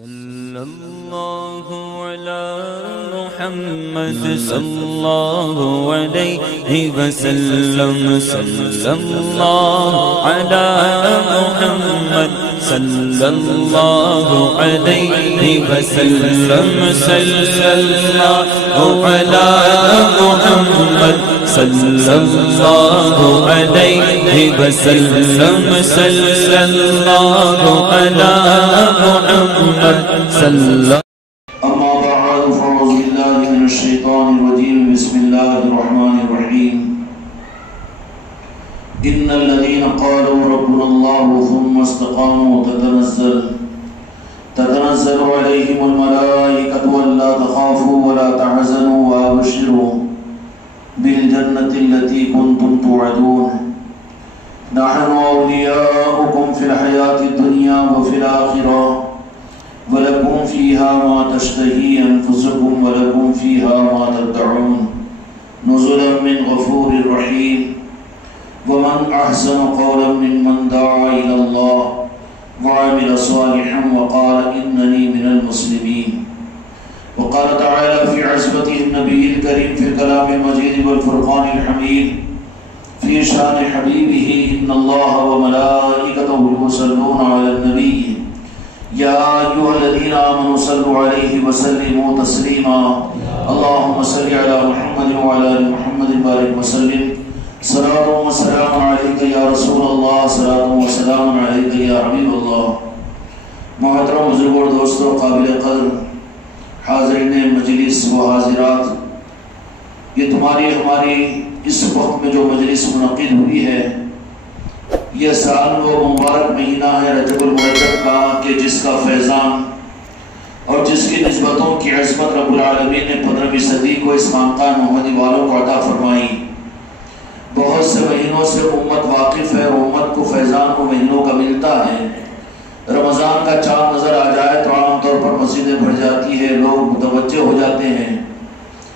صلی اللہ علی محمد صلی اللہ علیہ وسلم صلی اللہ علی محمد صلی اللہ علیہ وسلم صلی اللہ علی محمد صلی اللہ علیہ وسلم صلی اللہ علی محمد أما بعد فأعوذ بالله من الشيطان الرجيم بسم الله الرحمن الرحيم إن الذين قالوا ربنا الله ثم استقاموا تتنزل عليهم الملائكة ألا تخافوا ولا تحزنوا وأبشروا بالجنة التي كنتم توعدون نحن أولياؤكم في الحياة الدنيا وفي الآخرة ولكم فيها ما تشتهي أنفسكم ولكم فيها ما تدعون نزلا من غفور رحيم ومن أحسن قولا ممن دعا إلى الله وعمل صالحا وقال إنني من المسلمين وقال تعالى في عزبته النبي الكريم في الكلام المجيد والفرقان الحميد في شان حبيبه إن الله وملائكته يصلون على النبي يا أيها الذين آمنوا صلوا عليه وسلموا تسليما اللهم صل على محمد وعلى آل محمد بارك وسلم صلاة وسلام عليك يا رسول الله صلاة وسلام عليك يا حبيب الله محترم بزرگ اور دوستو قابل قدر حاضرین مجلس و حاضرات، یہ تمہاری ہماری اس وقت میں جو مجلس منعقد ہوئی ہے یہ سال و مبارک مہینہ ہے رجب المرجب کا، کہ جس کا فیضان اور جس کی نسبتوں کی عظمت رب العالمین نے 15ویں صدی کو اس خانقاہ محمدی والوں کو عطا فرمائی۔ بہت سے مہینوں سے امت واقف ہے اور امت کو فیضان و مہینوں کا ملتا ہے۔ رمضان کا چاند نظر آ جائے تو عام طور پر مسجدیں بھر جاتی ہے، لوگ متوجہ ہو جاتے ہیں۔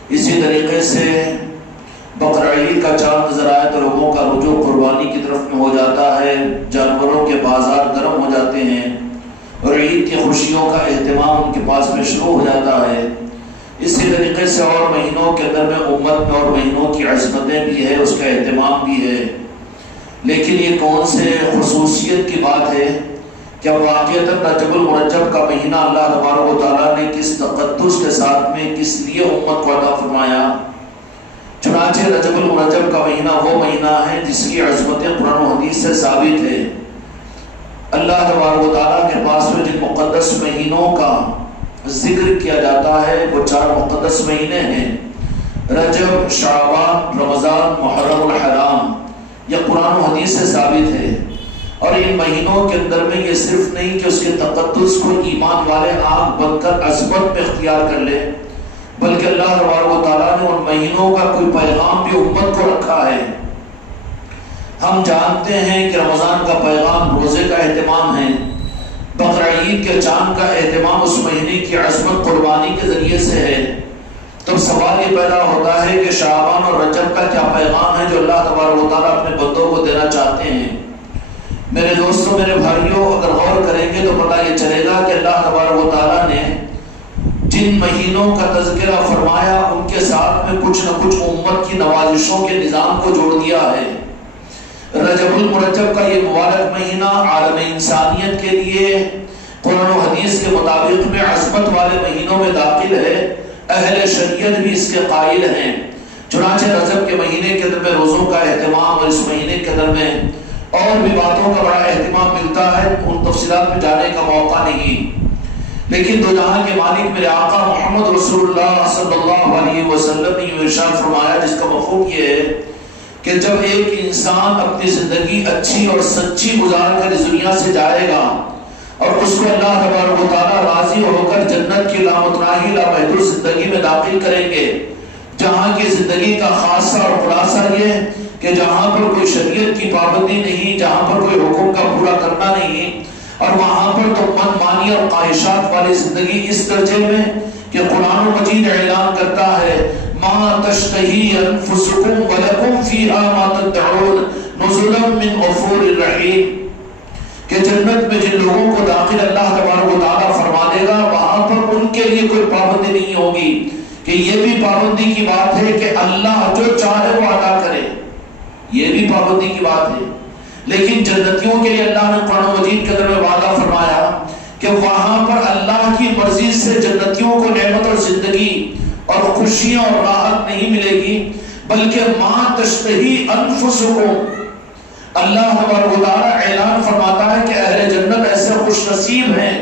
اسی طریقے سے بقر عید کا چاند نظر آئے تو لوگوں کا رجوع قربانی کی طرف میں ہو جاتا ہے، جانوروں کے بازار گرم ہو جاتے ہیں اور عید کی خوشیوں کا اہتمام ان کے پاس میں شروع ہو جاتا ہے۔ اسی طریقے سے اور مہینوں کے اندر میں امت میں اور مہینوں کی عظمتیں بھی ہے، اس کا اہتمام بھی ہے، لیکن یہ کون سے خصوصیت کی بات ہے کہ واقعتاً رجب المرجب کا مہینہ اللہ تبارک و تعالیٰ نے کس تقدس کے ساتھ میں کس لیے امت کو عطا فرمایا۔ چنانچہ رجب المرجب کا مہینہ وہ مہینہ ہے جس کی عظمتیں قرآن و حدیث سے ثابت ہے۔ اللہ تبارک و تعالیٰ کے پاس میں جن مقدس مہینوں کا ذکر کیا جاتا ہے وہ 4 مقدس مہینے ہیں، رجب، شعبان، رمضان، محرم الحرام۔ یہ قرآن و حدیث سے ثابت ہے، اور ان مہینوں کے اندر میں یہ صرف نہیں کہ اس کے تقدس کو ایمان والے آنکھ بند کر عظمت میں اختیار کر لے، بلکہ اللہ تبارک و تعالیٰ نے ان مہینوں کا کوئی پیغام بھی امت کو رکھا ہے۔ ہم جانتے ہیں کہ رمضان کا پیغام روزے کا اہتمام ہے، بقر عید کے چاند کا اہتمام اس مہینے کی عظمت قربانی کے ذریعے سے ہے۔ تو سوال یہ پیدا ہوتا ہے کہ شعبان اور رجب کا کیا پیغام ہے جو اللہ تبارک و تعالیٰ اپنے بندوں کو دینا چاہتے ہیں۔ میرے دوستوں، میرے بھائیوں، اگر غور کریں گے تو پتہ یہ چلے گا کہ اللہ تبارک و تعالیٰ نے جن مہینوں کا تذکرہ فرمایا ان کے ساتھ میں کچھ نہ کچھ امت کی نوازشوں کے نظام کو جوڑ دیا ہے۔ رجب المرجب کا یہ مبارک مہینہ عالم انسانیت کے لیے قرآن و حدیث کے مطابق میں عظمت والے مہینوں میں داخل ہے، اہل شریعت بھی اس کے قائل ہیں۔ چنانچہ رجب کے مہینے کے اندر میں روزوں کا اہتمام اور اس مہینے کے اندر میں اور بھی باتوں کا بڑا اہتمام ملتا ہے، ان تفصیلات میں جانے کا موقع نہیں۔ لیکن دو جہاں کے مالک میرے آقا محمد رسول اللہ صلی اللہ علیہ وسلم نے ارشاد فرمایا، جس کا مفہوم یہ ہے کہ جب ایک انسان اپنی زندگی اچھی اور سچی گزار کر اس دنیا سے جائے گا اور اس کو اللہ تبارک و تعالیٰ راضی ہو کر جنت کی لامتناہی لامحدود زندگی میں داخل کریں گے، جہاں کی زندگی کا خاصہ اور خلاصہ یہ کہ جہاں پر کوئی شریعت کی پابندی نہیں، جہاں پر کوئی حکم کا پورا کرنا نہیں، اور وہاں پر تو من مانی اور خواہشات والی زندگی اس درجے میں کہ قرآن مجید اعلان کرتا ہے ما تشتہی انفسکم ولکم فیہا ما تدعون نزلا من غفور الرحیم، کہ جنت میں جن لوگوں کو داخل اللہ تبارک و تعالیٰ فرما دے گا کہ یہ بھی پابندی کی بات ہے کہ اللہ جو چاہے وہ عطا کرے، یہ بھی پابندی کی بات ہے، لیکن جنتیوں کے لیے اللہ نے قرآن مجید کے اندر میں وعدہ فرمایا کہ وہاں پر اللہ کی مرضی سے جنتیوں کو نعمت اور زندگی اور خوشیاں اور راحت نہیں ملے گی، بلکہ ما تشتہی انفسکم، اللہ تبارک و تعالی اعلان فرماتا ہے کہ اہل جنت ایسے خوش نصیب ہیں،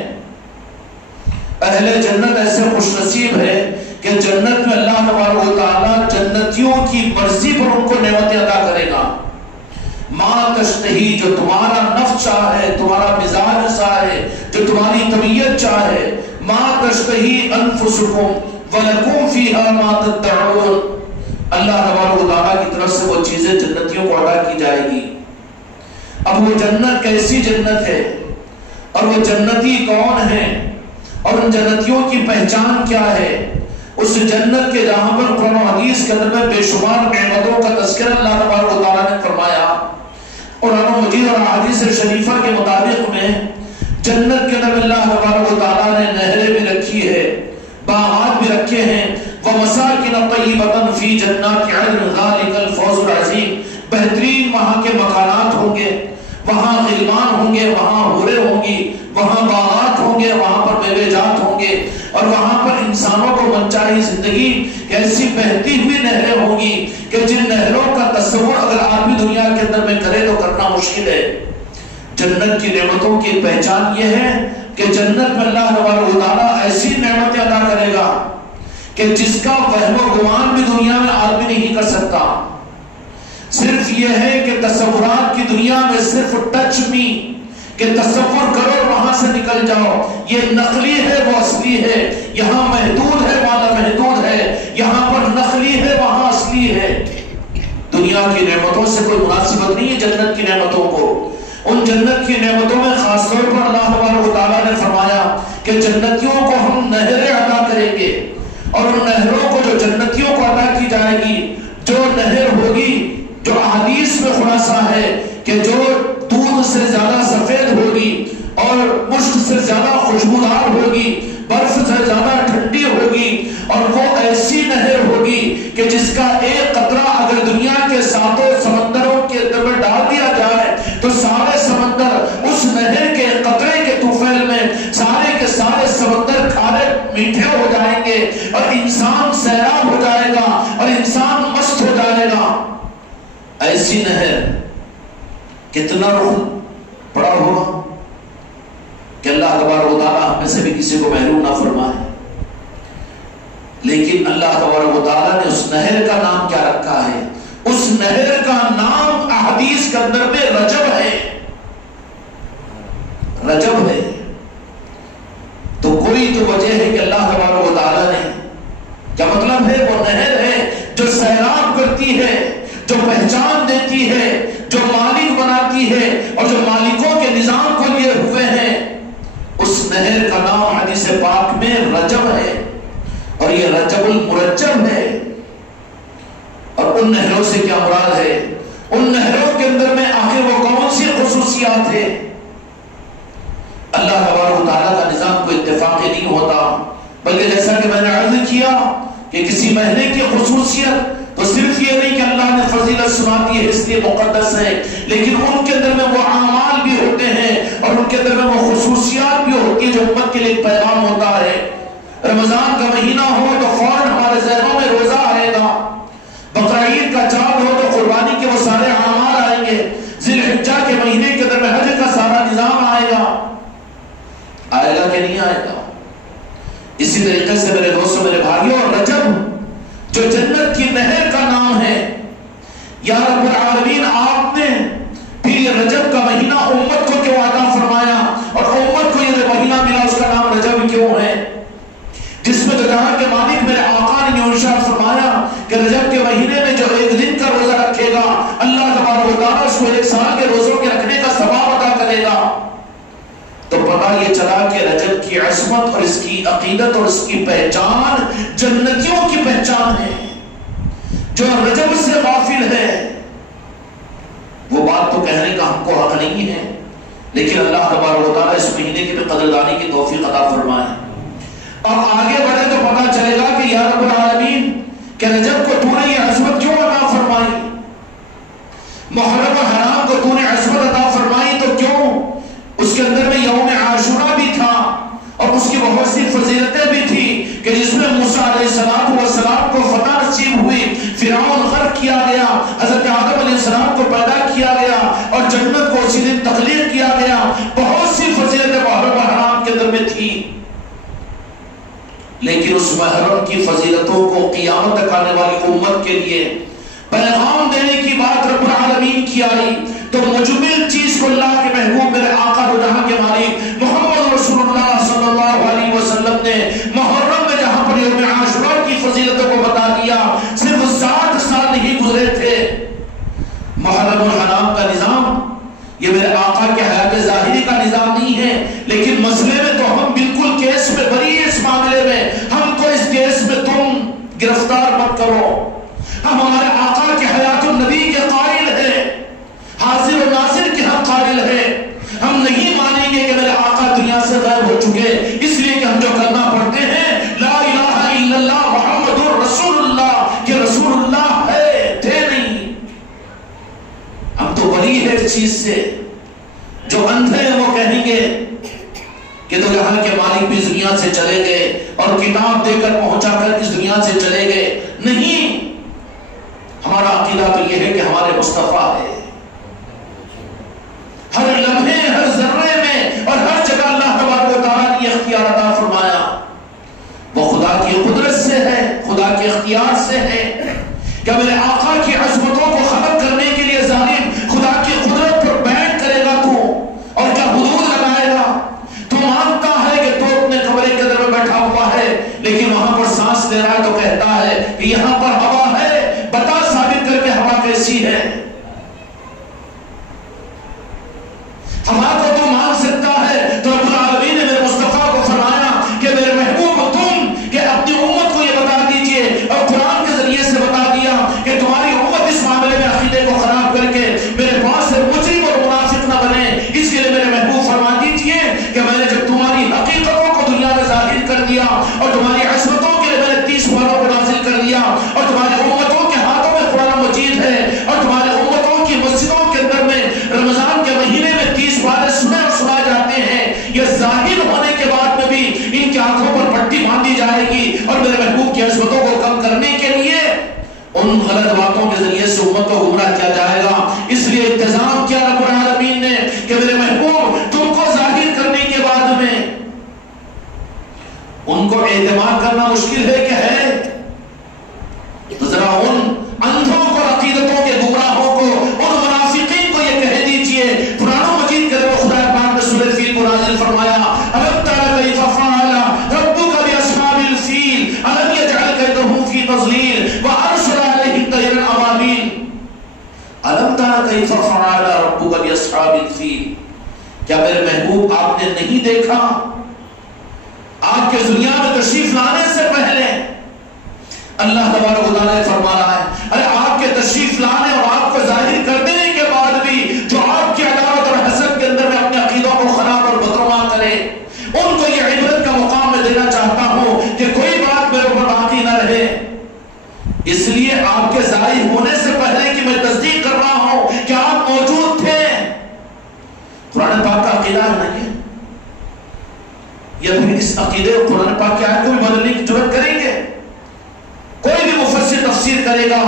اہل جنت ایسے خوش نصیب ہیں کہ جنت میں اللہ تبارک و تعالی جنتیوں کی مرضی پر ان کو نعمتیں عطا کرے گا۔ ما تشتہی، جو تمہارا نفس چاہے، تمہارا مزاج چاہے، جو تمہاری طبیعت چاہے، ما تشتہی انفسکم وَلَكُمْ فِيهَا مَا تَدَّعُونَ، اللہ تبارک و تعالیٰ کی طرف سے وہ چیزیں جنتیوں کو عطا کی جائے گی۔ اب وہ جنت کیسی جنت ہے اور وہ جنتی کون ہے اور ان جنتیوں کی پہچان کیا ہے؟ اس جنت کے جہاں پر قرآن و حدیث کے اندر میں بے شمار نعمتوں کا تذکرہ اللہ تبارک و تعالیٰ نے فرمایا۔ قرآن مجید اور احادیث شریفہ کے مطابق میں جنت کے اندر اللہ تبارک و تعالیٰ نے نہریں بھی رکھی ہے، باغات بھی رکھے ہیں، وَمَسَاكِنَ طَيِّبَةً فِي جَنَّاتِ عَدْنٍ ذَلِكَ الْفَوْزُ الْعَظِيمُ، بہترین وہاں کے مکانات ہوں گے، وہاں غلمان ہوں گے، وہاں حوریں ہوں گی، وہاں باغات ہوں گے، وہاں پر میوے جات ہوں گے، اور وہاں پر انسانوں کو منچاہی زندگی ایسی بہتی ہوئی نہریں ہوں گی کہ جن نہروں کا تصور اگر آدمی دنیا کے اندر میں کرے تو کرنا مشکل ہے۔ جنت کی نعمتوں کی پہچان یہ ہے کہ جنت میں اللہ تبارک و تعالیٰ ایسی نعمتیں عطا کرے گا کہ جس کا وہم و گمان بھی دنیا میں آدمی نہیں کر سکتا۔ صرف یہ ہے کہ تصورات کی دنیا میں صرف ٹچ می، کہ تصور کرو اور وہاں سے نکل جاؤ، یہ نقلی ہے وہ اصلی ہے، یہاں محدود ہے وہاں محدود ہے، یہاں پر نقلی ہے وہاں اصلی ہے۔ دنیا کی نعمتوں سے کوئی مناسبت نہیں ہے جنت کی نعمتوں کو۔ ان جنت کی نعمتوں میں خاص طور پر اللہ تبارک و تعالیٰ نے فرمایا کہ جنتیوں کو ہم نہریں عطا کریں گے، اور ان نہروں کو جو جنتیوں کو عطا کی جائے گی، جو نہر ہوگی جو احادیث میں خلاصہ ہے کہ جو دودھ سے زیادہ سفید ہوگی اور مشک سے زیادہ خوشبودار ہوگی، برف سے زیادہ ٹھنڈی ہوگی، اور وہ ایسی نہر ہوگی کہ جس کا ایک قطرہ اگر دنیا کے ساتوں سمندروں کے اندر میں ڈال دیا جائے تو سارے سمندر اس نہر کے قطرے کے طفیل میں سارے کے سارے سمندر کھارے میٹھے ہو جائیں گے، اور انسان سیراب ہو جائے گا اور انسان مست ہو جائے گا۔ ایسی نہر کتنا روح پڑا ہوگا کہ اللہ تبارک و تعالیٰ ہم میں سے بھی کسی کو محروم نہ فرمائے۔ لیکن اللہ تبارک و تعالیٰ نے اس نہر کا نام کیا رکھا ہے؟ اس نہر کا نام احادیث کے اندر میں رجب ہے، رجب ہے۔ تو کوئی تو وجہ ہے کہ اللہ تبارک و تعالیٰ نے، کیا مطلب ہے؟ وہ نہر ہے جو سیراب کرتی ہے، جو پہچان دیتی ہے، جو مالک بناتی ہے، اور جو مالکوں کے نظام کو لیے ہوئے ہیں۔ اس نہر کا نام حدیث پاک میں رجب ہے، اور یہ رجب المرجب ہے۔ اور ان نہروں سے کیا مراد ہے؟ ان نہروں کے اندر میں آخر وہ کون سی خصوصیات ہے؟ اللہ تبارک و تعالیٰ کا نظام کوئی اتفاقی نہیں ہوتا، بلکہ جیسا کہ میں نے عرض کیا کہ کسی مہینے کی خصوصیت تو صرف یہ نہیں کہ اللہ نے فضیلت سناتی ہے اس لیے مقدس ہے، لیکن ان کے اندر میں وہ اعمال بھی ہوتے ہیں اور ان کے اندر میں وہ خصوصیات بھی ہوتی ہیں جو امت کے لیے ایک پیغام ہوتا ہے۔ رمضان کا مہینہ ہو تو فوراً ہمارے ذہنوں میں روزہ آئے گا، بقرعید کا چاند ہو تو قربانی کے وہ سارے اعمال آئیں گے، ذی الحجہ کے مہینے کے اندر میں حج کا سارا نظام آئے گا کہ نہیں آئے گا؟ اسی طریقے سے میرے دوستوں، میرے بھائیوں، رجب جو جنت کی نہر کا نام ہے، یا رب العالمین آپ نے پھر یہ رجب کا مہینہ امت کو کیوں عطا فرمایا اور امت کو یہ مہینہ ملا، اس کا نام رجب کیوں ہے؟ جس میں جہاں کے مالک میرے آقا نے یہ ارشاد فرمایا کہ رجب کے مہینے میں جو ایک دن کا روزہ رکھے گا اللہ تبارک و تعالیٰ اس کو ایک سال کے روزوں کے رکھنے کا ثواب عطا کرے گا۔ تو پتہ یہ چلا کہ رجب کی عصمت اور اس کی عقیدت اور اس کی پہچان جنتیوں کی پہچان ہے۔ جو رجب سے غافل ہے وہ بات تو کہنے کا ہم کو حق نہیں ہے، لیکن اللہ تبارک و تعالیٰ اس مہینے کی بھی قدردانی کی توفیق عطا فرمائے۔ اب آگے بڑھے تو پتہ چلے گا کہ یا رب العالمین بہت سی فضیلتیں بھی تھی کہ جس میں موسیٰ علیہ السلام کو فتح نصیب ہوئی، فرعون غرق کیا گیا، حضرت آدم علیہ السلام کو پیدا کیا گیا اور جنت کو اسی دن تخلیق کیا گیا۔ بہت سی فضیلتیں محرم اور حرام کے اندر میں تھی، لیکن اس محرم کی فضیلتوں کو قیامت تک آنے والی امت کے لیے پیغام دینے کی بات رب العالمین کی آئی تو مجمل چیز کو اللہ کے محبوب میرے آقا و جہاں کے مالک محمد رسول اللہ صلی اللہ علیہ وسلم نے محرم میں جہاں پر یوم عاشورہ کی فضیلتوں کو بتا دیا، صرف 60 سال نہیں گزرے تھے۔ محرم الحرام کا نظام یہ میرے آقا کے حیات ظاہری کا نظام نہیں ہے، لیکن مسئلے میں تو ہم بالکل کیس میں بری ہیں۔ اس معاملے میں ہم کو اس کیس میں تم گرفتار مت کرو، ہم ہمارے آقا کے حیات النبی کے قائل ہیں، حاضر و ناظر کے ہم قائل ہیں۔ ہم نہیں مانیں گے کہ میرے آقا دنیا سے غائب ہو چکے، اس لیے کہ ہم جو کلمہ پڑھتے ہیں لا الہ الا اللہ محمد رسول اللہ، کہ رسول اللہ ہے، تھے نہیں۔ ہم تو بری ہے اس چیز سے۔ جو اندھے ہیں وہ کہیں گے کہ تو یہاں کے مالک بھی دنیا سے چلے گئے اور کتاب دے کر پہنچا کر اس دنیا سے چلے گئے۔ نہیں، ہمارا عقیدہ تو یہ ہے کہ ہمارے مصطفیٰ ہے، ہر لمحے ہر ذرے میں اور ہر جگہ اللہ تبارک و تعالیٰ نے اختیار عطا فرمایا۔ وہ خدا کی قدرت سے ہے، خدا کے اختیار سے ہے۔ کیا میرے آقا کی عظمتوں کو ختم کرنے کے لیے ظالم خدا کی قدرت پر بیٹھ کرے گا تو اور کیا حدود لگائے گا؟ تو مانتا ہے کہ تو اپنے کمرے کے اندر میں بیٹھا ہوا ہے، لیکن وہاں پر سانس لے رہا ہے تو کہتا ہے کہ یہاں پر ہوا ہے، بتا ثابت کر کے ہوا کیسی ہے؟ ہوا کو تو مان سکتا ہے، تو رب العالمین نے میرے مصطفیٰ کو فرمایا کہ میرے محبوب تم کہ اپنی امت کو یہ بتا دیجئے، اور قرآن کے ذریعے سے بتا دیا کہ تمہاری امت اس معاملے میں عقیدے کو خراب کر کے میرے پاس سے مجرم اور منافق نہ بنے۔ اس کے لیے میرے محبوب فرما دیجئے کہ میں نے جب تمہاری حقیقتوں کو دنیا میں ظاہر کر دیا اور تمہاری عصمتوں کے لیے میں نے 30 پاروں کو نازل کر دیا، اور تمہاری امتوں کے ہاتھوں میں قرآن مجید ہے، اور تمہاری امتوں کی مسجدوں کے اندر میں رمضان کے مہینے میں 30 پارے سنے اور سنائے جاتے ہیں، یہ ظاہر ہونے کے بعد میں بھی ان کی آنکھوں پر پٹی باندھی جائے گی، اور میرے محبوب کی عصمتوں کو کم کرنے کے لیے ان غلط باتوں کے ذریعے سے امت کو گمراہ کیا جائے گا۔ اس لیے انتظام کیا رب العالمین نے کہ میرے محبوب تم کو ظاہر کرنے کے بعد میں ان کو اعتماد کرنا مشکل ہے کہ ہے، تو ذرا ان اندھوں کو، عقیدتوں کے گمراہوں کو، ان منافقین کو یہ کہہ دیجئے۔ قرآن مجید کے اندر خدا پاک نے سورہ فیل کو نازل فرمایا، الم تر کیف فعل ربک باصحاب الفیل الم یجعل کیدہم فی تضلیل وارسل علیہم طیرا ابابیل۔ الم تر کیف فعل ربک باصحاب الفیل، کیا میرے محبوب آپ نے نہیں دیکھا آپ کے دنیا میں تشریف لانے سے پہلے اللہ تبارک و تعالیٰ فرما رہا ہے، ارے آپ کے تشریف لانے اور آپ کو ظاہر کر دینے کے بعد بھی جو آپ کی عداوت اور حسد کے اندر میں اپنے عقیدوں کو خراب اور بدرما کرے، ان کو یہ عبرت کا مقام میں دینا چاہتا ہوں کہ کوئی بات میرے اوپر باقی نہ رہے۔ اس لیے آپ کے ظاہر ہونے سے پہلے کہ میں تصدیق کر رہا ہوں کہ آپ موجود تھے۔ قرآن پاک کا عقیدہ ہے نہیں، یا پھر اس عقیدے کو قرآن پاک کی آیت کو بھی بدلنے کی ضرورت کریں گے؟ کوئی بھی مفسر تفسیر کرے گا،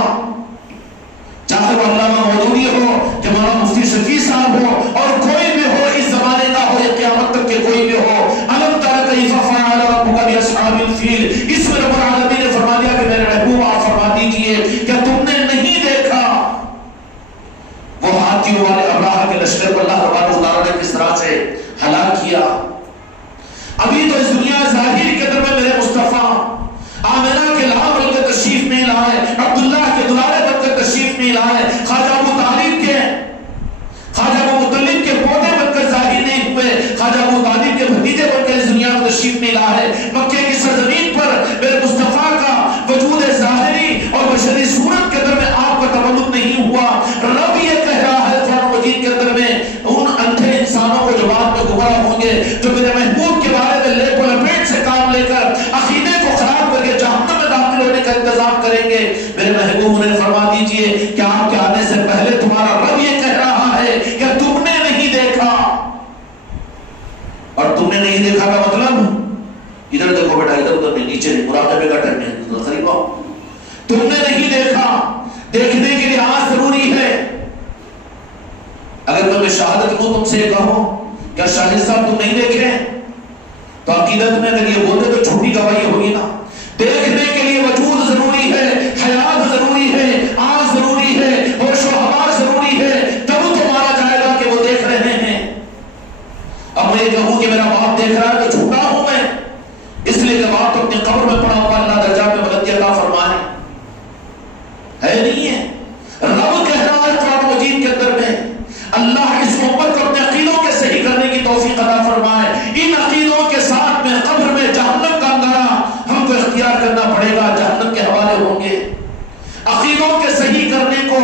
چاہے وہ علامہ مودودی ہو، کہ مولانا مفتی شفیع صاحب ہو، اور کوئی بھی ہو اس زمانے کا ہو یا قیامت تک کے کوئی بھی ہو، الم تر کیف فعل ربک باصحاب الفیل، اس میں رب العالمین نے فرما دیا کہ میرے محبوب آپ فرما دیجئے کہ تم نے نہیں دیکھا وہ ہاتھیوں والے ابراہہ کے لشکر کو اللہ تبارک و تعالیٰ نے کس طرح سے ہلاک کیا۔ ابھی تو اس دنیا ظاہر کے اندر میں میرے مصطفیٰ آمنہ کے لحاظ بن کر تشریف نہیں لائے، عبداللہ کے دلارے بن کر تشریف نہیں لائے، خواجہ ابو طالب کے، خواجہ ابو مطلب کے پوتے بن کر ظاہر نہیں ہوئے، خواجہ ابو طالب کے بھتیجے بن کر اس دنیا میں تشریف نہیں لائے۔ مکے کی سرزمین پر میرے مصطفیٰ کا وجود ظاہری اور بشری صورت کے اندر میں آپ کا تولد نہیں ہوا۔ رب یہ کہہ رہا ہے قرآن مجید کے اندر میں ان اندھے انسانوں کو جو بعد میں گمراہ ہوں گے، جو میرے محبوب کے بارے میں لیپ و لپیٹ سے کام لے کر عقیدے کو خراب کر کے جہنم میں داخل ہونے کا انتظام کریں گے، میرے محبوب انہیں فرما دیجئے کہ آپ کے آنے سے پہلے تمہارا رب یہ کہہ رہا ہے کہ تم نے نہیں دیکھا، اور تم نے نہیں دیکھا کا مطلب ادھر دیکھو بیٹا, ادھر ادھر نہیں, نیچے نہیں, مراقبے کا ٹائم نہیں, قریب آؤ. تم نے نہیں دیکھا, دیکھنے کے لیے آنکھ ضروری ہے. اگر تمہیں شہادت کو تم سے کہو کیا شاہد صاحب تم نہیں دیکھے, تو عقیدت میں اگر یہ بولتے تو جھوٹی گواہی ہوگی نا. دیکھنے کے لیے وجود ضروری ہے, حیات ضروری ہے, آنکھ ضروری ہے, ہوش و حواس ضروری ہے, تب تو مانا جائے گا کہ وہ دیکھ رہے ہیں. اب میں یہ کہوں کہ میرا باپ دیکھ رہا ہے تو جھوٹا ہوں میں, اس لیے کہ باپ تو اپنی قبر میں پڑا ہوا اللہ درجات میں بلندی عطا فرمائے. ہے نہیں ہے. رب کہہ رہا ہے قرآن مجید کے اندر میں, اللہ اس امت کو اپنے عقیدوں کے صحیح کرنے کی توفیق عطا فرمائے. ان عقیدوں کے ساتھ میں قبر میں جہنم کا اندھیرا ہم کو اختیار کرنا پڑے گا, جہنم کے حوالے ہوں گے. عقیدوں کے صحیح کرنے کو,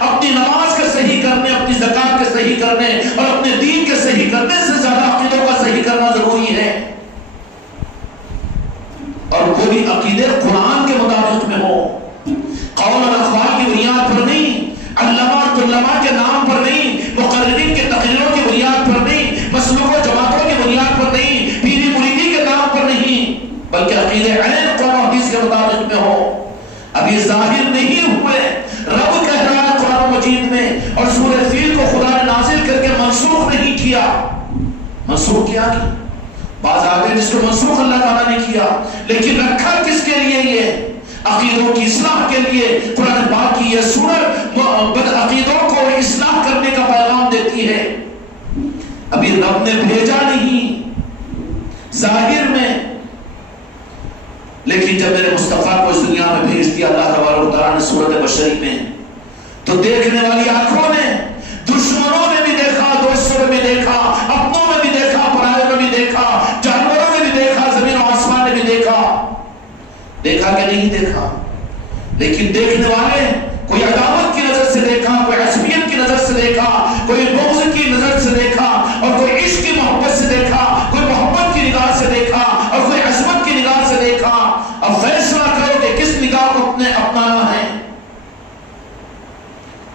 اپنی نماز کے صحیح کرنے, اپنی زکات کے صحیح کرنے اور اپنے دین کے صحیح کرنے سے زیادہ عقیدوں کا صحیح کرنا ضروری ہے. اور وہ بھی عقیدے قرآن کے مطابق میں ہو, قول اور اقوال کی بنیاد پر نہیں, علماء کے نام پر نہیں, مقررین کے تقریروں کی بنیاد پر نہیں, مسلوق و جماعتوں کی بنیاد پر نہیں, پیری مریدی کے نام پر نہیں, بلکہ عقیدے عین قرآن و حدیث کے مطابق میں ہو. اب یہ ظاہر نہیں ہوئے. رب کہہ رہا ہے قرآن مجید میں, اور سورہ فیل کو خدا نے نازل کر کے منسوخ نہیں کیا. منسوخ کیا کہ بعض آگے جس کو منسوخ اللہ تعالیٰ نے کیا, لیکن رکھا کس کے لیے؟ یہ عقیدوں کی اصلاح کے لیے. قرآن پاک کی یہ سورت بد عقیدوں کو اصلاح کرنے کا پیغام دیتی ہے. ابھی رب نے بھیجا نہیں ظاہر میں, لیکن جب میرے مصطفیٰ کو اس دنیا میں بھیج دیا اللہ تبارک و تعالیٰ نے سورت بشری میں, تو دیکھنے والی آنکھوں نے, دشمنوں نے بھی دیکھا, دوستوں نے بھی دیکھا, اپنوں میں بھی دیکھا, پرائے میں بھی دیکھا, جانوروں نے بھی دیکھا, زمین و آسمان نے بھی دیکھا. دیکھا کہ نہیں دیکھا, لیکن دیکھنے والے کوئی عداوت کی نظر سے دیکھا, کوئی عصبیت کی نظر سے دیکھا, کوئی بغض کی نظر سے دیکھا, اور کوئی عشق کی محبت سے دیکھا, کوئی محبت کی نگاہ سے دیکھا, اور کوئی عظمت کی نگاہ سے دیکھا. اب فیصلہ کرو کہ کس نگاہ کو اپنانا ہے.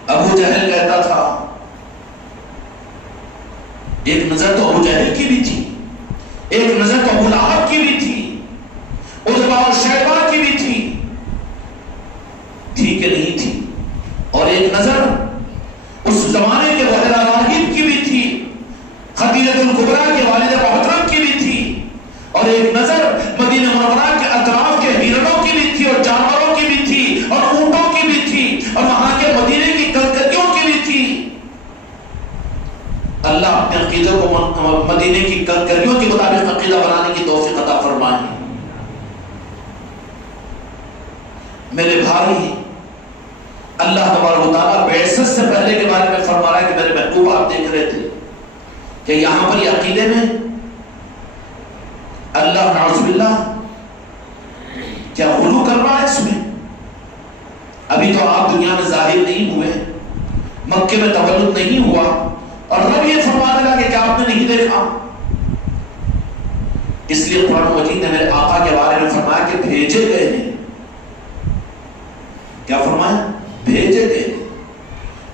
ابو جہل کہتا تھا, ایک نظر تو ابو جہل کی بھی تھی, ایک نظر تو ابو لہب کی بھی تھی, عتبہ اور شیبہ کی بھی تھی کہ نہیں تھی, اور ایک نظر اس زمانے کے وحیرہ راہب کی بھی تھی, خدیجہ الکبریٰ کے والد محترم کی بھی تھی, اور ایک نظر مدینہ منورہ کے اطراف کے ہرنوں کی بھی تھی, اور جانوروں کی بھی تھی, اور اونٹوں کی بھی تھی, اور وہاں کے مدینے کی کلکتیوں کی بھی تھی. اللہ اپنے عقیدے کو مدینے کی کلکتیوں کے مطابق عقیدہ بنانے کی توفیق عطا فرمائے. میرے بھائی, اللہ تبارک و تعالیٰ بعثت سے پہلے کے بارے میں فرما رہا ہے کہ میرے محبوب آپ دیکھ رہے تھے کہ یہاں پر یہ عقیدے میں اللہ نعوذ باللہ کیا غلو کر رہا ہے اس میں. ابھی تو آپ دنیا میں ظاہر نہیں ہوئے, مکے میں تولد نہیں ہوا, اور رب یہ فرمانے لگا کہ کیا آپ نے نہیں دیکھا. اس لیے قرآن مجید نے میرے آقا کے بارے میں فرمایا کہ بھیجے گئے ہیں. کیا فرمایا؟ بھیجے گئے.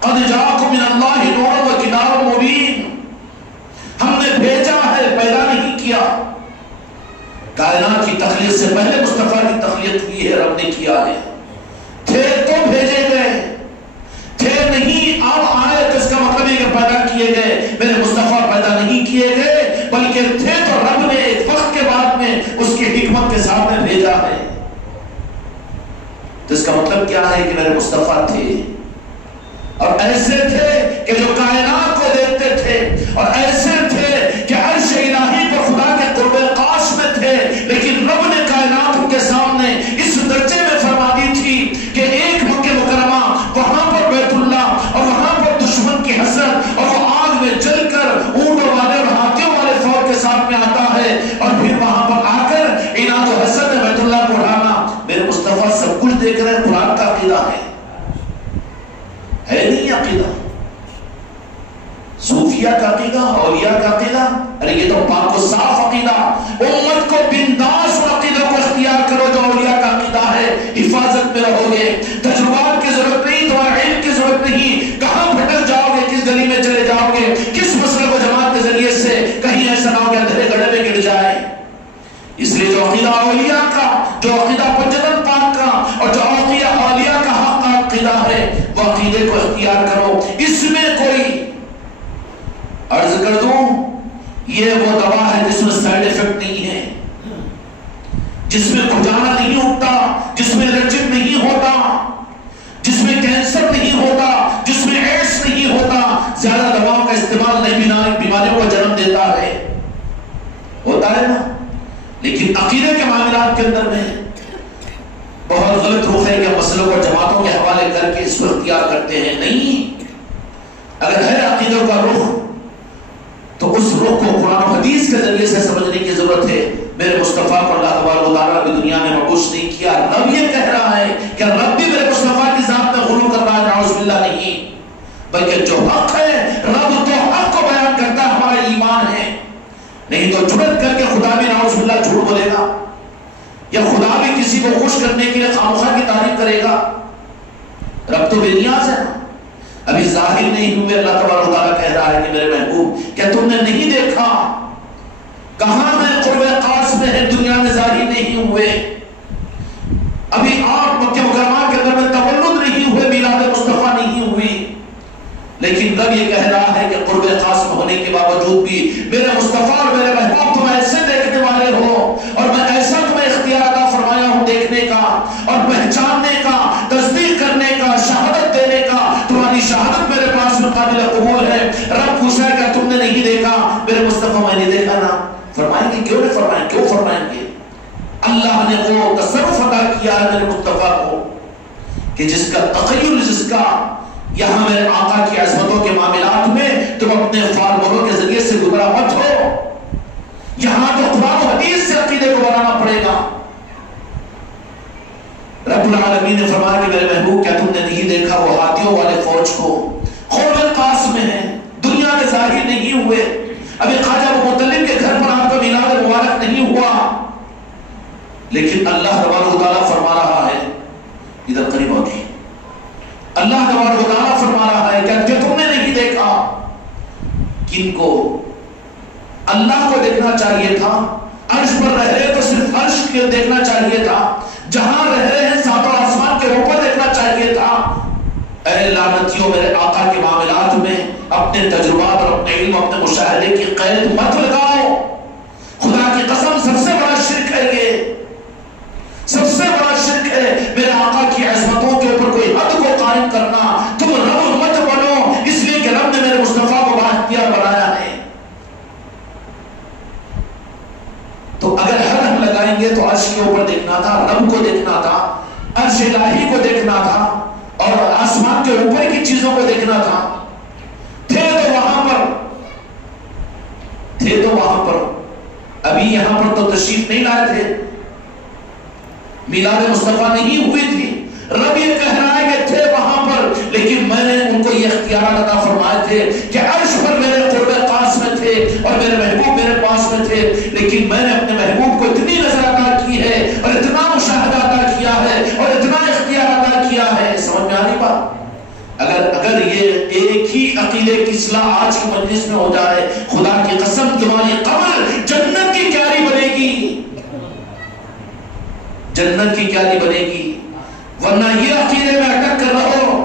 قد جاءکم من اللہ نور و کتاب مبین, ہم نے بھیجا ہے, پیدا نہیں کیا. کائنات کی تخلیق سے پہلے مصطفیٰ کی تخلیق کی ہے, رب نے کیا ہے. تھے تو بھیجے گئے, تھے نہیں اب آئے تو اس کا مطلب ہے کہ پیدا کیے گئے. میرے مصطفیٰ پیدا نہیں کیے گئے, بلکہ تھے تو رب نے ایک وقت کے بعد میں اس کی حکمت کے ساتھ میں بھیجا ہے. تو اس کا مطلب کیا ہے کہ میرے مصطفیٰ تھے, اور ایسے تھے کہ جو کائنات کو دیکھتے تھے, اور ایسے تھے کہ عرش الہی پر خدا کے قرب قاش میں تھے, لیکن رب نے کائنات ان کے سامنے اس درجے میں فرما دی تھی کہ ایک مکہ مکرمہ, وہاں پر بیت اللہ, اور وہاں پر دشمن کی حسد, اور وہ آگ میں جل کر اونٹوں والے اور ہاتھیوں والے فوج کے ساتھ میں آتا ہے, اور پھر وہاں پر آ کر عناد و حسد میں بیت اللہ کو اڑانا. میرے مصطفیٰ سب کچھ دیکھ رہے ہیں. قرآن کا عقیدہ ہے نہیں عقیدہ. صوفیہ کا عقیدہ, اولیاء اس لیے جو عقیدہ اولیاء کا، جو عقیدہ حجت پاک کا اور جو عقیدہ اولیاء کا حق کا عقیدہ ہے، وہ عقیدے کو اختیار کرو. اس میں کوئی عرض کر دوں، یہ وہ دوا ہے جس میں سائیڈ ایفیکٹ نہیں ہے، جس میں کھجانا نہیں ہوتا، جس میں الرجک نہیں ہوتا، جس میں کینسر نہیں ہوتا، جس میں ایڈس نہیں ہوتا. زیادہ دواؤں کا استعمال نئی بیماریوں کو جنم دیتا ہے، ہوتا ہے نا. لیکن عقیدے کے معاملات کے اندر میں بہت غلط رخ ہے کہ مسئلوں کو جماعتوں کے حوالے کر کے اس کو اختیار کرتے ہیں. نہیں، اگر ہے عقیدوں کا رخ تو اس رخ کو قرآن و حدیث کے ذریعے سے سمجھنے کی ضرورت ہے. میرے مصطفیٰ کو اللہ تبارک و تعالیٰ نے دنیا میں مبعوث نہیں کیا. رب یہ کہہ رہا ہے کہ رب بھی میرے مصطفیٰ کی ذات میں غلو کر رہا ہے، نعوذ باللہ نہیں، بلکہ جو حق ہے رب تو حق کو بیان کرتا ہے، ہمارا ایمان ہے. نہیں تو جرت کر کے خدا بھی نعوذ باللہ جھوٹ بولے گا، یا خدا بھی کسی کو خوش کرنے کے لیے خامخواہ کی تعریف کرے گا. رب تو بے نیاز ہے. ابھی ظاہر نہیں ہوئے، اللہ تبارک و تعالیٰ کہہ رہا ہے کہ میرے محبوب کیا تم نے نہیں دیکھا کہاں میں قرب خاص میں ہے، دنیا میں ظاہر نہیں ہوئے. ابھی آپ مکہ مکرمہ کے اندر میں تولد نہیں ہوئے، میلاد مصطفیٰ نہیں ہوئی، لیکن رب یہ کہہ رہا ہے کہ قرب خاص میں ہونے کے باوجود بھی میرے مصطفیٰ اور میرے محبوب تم ایسے دیکھنے والے ہو، اور میں ایسا تمہیں اختیار عطا فرمایا ہوں دیکھنے کا اور پہچاننے کا، تصدیق کرنے کا، شہادت دینے کا. تمہاری شہادت میرے پاس میں قابل قبول ہے. رب پوچھا ہے کہ تم نے نہیں دیکھا، میرے مصطفیٰ میں نے دیکھا نا. فرمائیں گے کیوں نہیں فرمائیں، کیوں فرمائیں گے؟ اللہ نے وہ تصرف عطا کیا ہے میرے مصطفیٰ کو کہ جس کا تخیل، جس کا یہاں میرے آقا کی عظمتوں کے معاملات میں تم اپنے فارمولوں کے ذریعے سے گزرا مت ہو. یہاں تو قرآن و حدیث سے عقیدے کو بنانا پڑے گا. رب العالمین نے فرمایا کہ میرے محبوب کیا تم نے نہیں دیکھا وہ ہاتھیوں والے فوج کو قرب خاص میں ہے، دنیا میں ظاہر نہیں ہوئے. ابھی خواجہ ابو مطلب کے گھر پر آپ کا میلاد مبارک نہیں ہوا، لیکن اللہ تبارک و تعالیٰ فرما رہا ہے، ادھر قریب ہوگی، اللہ تبارک و تعالیٰ فرما رہا ہے کہ تم نے نہیں دیکھا. کن کو؟ اللہ کو دیکھنا چاہیے تھا. عرش پر رہ رہے تو صرف عرش کو دیکھنا چاہیے تھا. جہاں رہ رہے ہیں ساتوں آسمان کے اوپر دیکھنا چاہیے تھا. اے لعنتیوں، میرے آقا کے معاملات میں اپنے تجربات اور اپنے علم، اپنے مشاہدے کی قید مت لگاؤ. خدا کی قسم سب سے بڑا شرک ہے، یہ سب سے بڑا شرک ہے میرے آقا کی عظمتوں کے اوپر کوئی حد کو قائم کرنا. تم رب مت بنو، اس لیے کہ رب نے میرے مصطفیٰ کو بااختیار بنایا ہے. تو اگر حد ہم لگائیں گے تو عرش کے اوپر دیکھنا تھا، رب کو دیکھنا تھا، عرش الہی کو دیکھنا تھا، اور آسمان کے اوپر کی چیزوں کو دیکھنا تھا. تھے تو وہاں پر ابھی یہاں پر تو تشریف نہیں لائے تھے، میلاد مصطفیٰ نہیں ہوئی تھی. رب یہ کہہ رہا ہے کہ تھے وہاں پر، لیکن میں نے ان کو یہ اختیارات عطا فرمائے تھے کہ عرش پر میرے قرب خاص میں تھے اور میرے محبوب میرے پاس میں تھے. لیکن میں نے اپنے محبوب کو اتنی نظر عطا کی ہے اور اتنا مشاہدہ عطا کیا ہے اور اتنا اختیار عطا کیا ہے. سمجھ میں آ رہی بات؟ اگر یہ ایک ہی عقیدے کی اصلاح آج کی مجلس میں ہو جائے، خدا کی قسم تمہاری قبر جنت کی کیاری بنے گی، جنت کی کیاری بنے گی. ورنہ یہ عقیدے میں اٹک کر رہو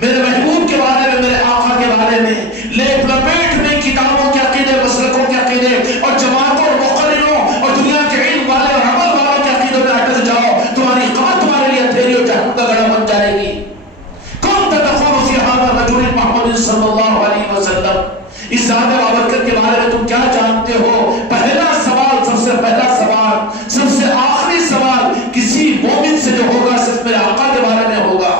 میرے محبوب کے بارے میں، میرے آقا کے بارے میں لیپ لپیٹ میں کتابوں کے عقیدے، مسلکوں کے عقیدے اور جماعتوں اور مقرروں اور دنیا کے علم والے اور عمل والوں کے عقیدوں میں اٹک جاؤ، تمہاری قبر تمہارے لیے اندھیری اور جہنم کا گڑھا بن جائے گی. محمد صلی اللہ علیہ وسلم، اس ذات بابرکت کے بارے میں تم کیا جانتے ہو؟ پہلا سوال، سب سے پہلا سوال، سب سے آخری سوال کسی مومن سے جو ہوگا صرف میرے آقا کے بارے میں ہوگا.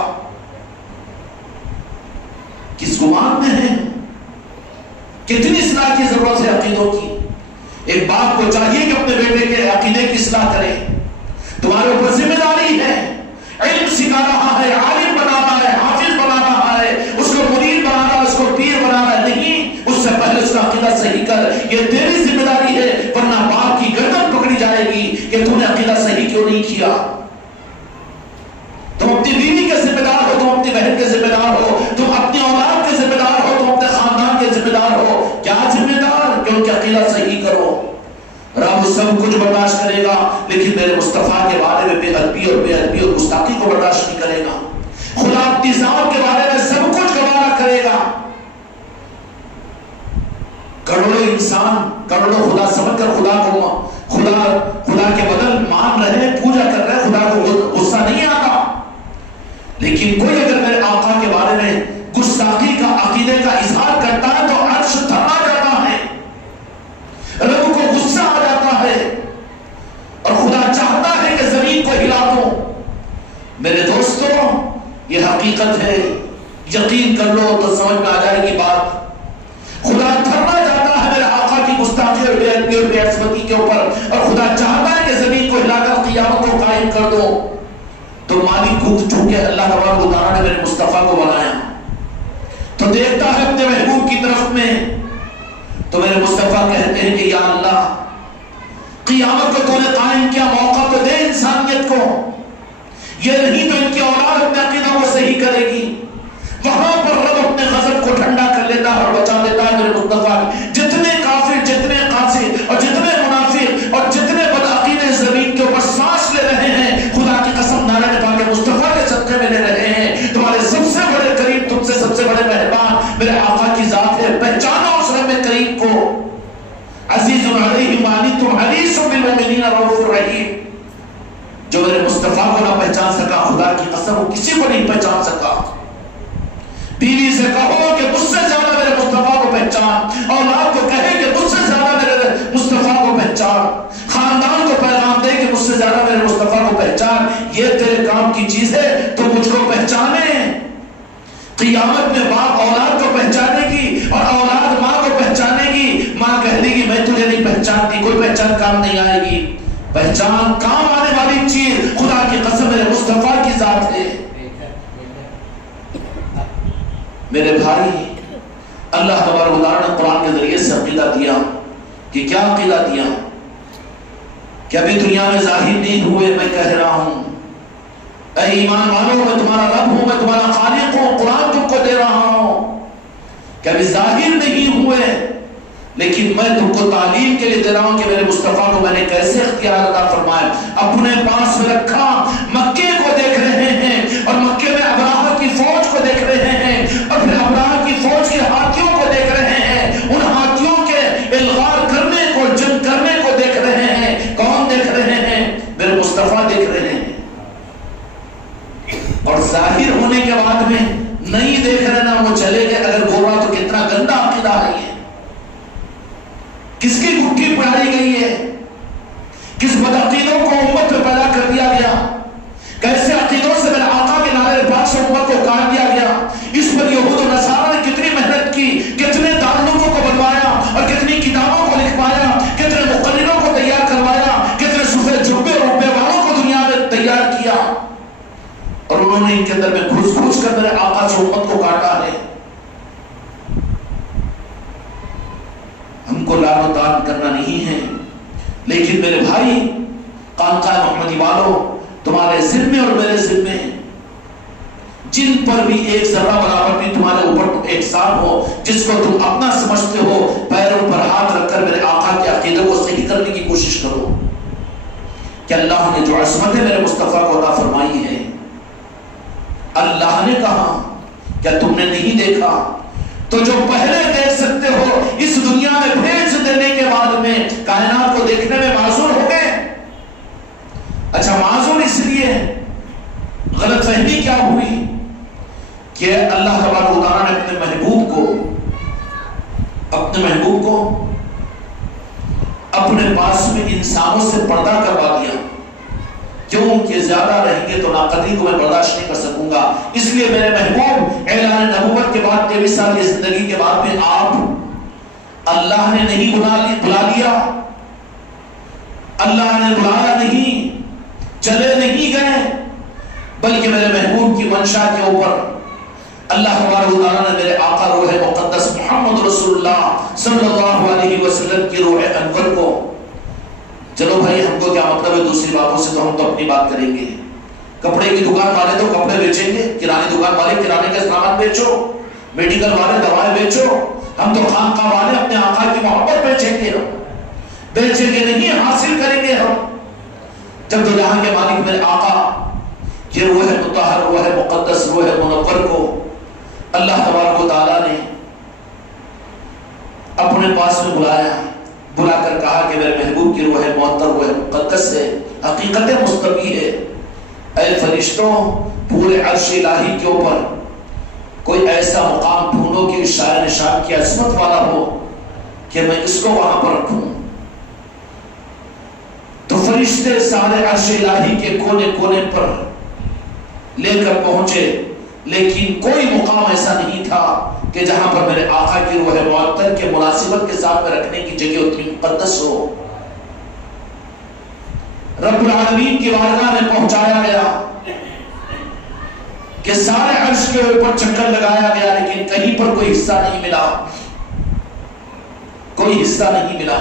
کس گمان میں ہے؟ کتنی اصلاح کی ضرورت ہے عقیدوں کی. ایک باپ کو چاہیے کہ اپنے بیٹے کے عقیدے کی اصلاح کرے. تمہارے اوپر ذمہ داری ہے، علم سکھا رہا ہے، عالم بنا رہا ہے، حافظ بنا رہا ہے، اس کو مرید بنا رہا ہے، اس کو پیر بنا رہا ہے. نہیں، اس سے پہلے اس کا عقیدہ صحیح کر، یہ تیری ذمہ داری ہے. ورنہ باپ کی گردن پکڑی جائے گی کہ تم نے عقیدہ صحیح کیوں نہیں کیا. تم اپنی بیوی کے ذمہ دار ہو، تم اپنی بہن کے ذمہ دار ہو، تم اپنی اولاد کے ذمہ دار ہو، تم اپنے خاندان کے ذمہ دار ہو. کیا ذمہ دار؟ کیونکہ عقیدہ صحیح کرو. رب سب کچھ برداشت کرے گا. ادبی اور بے ادبی اور گستاخی کو برداشت نہیں کرے گا. خدا اپنی ذات کے بارے میں سب کچھ گوارا کرے گا. کروڑوں انسان کروڑوں خدا سمجھ کر خدا کے بدل مان رہے ہیں, پوجا کر رہے ہیں, خدا کو غصہ نہیں آتا. لیکن کوئی اگر میرے آقا کے بارے میں گستاخی کا عقیدے کا اظہار کرتا ہے تو عرش تھما جاتا ہے, رب کو غصہ آ جاتا ہے, اور خدا چاہتا ہے کہ زمین کو ہلا دو. میرے دوستوں, یہ حقیقت ہے, یقین کر لو تو سمجھ میں آ جائے گی بات. خدا تھما جاتا ہے میرے آقا کی گستاخی اور بے ادبی اور بے عصمتی کے اوپر, اور خدا چاہتا ہے کہ زمین کو ہلا کر قیامت کو قائم کر دو. تو مالک کو چونکہ اللہ تبارک و تعالیٰ نے میرے مصطفیٰ کو بنایا تو دیکھتا ہے اپنے محبوب کی طرف میں, تو میرے مصطفیٰ کہتے ہیں کہ یا اللہ, قیامت کو تو نے قائم کیا, موقع تو دے انسانیت کو. یہ نہیں تو ان کی اولاد اپنے عقیدہ کو صحیح کرے گی. وہاں پر رب اپنے غضب کو ٹھنڈا کر لیتا ہے اور بچا لیتا ہے میرے مصطفیٰ. جتنے کافر, جتنے قاصد اور جتنے منافق اور جتنے بدعقیدے زمین کے اوپر سانس لے رہے ہیں, خدا کی قسم نعرہ پاک مصطفیٰ کے صدقے میں لے رہے ہیں. تمہارے سب سے بڑے قریب, تم سے سب سے بڑے مہربان میرے آقا کی ذات ہے. پہچانو اس رب کریم کو. عزیز علیہ ما عنتم حریص بالمؤمنین رؤوف رحیم. جو میرے مصطفیٰ کو نہ پہچان سکا, خدا کی قسم وہ کسی کو نہیں پہچان سکا. بیوی سے کہو کہ مجھ سے زیادہ میرے مصطفیٰ کو پہچان, اولاد کو کہے کہ مجھ سے زیادہ میرے مصطفیٰ کو پہچان, خاندان کو پیغام دے کہ مجھ سے زیادہ میرے مصطفیٰ کو پہچان. یہ تیرے کام کی چیز ہے تو مجھ کو پہچانے. قیامت میں باپ اولاد کو پہچانے گی اور اولاد ماں کو پہچانے گی. ماں کہہ دے گی میں تجھے نہیں پہچانتی, کوئی پہچان کام نہیں آئے گی. پہچان کام آنے والی چیز خدا کی قسم میرے مصطفیٰ کی ذات ہے. میرے بھائی, اللہ تبارک و تعالیٰ نے قرآن کے ذریعے سے عقیدہ دیا کہ کیا عقیدہ دیا کہ ابھی دنیا میں ظاہر نہیں ہوئے. میں کہہ رہا ہوں اے ایمان والو, میں تمہارا رب ہوں, میں تمہارا خالق ہوں. قرآن تم کو دے رہا ہوں کہ ابھی ظاہر نہیں ہوئے, لیکن میں تم کو تعلیم کے لیے دے رہا ہوں کہ میرے مصطفیٰ کو میں نے کیسے اختیار عطا فرمایا. اپنے پاس میں رکھا, مکے کو دیکھ رہے ہیں اور مکے میں ابراہ کی فوج کو دیکھ رہے ہیں, اور پھر ابراہ کی فوج کے ہاتھیوں کو دیکھ رہے ہیں. ان ہاتھیوں کے الغار کرنے کو, جنگ کرنے کو دیکھ رہے ہیں. کون دیکھ رہے ہیں؟ میرے مصطفیٰ دیکھ رہے ہیں. اور ظاہر ہونے کے بعد میں نہیں دیکھ رہے نا, وہ چلے گئے. اگر گورا تو کتنا گندا عقیدہ ہے یہ. کس کی گٹھی پڑھائی گئی ہے, کس بدعقیدوں کو امت میں پیدا کر دیا گیا, کیسے عقیدوں سے میرے آقا کے نعرے پاک سے امت کو کاٹ دیا گیا. اس پر یہود و نصارہ نے کتنی محنت کی, کتنے دارالعلوموں کو بنوایا اور کتنی کتابوں کو لکھوایا, کتنے مقرروں کو تیار کروایا, کتنے صوفے جھبے اور ربے والوں کو دنیا میں تیار کیا, اور انہوں نے ان کے اندر میں گھس گھس کر میرے آقا سے امت کو کاٹا ہے. ہم کو لعن و طعن کرنا نہیں ہے, لیکن میرے بھائی خانقاہ محمدی والوں, تمہارے ذمے اور میرے ذمے جن پر بھی ایک ذرہ برابر بھی تمہارے اوپر احسان ہو, جس کو تم اپنا سمجھتے ہو, پیروں پر ہاتھ رکھ کر میرے آقا کے عقیدے کو صحیح کرنے کی کوشش کرو کہ اللہ نے جو عصمت میرے مصطفیٰ کو عطا فرمائی ہے, اللہ نے کہا کیا تم نے نہیں دیکھا؟ تو جو پہلے دیکھ سکتے ہو اس دنیا میں بھیج دینے کے بعد میں کائنات کو دیکھنے میں معذور ہو گئے. اچھا, معذور اس لیے غلط فہمی کیا ہوئی کہ اللہ تبارک و تعالیٰ نے اپنے محبوب کو اپنے پاس میں انسانوں سے پردہ کروا دیا. کیوں کہ زیادہ رہیں گے تو ناقدری کو میں برداشت نہیں کر سکوں گا. اس لیے میرے محبوب اعلان نبوت کے بعد 23 سال کی زندگی کے بعد میں آپ اللہ نے نہیں بلا لیا, اللہ نے بلایا نہیں, چلے نہیں گئے, بلکہ میرے محبوب کی منشا کے اوپر اللہ تبارک و تعالیٰ نے میرے آقا روح مقدس محمد رسول اللہ صلی اللہ علیہ وسلم کی روح انور کو, چلو بھائی ہم کو کیا مطلب ہے دوسری باتوں سے, تو ہم تو اپنی بات کریں گے. کپڑے کی دکان والے تو کپڑے بیچیں گے, کرانے دکان والے کرانے کا سامان بیچو, میڈیکل والے دوائیں بیچو. ہم تو خانقاہ والے اپنے آقا کی محبت بیچیں گے نہیں, حاصل کریں گے ہم. جب دو جہاں کے مالک میرے آقا یہ روح مطہر، روح مقدس، روح منور کو اللہ تبارک و تعالیٰ نے اپنے پاس میں بلا کر کہا کہ میرے محبوب کی روح معطر، روح مقدس ہے، حقیقت مستوی ہے، اے فرشتوں پورے عرش الہی کے اوپر کوئی ایسا مقام ڈھونڈو کہ شاعر شام کی عظمت والا ہو کہ میں اس کو وہاں پر رکھوں۔ تو فرشتے سارے عرش الہی کے کونے کونے پر لے کر پہنچے، لیکن کوئی مقام ایسا نہیں تھا کہ جہاں پر میرے آقا کی روح معطر کے مناسبت کے ساتھ میں رکھنے کی جگہ اتنی مقدس ہو۔ رب العالمین کی بارگاہ میں پہنچایا گیا کہ سارے عرش کے اوپر چکر لگایا گیا، لیکن کہیں پر کوئی حصہ نہیں ملا، کوئی حصہ نہیں ملا۔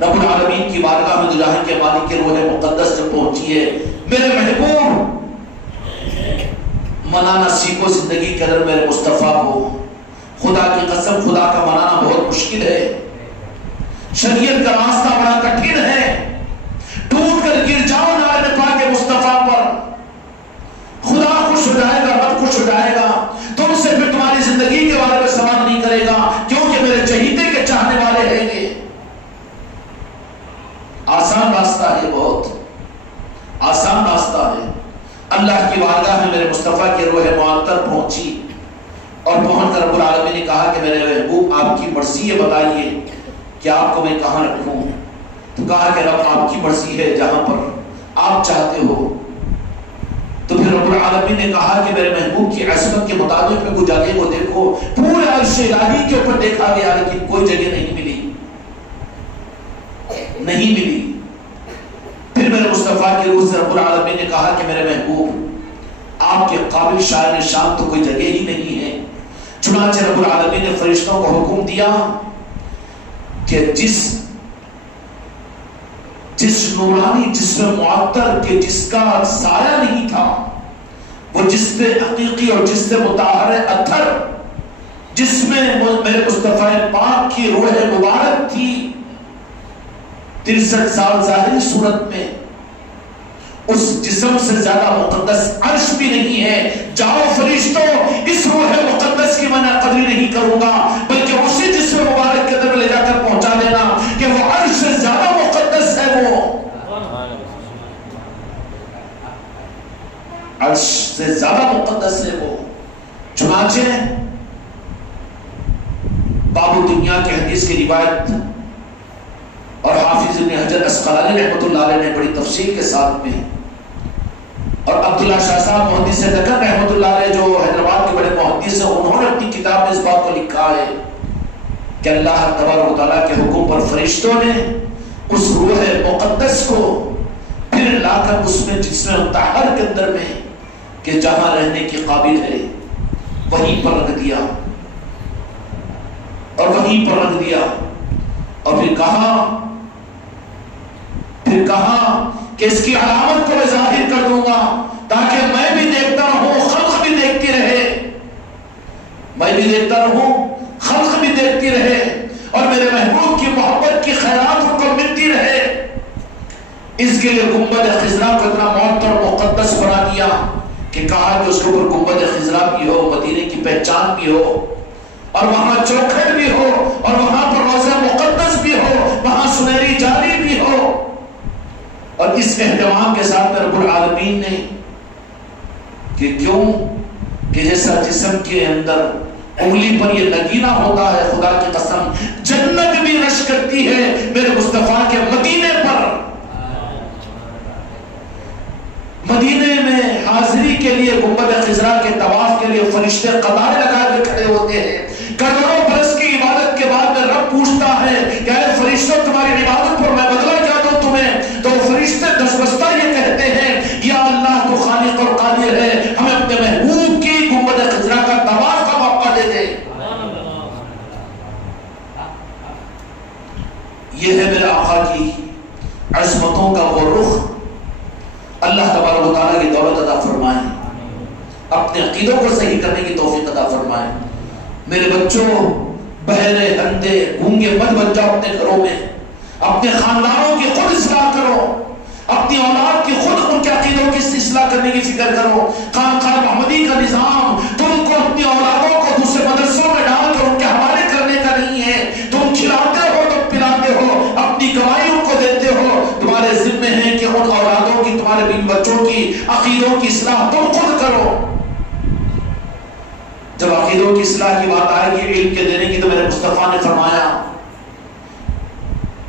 رب العالمین کی بارگاہ میں جہاں کے مالک کے روح مقدس جب پہنچی ہے، میرے محبوب منانا سیکھو زندگی کے اندر میرے مصطفیٰ کو۔ خدا کی قسم خدا کا منانا بہت مشکل ہے، شریعت کا راستہ بڑا کٹھن ہے، ٹوٹ کر گر جاؤ نعرہ پاک مصطفیٰ پر، خدا خوش ہو جائے گا، رب خوش ہو جائے گا، تم سے پھر تمہاری زندگی کے بارے میں سوال نہیں کرے گا، کیونکہ میرے چہیتے کے چاہنے والے ہیں گے۔ آسان راستہ ہے، بہت آسان راستہ ہے۔ اللہ کی بارگاہ میں میرے مصطفیٰ کی روح معطر پہنچی، اور پہنچ کر رب العالمین نے کہا کہ میرے محبوب آپ کی مرضی ہے، بتائیے کہ آپ کو میں کہاں رکھوں؟ تو کہا کہ رب آپ کی مرضی ہے، جہاں پر آپ چاہتے ہو۔ تو پھر رب العالمین نے کہا کہ میرے محبوب کی عظمت کے مطابق میں کوئی جگہ کو دیکھو، پورے عرش الہی کے اوپر دیکھا گیا، لیکن کوئی جگہ نہیں ملی، نہیں ملی۔ پھر میرے مصطفیٰ کی روح سے رب العالمین نے کہا کہ میرے محبوب آپ کے قابل شاعر شام تو کوئی جگہ ہی نہیں ہے۔ چنانچہ رب العالمین نے فرشتوں کو حکم دیا کہ جس نورانی جسم معطر کے جس کا سایہ نہیں تھا، وہ جسم حقیقی اور جسم مطہر اطہر، جس میں میرے مصطفیٰ پاک کی روح مبارک تھی، 63 سال ظاہری صورت میں، اس جسم سے زیادہ مقدس عرش بھی نہیں ہے۔ جاؤ فرشتوں، اس روح مقدس کی میں قدر نہیں کروں گا، بلکہ اسی جسم مبارک کے اندر لے جا کر پہنچا دینا کہ وہ عرش سے زیادہ مقدس ہے، وہ عرش سے زیادہ مقدس ہے وہ۔ چنانچہ باب دنیا کی حدیث کی روایت، اور حافظ ابن حجر اسقلانی رحمۃ اللہ علیہ نے بڑی تفصیل کے ساتھ میں، اور عبداللہ شاہ صاحب محدث دکن رحمۃ اللہ علیہ جو حیدرآباد کے بڑے محدث ہیں، انہوں نے اپنی کتاب میں اس بات کو لکھا ہے کہ اللہ تبارک و تعالیٰ کے حکم پر فرشتوں نے اس روح مقدس کو پھر لا کر اس میں جسم مطہر کے اندر میں کہ جہاں رہنے کی قابل ہے وہیں پر رکھ دیا، اور وہیں پر رکھ دیا، اور پھر کہا کہ اس کی علامت کو میں ظاہر کر دوں گا تاکہ میں بھی دیکھتا رہوں، خلق بھی دیکھتی رہے، میں بھی دیکھتا رہوں، خلق بھی دیکھتی رہے، اور میرے محبوب کی محبت کی خیرات ان کو ملتی رہے۔ اس کے لیے گنبد خضرا کو اتنا معطر اور مقدس بنا دیا کہ کہا کہ اس کے اوپر گنبد خضرا بھی ہو، مدینے کی پہچان بھی ہو، اور وہاں چوکھٹ بھی ہو، اور وہاں پر روضہ مقدس بھی ہو، وہاں سنہری جالی بھی ہو۔ اور اس اہتمام کے ساتھ میں رب العالمین نے کہ کیوں کہ جیسا جسم کے اندر انگلی پر یہ نگینہ ہوتا ہے، خدا کی قسم جنت بھی رش کرتی ہے میرے مصطفیٰ کے مدینے پر۔ مدینے میں حاضری کے لیے گنبد خضرا کے طواف کے لیے فرشتے قطاریں لگا کے کھڑے ہوتے ہیں۔ کروڑوں برس کی عبادت کے بعد میں رب پوچھتا ہے کہ اے فرشتوں تمہاری عبادت پر میں بدلہ کیا دوں تمہیں؟ تو فرشتے دستبستہ یہ کہتے ہیں یا اللہ تو خالق اور قادر ہے، ہمیں اپنے محبوب کی گنبد خضرا کا طواف کا موقع دے دے۔ یہ ہے میرے آقا کی عظمتوں کا وہ رخ۔ اللہ تبارک و تعالیٰ کی دولت عطا فرمائے، اپنے عقیدوں کو صحیح کرنے کی توفیق عطا فرمائے۔ میرے بچوں، بہرے اندھے گونگے مت بن جاؤ، اپنے گھروں میں اپنے خاندانوں کی خود اصلاح کرو، اپنی اولاد کی خود ان کے عقیدوں کی اصلاح کرنے کی فکر کرو. خانقاہ محمدی کا نظام تم کو اپنی اولادوں کو دوسرے مدرسوں میں ڈال کر ان کے حوالے کرنے کا نہیں ہے. تم کھلاتے ہو، تم پلاتے ہو، اپنی کمائی ان کو دیتے ہو. تمہارے ذمہ ہے کہ ان اولادوں کی، تمہارے بین بچوں کی عقیدوں کی اصلاح تم خود کرو. جب عقیدوں کی اصلاح کی بات آئے گی علم کے دینے کی، تو میرے مصطفیٰ نے فرمایا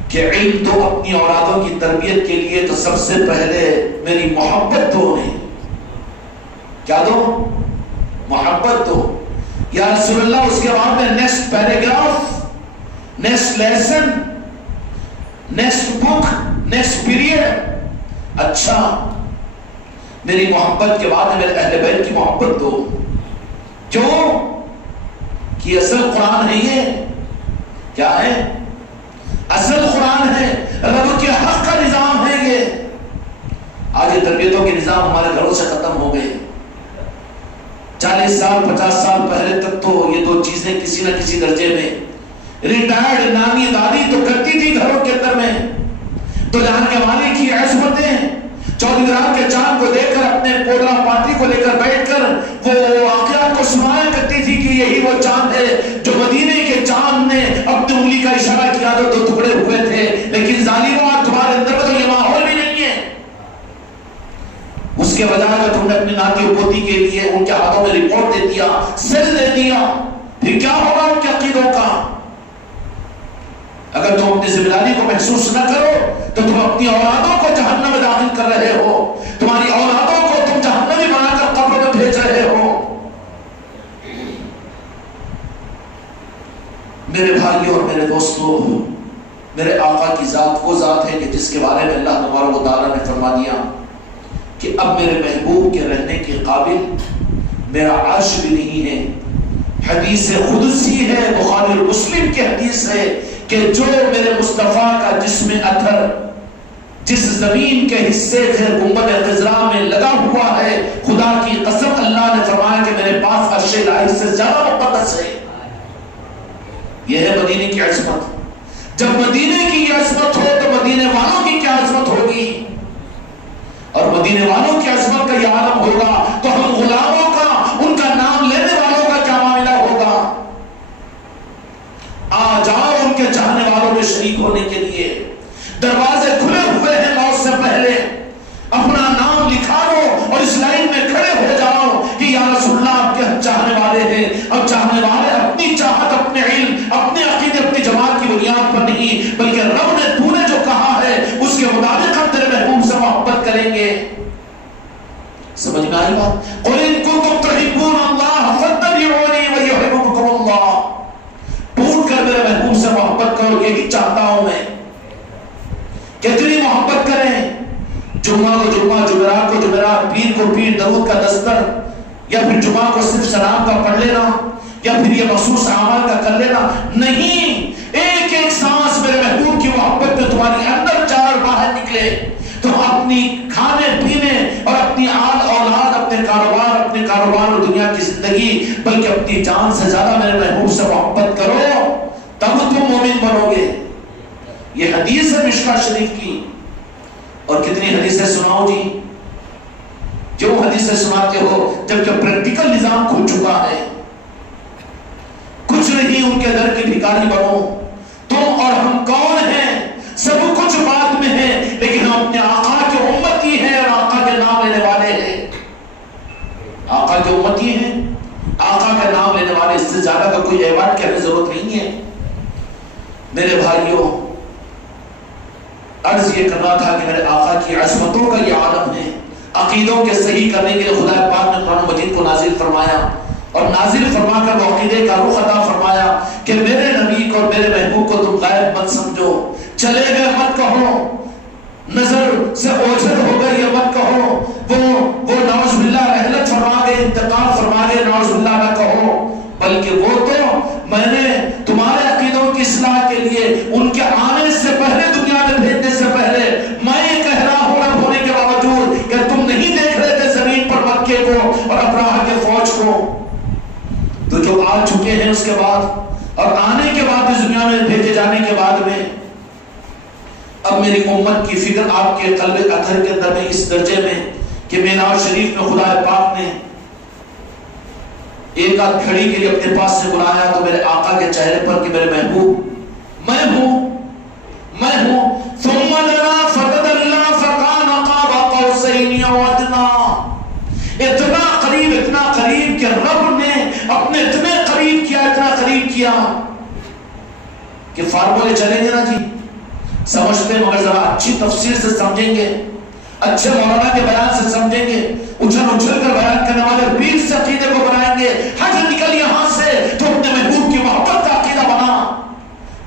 کہ علم تو اپنی اولادوں کی تربیت کے لیے تو سب سے پہلے میری محبت دو انہیں. کیا دو؟ محبت دو. یا رسول اللہ اس کے بعد میں next paragraph, next lesson, next book, next period. اچھا، میری محبت کے بعد میرے اہل بیت کی محبت دو. کیوں؟ کہ اصل قرآن ہے. یہ کیا ہے؟ اصل قرآن ہے، رب کے حق کا نظام ہے. یہ آج یہ تربیتوں کے نظام ہمارے گھروں سے ختم ہو گئے. 40 سال 50 سال پہلے تک تو یہ دو چیزیں کسی نہ کسی درجے میں ریٹائرڈ نانی دادی تو کرتی تھی گھروں کے اندر میں. تو جہاں کے والی کی عصمتیں چودہ رات کے چاند کو دیکھ کر اپنے پوڑا پاتی کو لے کر بیٹھ کر وہ واقعات کو سنایا کرتی تھی کہ یہی وہ چاند ہے جو مدینے کے چاند نے اپنی انگلی کا اشارہ کیا تو 2 ٹکڑے ہوئے تھے. لیکن ظالموں تمہارے اندر تو یہ ماحول بھی نہیں ہے. اس کے بجائے تم نے اپنی ناتی و پوتی کے لیے ان کے ہاتھوں میں رپورٹ دے دیا، سیل دے دیا. پھر کیا ہوگا ان کے عقیدوں کا؟ اگر تم اپنی ذمہ داری کو محسوس نہ کرو تو تم اپنی اولادوں کو جہنم میں داخل کر رہے ہو. تمہاری اولادوں کو تم جہنمی بنا کر قبر میں بھیج رہے ہو. میرے بھائیوں اور میرے دوستوں، میرے آقا کی ذات وہ ذات ہے کہ جس کے بارے میں اللہ تبارک و تعالیٰ نے فرما دیا کہ اب میرے محبوب کے رہنے کے قابل میرا عرش بھی نہیں ہے. حدیث قدسی ہے، بخاری اور مسلم کی حدیث ہے کہ جو میرے مصطفیٰ کا جسم اثر جس زمین کے حصے سے گنبد خضرا میں لگا ہوا ہے، خدا کی قسم اللہ نے فرمایا کہ میرے پاس عرش الہی سے زیادہ مقدس ہے. یہ ہے مدینے کی عظمت. جب مدینے کی یہ عظمت ہو تو مدینے والوں کی کیا عظمت ہوگی؟ اور مدینے والوں کی عظمت کا یہ عالم ہوگا تو ہم غلاموں کا، ان کا نام لینے والوں کا کیا معاملہ ہوگا؟ آ جاؤ ان کے چاہنے والوں میں شریک ہونے کے لیے. دروازے کھلے ہوئے ہیں موت سے پہلے. اپنا نام لکھا لو اور اس لائن میں کھڑے ہو جاؤ کہ یا رسول اللہ آپ کے چاہنے والے ہیں. اب چاہنے والے اپنی چاہت، اپنے علم، اپنے عقیدے، اپنی جماعت کی بنیاد پر نہیں، بلکہ رب نے تو نے جو کہا ہے اس کے مطابق ہم تیرے محبوب سے محبت کریں گے. سمجھ میں آئی بات؟ قل ان کنتم تحبون اللہ فاتبعونی ویحببکم اللہ. ٹوٹ کر میرے محبوب سے محبت کرو، یہی چاہتا ہوں میں. کتنی محبت کریں؟ جمعہ کو جمعہ، جمعرات کو جمعرات، پیر کو پیر، درود کا دستر، یا پھر جمعہ کو صرف سلام کا پڑھ لینا، یا پھر یہ مخصوص اعمال کا کر لینا. نہیں، ایک ایک سانس میرے محبوب کی محبت میں تمہاری اندر چار باہر نکلے. تم اپنی کھانے پینے اور اپنی آل اولاد، اپنے کاروبار اور دنیا کی زندگی، بلکہ اپنی جان سے زیادہ میرے محبوب سے محبت کرو، تب تم مومن بنو گے. یہ حدیث ہے مشکاہ شریف کی. اور کتنی حدیثیں سناؤ جی؟ کیوں حدیثیں سناتے ہو جبکہ پریکٹیکل نظام کھل چکا ہے؟ کچھ نہیں، ان کے در کی بھکاری بنو. تم اور ہم کون ہیں؟ سب کچھ بعد میں ہے، لیکن ہم اپنے آقا کے امتی ہیں اور آقا کے نام لینے والے ہیں. آقا کے امتی ہیں، آقا کا نام لینے والے. اس سے زیادہ کا کوئی ایوارڈ کہنے کی ضرورت نہیں ہے. میرے بھائیوں، عرض یہ کرنا تھا کہ میرے آقا کی عظمتوں کا یہ عالم ہے. عقیدوں کے صحیح کرنے کے لیے خدا پاک نے قرآن مجید کو نازل فرمایا، اور نازل فرما کر وہ عقیدے کا رخ عطا فرمایا کہ میرے نبی کو اور میرے محبوب کو تم غائب مت سمجھو، چلے گئے مت کہو، نظر سے اوجھل ہو گئے یہ مت کہو، وہ نعوذ باللہ رحلت فرما گئے، انتقال فرما گئے، نعوذ باللہ نہ کہو. بلکہ وہ تو میں نے تمہارے عقیدوں کی اصلاح کے لیے ان کے آنے سے پہلے، دنیا میں بھیجنے سے پہلے میں یہ کہہ رہا ہوں رب ہونے کے باوجود کہ تم نہیں دیکھ رہے تھے زمین پر مکے کو اور ابراہ کے فوج کو، تو جو آ چکے ہیں اس کے بعد اور آنے کے بعد اس دنیا میں بھیجے جانے کے بعد میں اب میری امت کی فکر آپ کے قلب اطہر کے اندر میں اس درجے میں کہ معراج شریف میں خدا پاک نے ایک آدھ گھڑی کے لیے اپنے پاس سے بلایا تو میرے آقا کے چہرے پر کہ میرے محبوب میں ہوں ثم دنا فتدلى فكان قاب قوسين او ادنى. اتنا قریب کہ رب نے اپنے اتنے قریب کیا کہ فارمولے چلیں گے نا جی سمجھتے مگر ذرا اچھی تفسیر سے سمجھیں گے, اچھے مولانا کے بیان سے سمجھیں گے, اچھل کر بیان کرنے والے پیر سے عقیدے کو بنائیں گے. حج نکل یہاں سے تو اپنے محبوب کی محبت کا عقیدہ بنا.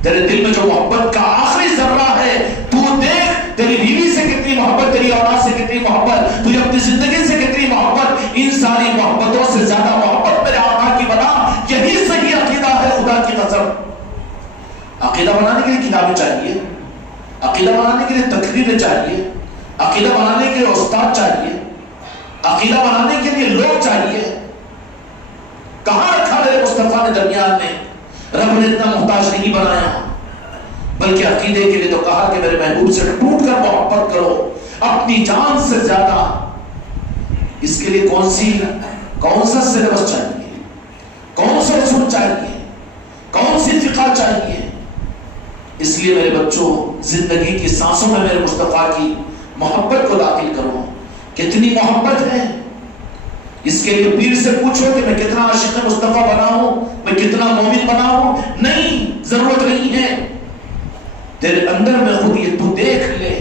تیرے دل میں جو محبت کا آخری ذرہ ہے تو دیکھ تیری بیوی سے کتنی محبت, تیری اولاد سے کتنی محبت, تجھے اپنی زندگی سے کتنی محبت, ان ساری محبتوں سے زیادہ محبت میرے آقا کی بنا. یہی صحیح عقیدہ ہے خدا کی قسم. عقیدہ بنانے کے لیے کتابیں چاہیے, عقیدہ بنانے کے لیے تقریریں چاہیے, عقیدہ بنانے کے لیے استاد چاہیے, عقیدہ بنانے کے لیے لوگ چاہیے. کہاں رکھا میرے مصطفیٰ نے درمیان میں؟ رب نے اتنا محتاج نہیں بنایا, بلکہ عقیدے کے لیے تو کہا کہ میرے محبوب سے ٹوٹ کر محبت کرو اپنی جان سے زیادہ. اس کے لیے کون سا سلیبس چاہیے, کون سا اصول چاہیے, کون سی فقہ چاہیے؟ اس لیے میرے بچوں زندگی کی سانسوں میں میرے مصطفیٰ کی محبت کو داخل کرو. کتنی محبت ہے اس کے لیے پیر سے پوچھو کہ میں کتنا عاشق مصطفیٰ بناؤں, میں کتنا مومن بناؤں. نہیں, ضرورت نہیں ہے. تیرے اندر میں خود یہ تو دیکھ لے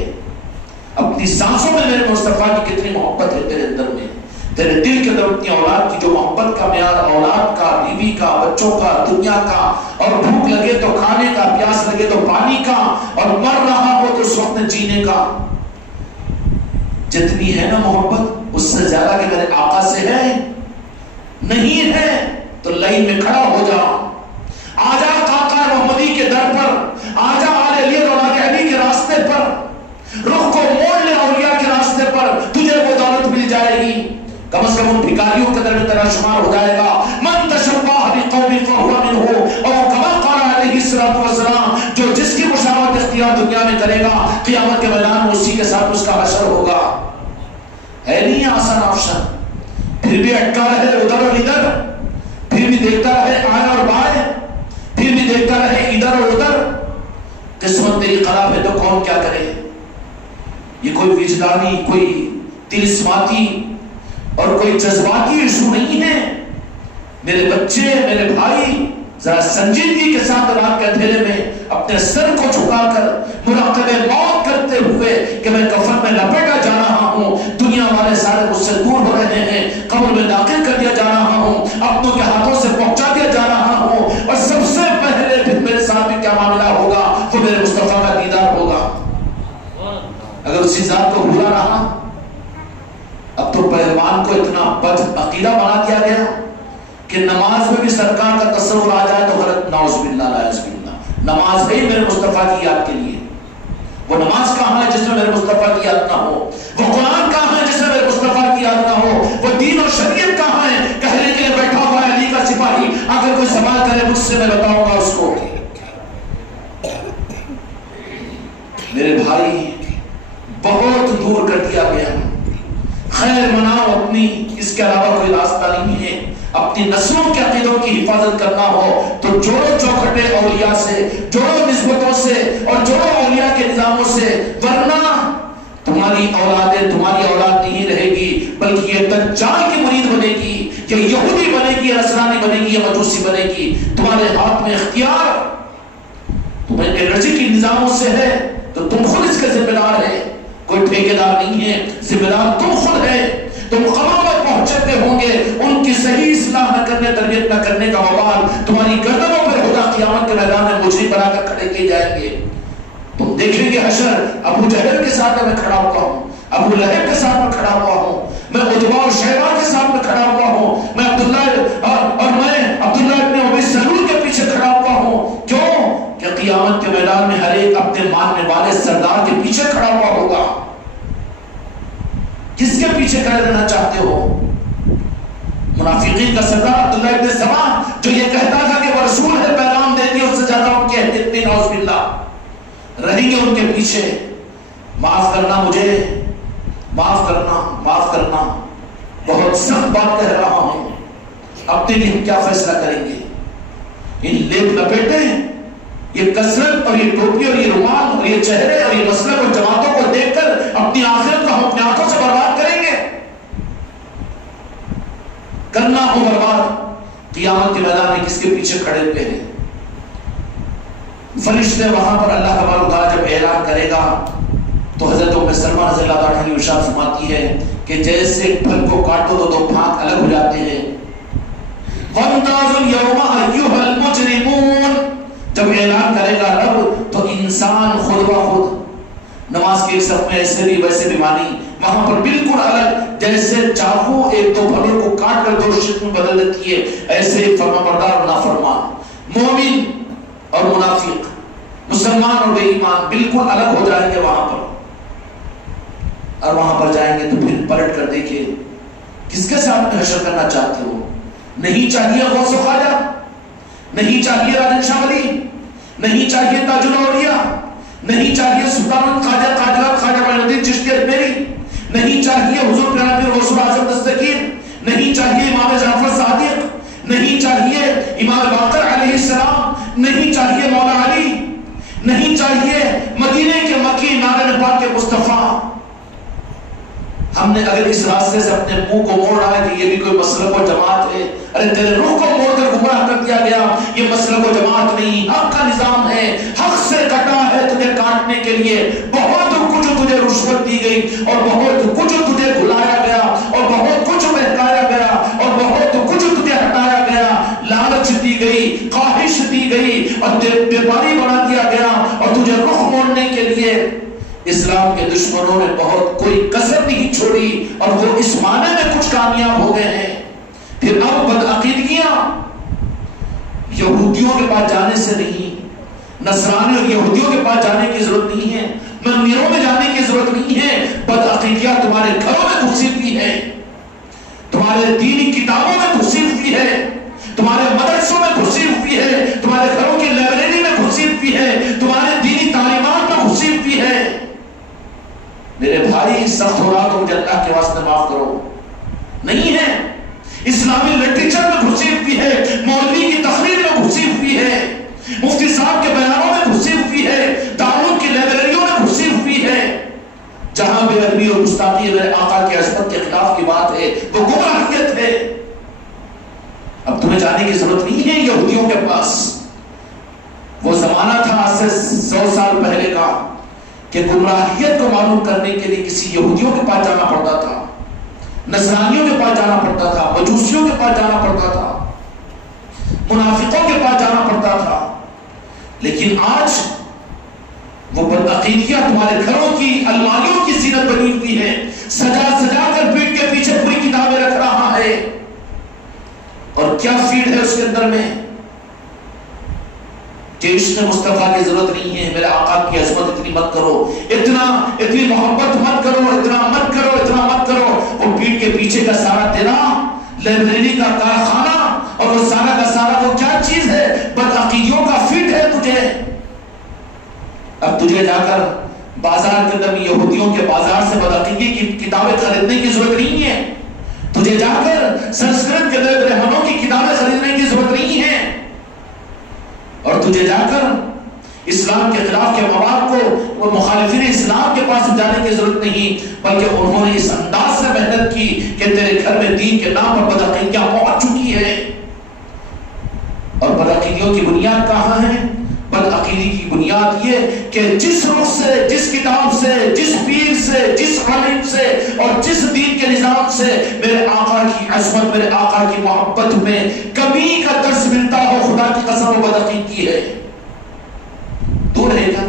اپنی سانسوں میں میرے مصطفیٰ کی کتنی محبت ہے تیرے اندر میں. تیرے دل کے اندر اپنی اولاد کی جو محبت کا معیار, اولاد کا, بیوی کا, بچوں کا, دنیا کا, اور بھوک لگے تو کھانے کا, پیاس لگے تو پانی کا, اور مر رہا ہو تو اس وقت جینے کا, جتنی ہے نا محبت اس سے زیادہ کہ میرے آقا سے ہے نہیں ہے تو لائن میں کھڑا ہو جا. آجا قاقہ محمدی کے در پر, آجا آل علی اور علی کے راستے پر, رخ کو موڑ لے اولیاء کے راستے پر, تجھے وہ دولت مل جائے گی. کم از کم ان بھکاریوں کے در میں تیرا شمار ہو جائے گا. من تشبہ بقوم فہو منہ, اور کما قال علیہ الصلوۃ والسلام, جو جس کی مشابہت اختیار دنیا میں کرے گا قیامت کے میدان میں اسی کے ساتھ اس کا حشر ہوگا. ہے نہیں آسان آپشن, پھر بھی اٹکا رہے ادھر اور ادھر, پھر بھی دیکھتا رہے آئیں اور بائیں, پھر بھی دیکھتا رہے ادھر اور ادھر. قسمت تیری خراب ہے تو کون کیا کرے؟ یہ کوئی وجدانی, کوئی تلسماتی اور کوئی جذباتی ایشو نہیں ہے. میرے بچے, میرے بھائی, ذرا سنجیدگی کے ساتھ رات کے اندھیرے میں اپنے سر کو جھکا کر مراقبہ موت کرتے ہوئے کہ میں کفن میں لپیٹا جا رہا ہوں, دنیا والے سارے مجھ سے دور ہو رہے ہیں, قبر میں داخل کر دیا جا رہا ہوں, اپنوں کے ہاتھوں سے پہنچا دیا جا رہا ہوں, اور سب سے پہلے پھر میرے ساتھ بھی کیا معاملہ ہوگا تو میرے مصطفیٰ کا دیدار ہوگا. اگر اسی ذات کو بھولا رہا, اب تو پہلوان کو اتنا بد عقیدہ بنا دیا گیا کہ نماز میں بھی سرکار کا تصور آ جائے تو غلط. نعوذ باللہ, نعوذ باللہ. نماز ہے میرے مصطفیٰ کی یاد کے لیے. وہ نماز کہاں ہے جس میں میرے مصطفیٰ کی یاد نہ ہو؟ وہ قرآن کہاں ہے جس میں میرے مصطفیٰ کی یاد نہ ہو؟ وہ دین اور شریعت کہاں ہے؟ کہنے کے لیے بیٹھا ہوا ہے علی کا سپاہی, اگر کوئی سوال کرے مجھ سے میں بتاؤں گا اس کو. میرے بھائی بہت دور کر دیا گیا. خیر مناؤ اپنی, اس کے علاوہ کوئی راستہ نہیں ہے. اپنی نسلوں کے عقیدوں کی حفاظت کرنا ہو تو جوڑو چوکھٹے اولیاء سے, جوڑو نسبتوں سے, اور جوڑو اولیاء کے نظاموں سے, ورنہ تمہاری اولادیں تمہاری اولاد نہیں رہے گی, بلکہ یہ دجال کی مرید بنے گی, یا یہودی بنے گی, یا نصرانی بنے گی, یا مجوسی بنے گی. تمہارے ہاتھ میں اختیار تمہیں انرجی کی نظاموں سے ہے تو تم خود اس کے ذمہ دار ہے, کوئی ٹھیکیدار نہیں ہے. ذمہ دار تم خود ہے. تم قبر پر پہنچتے ہوں گے, ان کی صحیح اصلاح نہ کرنے, تربیت نہ کرنے کا وبال تمہاری گردنوں پر ہوگا. قیامت کے میدان میں مجرم بنا کر کھڑے کیے جائیں گے. تم دیکھیں گے حشر, ابو جہل کے ساتھ میں کھڑا ہوا ہوں, ابو لہب کے ساتھ میں کھڑا ہوا ہوں, میں عتبہ اور شیبہ کے ساتھ میں کھڑا ہوا ہوں, میں عبداللہ ابن ابی سلول کے پیچھے کھڑا ہوا ہوں. کیوں کہ قیامت کے میدان میں ہر ایک اپنے ماننے والے سردار کے پیچھے کھڑا ہوا ہوگا. کس کے پیچھے کھڑے رہنا چاہتے ہو؟ منافقین کا سردار عبداللہ ابن سبا, جو یہ کہتا تھا کہ وہ رسول ہے, پیغام دے دیا, اس سے زیادہ ان کی اہمیت میں نعوذ باللہ رہیں گے ان کے پیچھے. معاف کرنا مجھے، معاف کرنا، معاف کرنا، بہت سخت بات کہہ رہا ہوں، اپنے لیے ہم کیا فیصلہ کریں گے؟ ان لیپ لپیٹے، یہ کثرت اور یہ ٹوپی اور یہ رومال اور یہ چہرے اور یہ مسلک اور جماعتوں کو دیکھ کر اپنی آخرت کو ہم اپنے ہاتھوں سے برباد کریں گے؟ کرنا ہو برباد، قیامت کے میدان میں کس کے پیچھے کھڑے ہوئے ہیں؟ فرشتے وہاں پر اللہ تبارک و تعالیٰ جب اعلان کرے گا تو حضرت ام سلمہ رضی اللہ تعالیٰ عنہ ارشاد فرماتی ہے کہ جیسے پھل کو کاٹو تو دو پھانک الگ ہو جاتے ہیں۔ وَامْتَازُوا الْيَوْمَ أَيُّهَا الْمُجْرِمُونَ، جب اعلان کرے گا رب تو انسان خود بخود نماز کے صف میں ایسے بھی ویسے بھی مانی، وہاں پر بالکل الگ، جیسے چاقو ایک دو پھلوں کو کاٹ کر دو شق میں بدل دیتی ہے، ایسے فرمانبردار اور نافرمان، مومن اور منافق، مسلمان اور بے ایمان بالکل الگ ہو جائیں گے وہاں پر۔ اور وہاں پر جائیں گے تو پھر پلٹ کر دیکھیں کس کے ساتھ حشر کرنا چاہتے ہو؟ نہیں چاہیے غوث و خواجہ، نہیں چاہیے راجن شاہ ولی، نہیں چاہیے تاج الاولیاء، نہیں چاہیے سلطان خواجہ قادر خواجہ معین الدین چشتی اجمیری، نہیں چاہیے حضور پیارا پیر غوث الاعظم دستگیر، نہیں چاہیے امام جعفر صادق، نہیں چاہیے امام باقر علیہ السلام، نہیں چاہیے مولا علی، نہیں چاہیے مدینے کے مکی نارائن پاک کے مصطفیٰ۔ ہم نے اگر اس راستے سے اپنے منہ کو موڑا ہے کہ یہ بھی کوئی مسلک و جماعت ہے، ارے تیرے روح کو موڑ کر گمراہ کر دیا گیا، یہ مسلک و جماعت نہیں، حق کا نظام ہے، حق سے کٹا ہے تجھے کاٹنے کے لیے، بہت کچھ تجھے رشوت دی گئی اور بہت کچھ تجھے بھلایا گیا اور بہت کچھ بہکایا گیا اور بہت کچھ تجھے ہٹایا گیا، لالچ دی گئی، خواہش دی گئی اور بیماری بنا دیا گیا، اور تجھے رخ موڑنے کے لیے اسلام کے دشمنوں نے بہت کوئی کسر نہیں چھوڑی اور وہ اس معنی میں کچھ کامیاب ہو گئے ہیں۔ پھر اب بدعقیدگیاں یہودیوں کے پاس جانے سے نہیں، نصرانی اور یہودیوں کے پاس جانے کی ضرورت نہیں ہے، مندروں میں جانے کی ضرورت نہیں ہے، بدعقیدگیاں تمہارے گھروں میں گھسی ہوئی ہے، تمہارے دینی کتابوں میں گھسی ہوئی ہے، تمہارے مدرسوں میں گھسی ہوئی ہے، تمہارے گھروں کی لائبریری میں گھسی ہوئی ہے، تمہارے دینی تعلیمات میں گھسی ہوئی ہے۔ میرے بھائی سخت ہو رہا تو مجھے اللہ کے واسطے معاف کرو، نہیں ہے، اسلامی لٹریچر میں گھسی ہوئی ہے، مولوی کی تقریر میں گھسی ہوئی ہے، مفتی صاحب کے بیانوں میں گھسی ہوئی ہے، دارالعلوم کی لائبریریوں میں گھسی ہوئی ہے۔ جہاں بے ادبی اور گستاخی میرے آقا کی عظمت کے خلاف کی بات ہے وہ گمراہیت ہے۔ اب تمہیں جانے کی ضرورت نہیں ہے یہودیوں کے پاس۔ وہ زمانہ تھا آج سے 100 سال پہلے کا کہ گمراہیت کو معلوم کرنے کے لیے کسی یہودیوں کے پاس جانا پڑتا تھا، نصرانیوں کے پاس جانا پڑتا تھا، مجوسیوں کے پاس جانا پڑتا تھا، منافقوں کے پاس جانا پڑتا تھا۔ لیکن آج وہ بدعقیدیاں تمہارے گھروں کی الماریوں کی زینت بنی ہوئی ہے، سجا سجا کر پیٹ کے پیچھے پوری کتابیں رکھ رہا ہے، اور کیا فیڈ ہے اس کے اندر میں کہ عشق مصطفیٰ کی ضرورت نہیں ہے، میرے آقا کی عظمت اتنی مت کرو، اتنی محبت مت کرو، اتنا مت کرو، اتنا مت کرو۔ وہ پیٹ کے پیچھے کا سارا تیرا لائبریری کا کارخانہ اور وہ سارا کا سارا وہ کیا چیز ہے؟ بدعقیدیوں کا فیڈ ہے تجھے۔ اب تجھے جا کر بازار کے اندر یہودیوں کے بازار سے بدعقیدی کی کتابیں خریدنے کی ضرورت نہیں ہے، تجھے جا کر سنسکرت کے برہمنوں کی کتابیں خریدنے کی ضرورت نہیں ہے، اور تجھے جا کر اسلام کے خلاف کے مواد کو وہ مخالفین اسلام کے پاس جانے کی ضرورت نہیں، بلکہ انہوں نے اس انداز سے محنت کی کہ تیرے گھر میں دین کے نام پر بدعقیدیاں پہنچ چکی ہے۔ اور بدعقیدیوں کی بنیاد کہاں ہے؟ بدعقیدی کی بنیاد یہ کہ جس رخ سے، جس کتاب سے، جس پیر سے، جس عالم سے اور جس دین کے نظام سے میرے آقا کی عظمت، میرے آقا کی محبت میں کمی کا درس ملتا ہو، خدا کی قسم وہ بدعقیدگی ہے۔ تو رہے گا،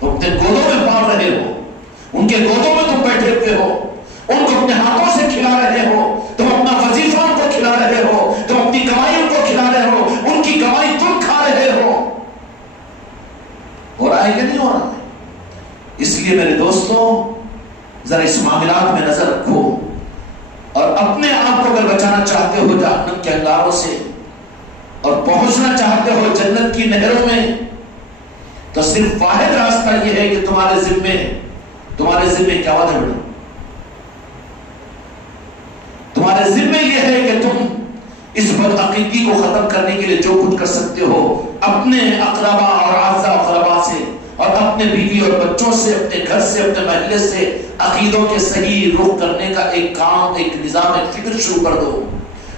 تم اپنے گودوں میں پال رہے ہو، ان کے گودوں میں تم بیٹھے ہوئے ہو، ان کو اپنے ہاتھوں سے کھلا رہے ہو، تم اپنا وظیفہ ان کو کھلا رہے ہو، تم اپنی کمائی ان کو کھلا رہے ہو، ان کی کمائی تم کھا رہے ہو۔ ہو رہا ہے کہ نہیں ہو رہا ہے؟ اس لیے میرے دوستوں ذرا اس معاملات میں نظر رکھو، اور اپنے آپ کو اگر بچانا چاہتے ہو جہنم کے انگاروں سے اور پہنچنا چاہتے ہو جنت کی نہروں میں، تو صرف واحد راستہ یہ ہے کہ تمہارے ذمے تمہارے ذمے کیا وعدہ بڑے؟ تمہارے ذمے یہ ہے کہ تم اس بدعقیدگی کو ختم کرنے کے لیے جو کچھ کر سکتے ہو اپنے اقربا اور اعزا اقربا سے اور اپنے بیوی اور بچوں سے، اپنے گھر سے، اپنے محلے سے عقیدوں کے صحیح رخ کرنے کا ایک کام، ایک نظام، ایک فکر شروع کر دو۔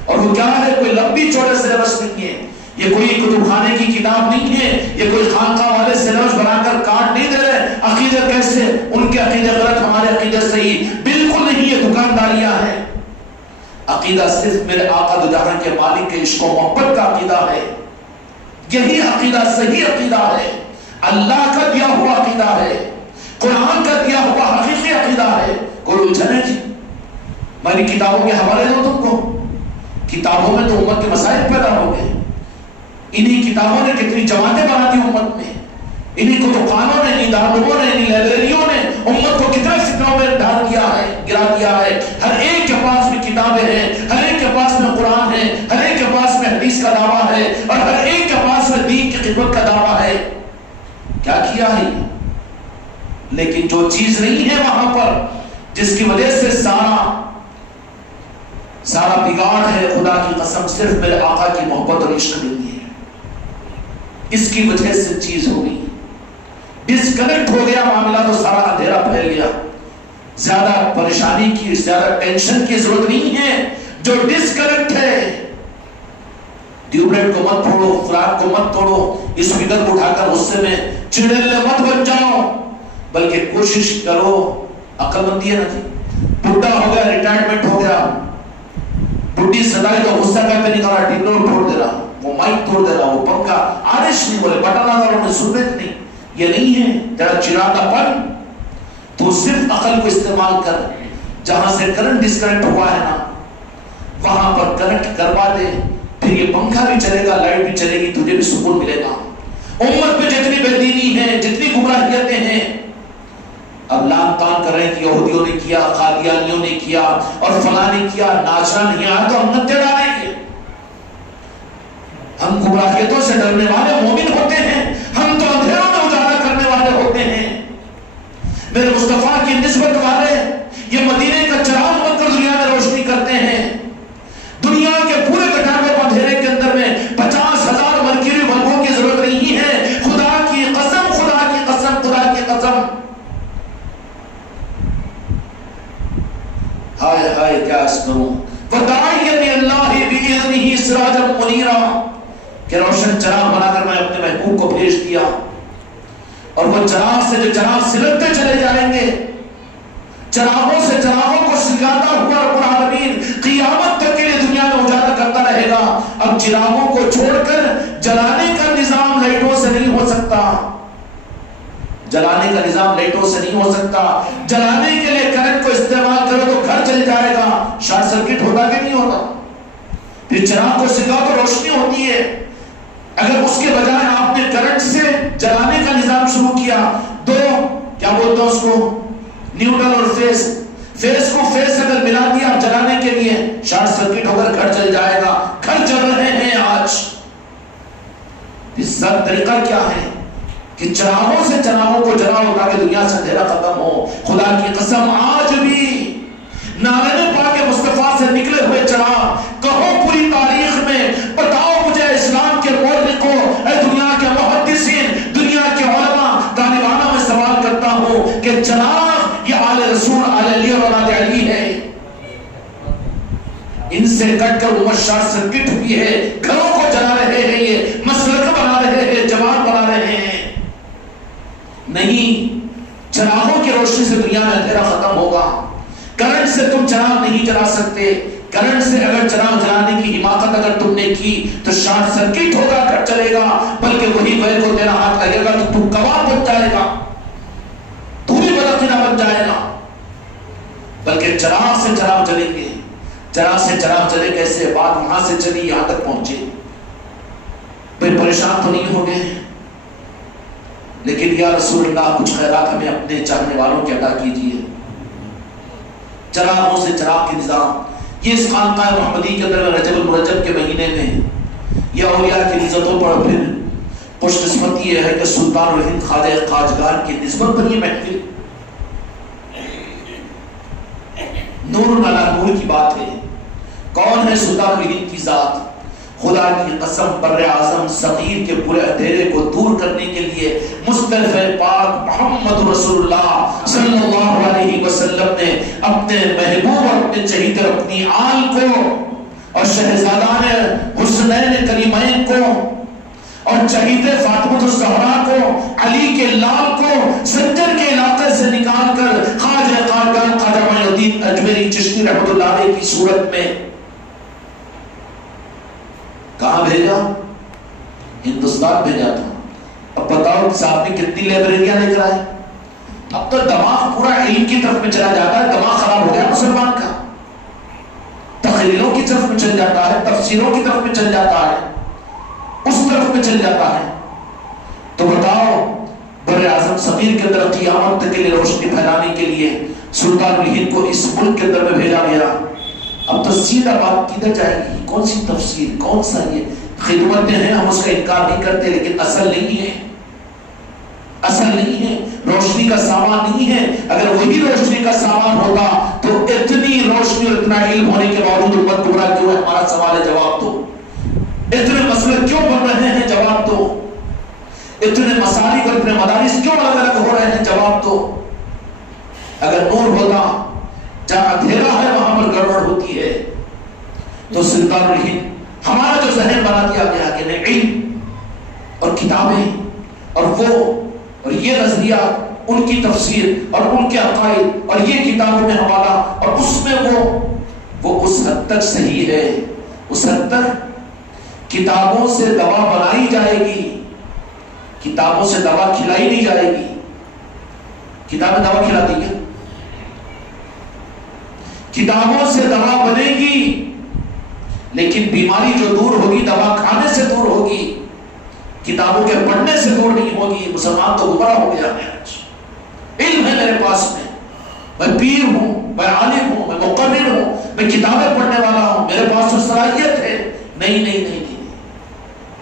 اور وہ کیا ہے؟ کوئی لمبی چوڑے سلیبس نہیں ہے، یہ کوئی کتب خانے کی کتاب نہیں ہے، یہ کوئی خانقاہ والے سلیبس بنا کر کارڈ نہیں دے رہے عقیدے کیسے، ان کے عقیدے غلط، ہمارے عقیدے صحیح، بالکل نہیں، یہ دکانداریاں ہیں۔ عقیدہ صرف میرے آقا دو جہاں کے مالک کے عشق و محبت کا عقیدہ ہے، یہی عقیدہ صحیح عقیدہ ہے، اللہ کا دیا ہوا عقیدہ ہے، قرآن کا دیا ہوا حقیقی عقیدہ ہے۔ کوئی الجھن ہے جی؟ میری کتابوں کے حوالے دو تم کو، کتابوں میں تو امت کے مسائل پیدا ہو گئے، انہی کتابوں نے کتنی جماعتیں بنا دی امت میں، انہی کتبخانوں نے، انہی دارالعلوموں نے، انہی لائبریریوں نے امت کو کتنے فتنوں میں ڈال دیا ہے، گرا دیا ہے۔ ہر ایک کے پاس میں کتابیں ہیں، ہر ایک کے پاس میں قرآن ہے، ہر ایک کے پاس میں حدیث کا دعویٰ ہے، اور ہر ایک کے پاس میں دین کی خدمت کا دعویٰ ہے۔ کیا کیا ہے؟ لیکن جو چیز نہیں ہے وہاں پر، جس کی وجہ سے سارا بگاڑ ہے، خدا کی قسم صرف میرے آقا کی محبت اور عشق نہیں ہے، اس کی وجہ سے چیز ہو گئی، ڈسکنیکٹ ہو گیا معاملہ، تو سارا اندھیرا پھیل گیا۔ زیادہ پریشانی کی، زیادہ ٹینشن کی ضرورت نہیں ہے، جو ڈسکنیکٹ ہے، ٹیوب لائٹ کو مت پھوڑو، فراق کو مت توڑو، اس فکر کو اٹھا کر غصے میں چڑیلے مت بن جاؤ، بلکہ کوشش کرو، عقل مندی ہے نا جی، بڈھا ہو گیا، ریٹائرمنٹ ہو گیا، بڈھی سدائی تو غصہ کہتے نہیں کرا، ٹیوب لائٹ توڑ دے رہا، وہ مائک توڑ دے رہا، وہ پنکھا آرش نہیں بولے، بٹن آدھاروں میں سنت نہیں، یہ نہیں ہے تیرا چراغا پن۔ تو صرف عقل کو استعمال کر، جہاں سے کرنٹ ڈسکنیکٹ ہوا ہے نا وہاں پر کنیکٹ کروا دے، پھر یہ پنکھا بھی چلے گا، لائٹ بھی چلے گی، تجھے بھی سکون ملے گا۔ امت میں جتنی بے دینی ہے، جتنی گمراہیتیں ہیں، اب لان تان کر رہے ہیں کہ یہودیوں نے کیا، قادیانیوں نے کیا، اور فلاں نے کیا، ناچنا نہیں آیا تو ہم نچے ڈالیں گے۔ ہم گمراہیتوں سے ڈرنے والے مومن ہوتے ہیں، ہم تو اندھیروں میں اجالا کرنے والے ہوتے ہیں۔ میرے مصطفیٰ کی نسبت والے یہ مدینے کا چراغ بن کر دنیا میں روشنی کرتے ہیں۔ دنیا کے پورے گٹاروں کو اندھیرے کے اندر میں 50,000 مرکری بلبوں کی ضرورت نہیں ہے۔ خدا کی قسم، خدا کی قسم، خدا کی قسم، ہائے ہائے کیا اس کروں، وَدَاعِيًا لِلَّهِ بِإِذْنِهِ سِرَاجًا مُنِيرًا، کہ روشن چراغ بنا کر میں اپنے محبوب کو بھیج دیا، اور وہ چراغ سے جو چراغ سلگتے چلے جائیں گے، چراغوں سے چراغوں کو سلگاتا ہوا رب العالمین قیامت تک کے لیے دنیا میں اجالا کرتا رہے گا۔ اب چراغوں کو چھوڑ کر جلانے کا نظام لائٹوں سے نہیں ہو سکتا، جلانے کا نظام لائٹوں سے نہیں ہو سکتا۔ جلانے کے لیے کرنٹ کو استعمال کرو تو گھر چل جائے گا، شارٹ سرکٹ ہوتا کہ نہیں ہوتا؟ پھر چراغ کو سلگاؤ تو روشنی ہوتی ہے۔ اگر اس کے بجائے آپ نے کرنٹ سے جلانے کا نظام شروع کیا، دو کیا بولتا اس کو، نیوٹرل اور فیس کو فیس اگر ملا دیا جلانے کے لیے، شارٹ سرکٹ ہو کر گھر چل جائے گا۔ گھر چل رہے ہیں آج، اس کا طریقہ کیا ہے کہ چراغوں سے چراغوں کو جلاؤ تاکہ دنیا سے اندھیرا ختم ہو۔ خدا کی قسم آج بھی نارین پاک مصطفیٰ سے نکلے ہوئے چراغ، کہو پوری تاریخ میں، بتاؤ مجھے اسلام کے مورخوں، اے دنیا کے محدثین، دنیا کے علماء، طالبانہ میں سوال کرتا ہوں کہ چراغ یہ آل رسول، آل علی اور آل علی ہے، ان سے کٹ کر امت شارٹ سرکٹ ہوئی ہے، گھروں کو جلا رہے ہیں، یہ مسلک بنا رہے ہیں، جماعت بنا رہے ہیں۔ نہیں، چراغوں کی روشنی سے دنیا میں اندھیرا ختم ہوگا۔ کرنٹ سے تم چراغ نہیں جلا سکتے، کرنٹ سے اگر چراغ جلانے کی حماقت اگر تم نے کی تو شارٹ سرکٹ ہوگا، گھر چلے گا، بلکہ وہی غیر کو تیرا ہاتھ لگے گا تو تم کباب بن جائے گا، تو بھی بدعقیدہ بن جائے گا۔ بلکہ چراغ سے چراغ جلیں گے، چراغ سے چراغ چلے کیسے؟ بات وہاں سے چلی یہاں تک پہنچے، پھر پریشان تو نہیں ہو گئے، لیکن یا رسول اللہ کچھ خیرات ہمیں اپنے چاہنے والوں کے عطا کیجیے۔ چراغوں سے چراغ کے نظام، یہ اس خانقاہ محمدی کے اندر رجب المرجب کے مہینے میں یہ اولیاء کی نسبتوں پر پھر خوش قسمتی یہ ہے کہ سلطان الہند خواجہ خواجگان کی نسبت پر یہ محفل نور علی نور کی بات ہے. کون ہے سلطان الہند کی ذات؟ خدا کی قسم بر اعظم صغیر کے پورے اندھیرے کو دور کرنے کے لیے مصطفی پاک محمد رسول اللہ صلی اللہ علیہ وسلم نے اپنے محبوب اور اپنے چہیتے اپنی آل کو اور شہزادان حسنین کریمین کو اور چہیتے فاطمہ الزہرا کو علی کے لال کو سنجر کے علاقے سے نکال کر خواجہ قادیان خواجہ معین الدین اجمیری چشتی رحمۃ اللہ علیہ کی صورت میں کہاں بھیجا؟ ہندوستان بھیجا تھا. اب بتاؤ صاحب نے کتنی لائبریریاں لے کر آئے. اب تو دماغ پورا علم کی طرف میں چلا جاتا ہے. دماغ خراب ہو گیا مسلمان کا. تخیلوں کی طرف میں چل جاتا ہے, تفسیروں کی طرف میں چل جاتا ہے, اس طرف میں چل جاتا ہے. تو بتاؤ بر اعظم صغیر کے اندر قیامت تک کے لیے روشنی پھیلانے کے لیے سلطان الہند کو اس ملک کے اندر میں بھیجا گیا. اب تو سیدھا بات کدھر جائے گی؟ کون سی تفسیر, کون سا یہ خدمتیں ہیں؟ ہم اس کا انکار نہیں کرتے, لیکن اصل نہیں ہے, اصل نہیں ہے, روشنی کا سامان نہیں ہے. اگر وہی روشنی کا سامان ہوتا تو اتنی روشنی اور اتنا علم ہونے کے باوجود امت گمراہ کیوں ہے؟ ہمارا سوال ہے, جواب دو. اتنے مسئلے کیوں بن رہے ہیں؟ جواب دو. اتنے مسالک اور اتنے مدارس کیوں الگ الگ ہو رہے ہیں؟ جواب دو. اگر نور ہوتا, جہاں اندھیرا ہے وہاں پر گڑبڑ ہوتی ہے. تو سلطان الہند ہمارا جو ذہن بنا دیا گیا کہ نہیں, علم اور کتابیں اور وہ اور یہ نظریہ, ان کی تفسیر اور ان کے عقائد اور یہ کتابوں میں حوالہ اور اس میں وہ اس حد تک صحیح ہے. اس حد تک کتابوں سے دوا بنائی جائے گی, کتابوں سے دوا کھلائی نہیں جائے گی. کتابیں دوا کھلاتی ہیں, کتابوں سے دوا بنے گی, لیکن بیماری جو دور ہوگی دوا کھانے سے دور ہوگی, کتابوں کے پڑھنے سے دور نہیں ہوگی. مسلمان تو گمراہ ہو گیا ہے. آج علم ہے میرے پاس میں پیر ہوں, میں عالم ہوں, میں مقرر ہوں, میں کتابیں پڑھنے والا ہوں, میرے پاس تو صلاحیت ہے. نہیں نہیں نہیں نہیں,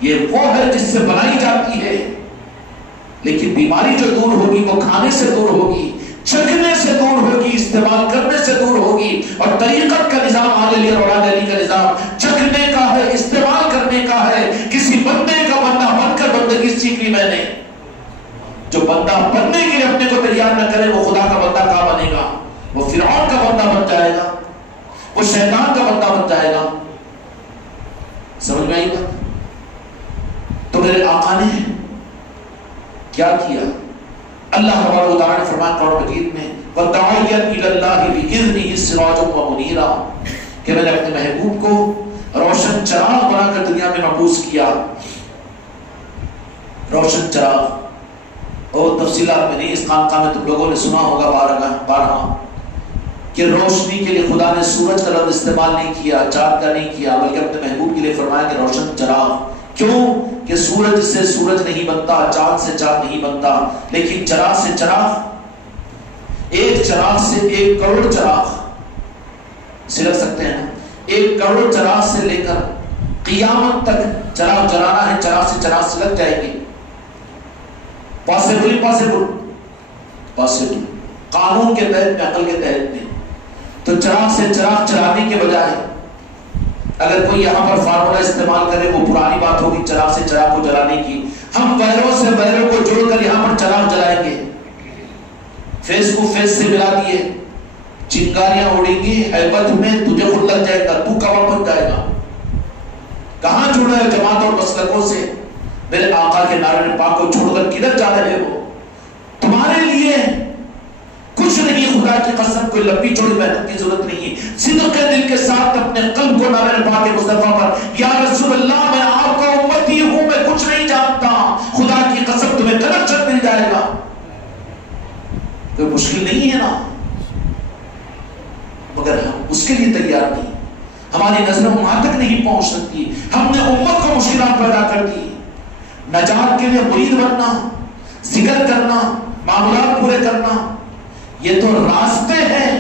یہ وہ ہے جس سے بنائی جاتی ہے, لیکن بیماری جو دور ہوگی وہ کھانے سے دور ہوگی, چکھنے سے دور ہوگی, استعمال کرنے سے دور ہوگی. اور طریقت کا نظام آل علی اور اولاد علی کا نظام چکھنے کا ہے, استعمال کرنے کا ہے. کسی بندے کا بندہ بن کر بندگی سیکھ لی میں نے. جو بندہ بننے کے لیے اپنے کو تیار نہ کرے وہ خدا کا بندہ کہاں بنے گا؟ وہ فرعون کا بندہ بن جائے گا, وہ شیطان کا بندہ بن جائے گا. سمجھ میں آئی بات؟ تو میرے آقا نے کیا کیا؟ اللہ تبارک و تعالیٰ نے فرمایا قرآن مجید میں وَدَعَيَّنْ إِلَى اللَّهِ بِإِذْنِهِ سِرَاجٌ وَمُنِيرًا, کہ میں نے اپنے محبوب کو روشن چراغ بنا کر دنیا میں مبعوث کیا. روشن چراغ, اور تفصیلات میں نہیں, اس خانقاہ میں تم لوگوں نے سنا ہوگا بارہا کہ روشنی کے لیے خدا نے سورج کا لفظ استعمال نہیں کیا, چاند کا نہیں کیا, بلکہ اپنے محبوب کے لیے فرمایا کہ روشن چراغ. کیوں؟ کہ سورج سے سورج نہیں بنتا, چاند سے چاند نہیں بنتا, لیکن چراغ سے چراغ, ایک چراغ سے 1 کروڑ چراغ سلگ سکتے ہیں. 1 کروڑ چراغ سے لے کر قیامت تک چراغ جلانا ہے, چراغ سے چراغ سلگ جائے گی. پاسبل قانون کے تحت میں, عقل کے تحت میں. تو چراغ سے چراغ چلانے کے بجائے اگر کوئی یہاں پر فارمولا استعمال کرے وہ پرانی بات ہوگی چراغ سے چراغ کو جلانے کی. ہم وائروں سے وائروں کو جوڑ کر یہاں پر چراغ جلائیں گے, فیس کو فیس سے ملا دیے, چنگاریاں اڑیں گی, ہیبت میں تجھے خود لگ جائے گا, تو کباب بن جائے گا. کہاں جڑے ہو جماعت اور مسلکوں سے؟ میرے آقا کے نعرہ پاک کو چھوڑ کر کدھر جا رہے ہو؟ تمہارے لیے کچھ نہیں, خدا کی قسم, کوئی لمبی چوڑی محنت کی ضرورت نہیں. صدق کے دل کے ساتھ اپنے قلب کو نعرہ پاک مصطفیٰ پر, یا رسول اللہ میں آپ کا امتی ہوں, میں کچھ نہیں جانتا, خدا کی قسم تمہیں کنیکشن مل جائے گا. کوئی مشکل نہیں ہے نا, مگر ہم اس کے لیے تیار نہیں. ہماری نظریں وہاں تک نہیں پہنچ سکتی. ہم نے امت کو مشکلات پیدا کر دی. نجات کے لیے مرید بننا, ذکر کرنا, معاملات پورے کرنا, یہ تو راستے ہیں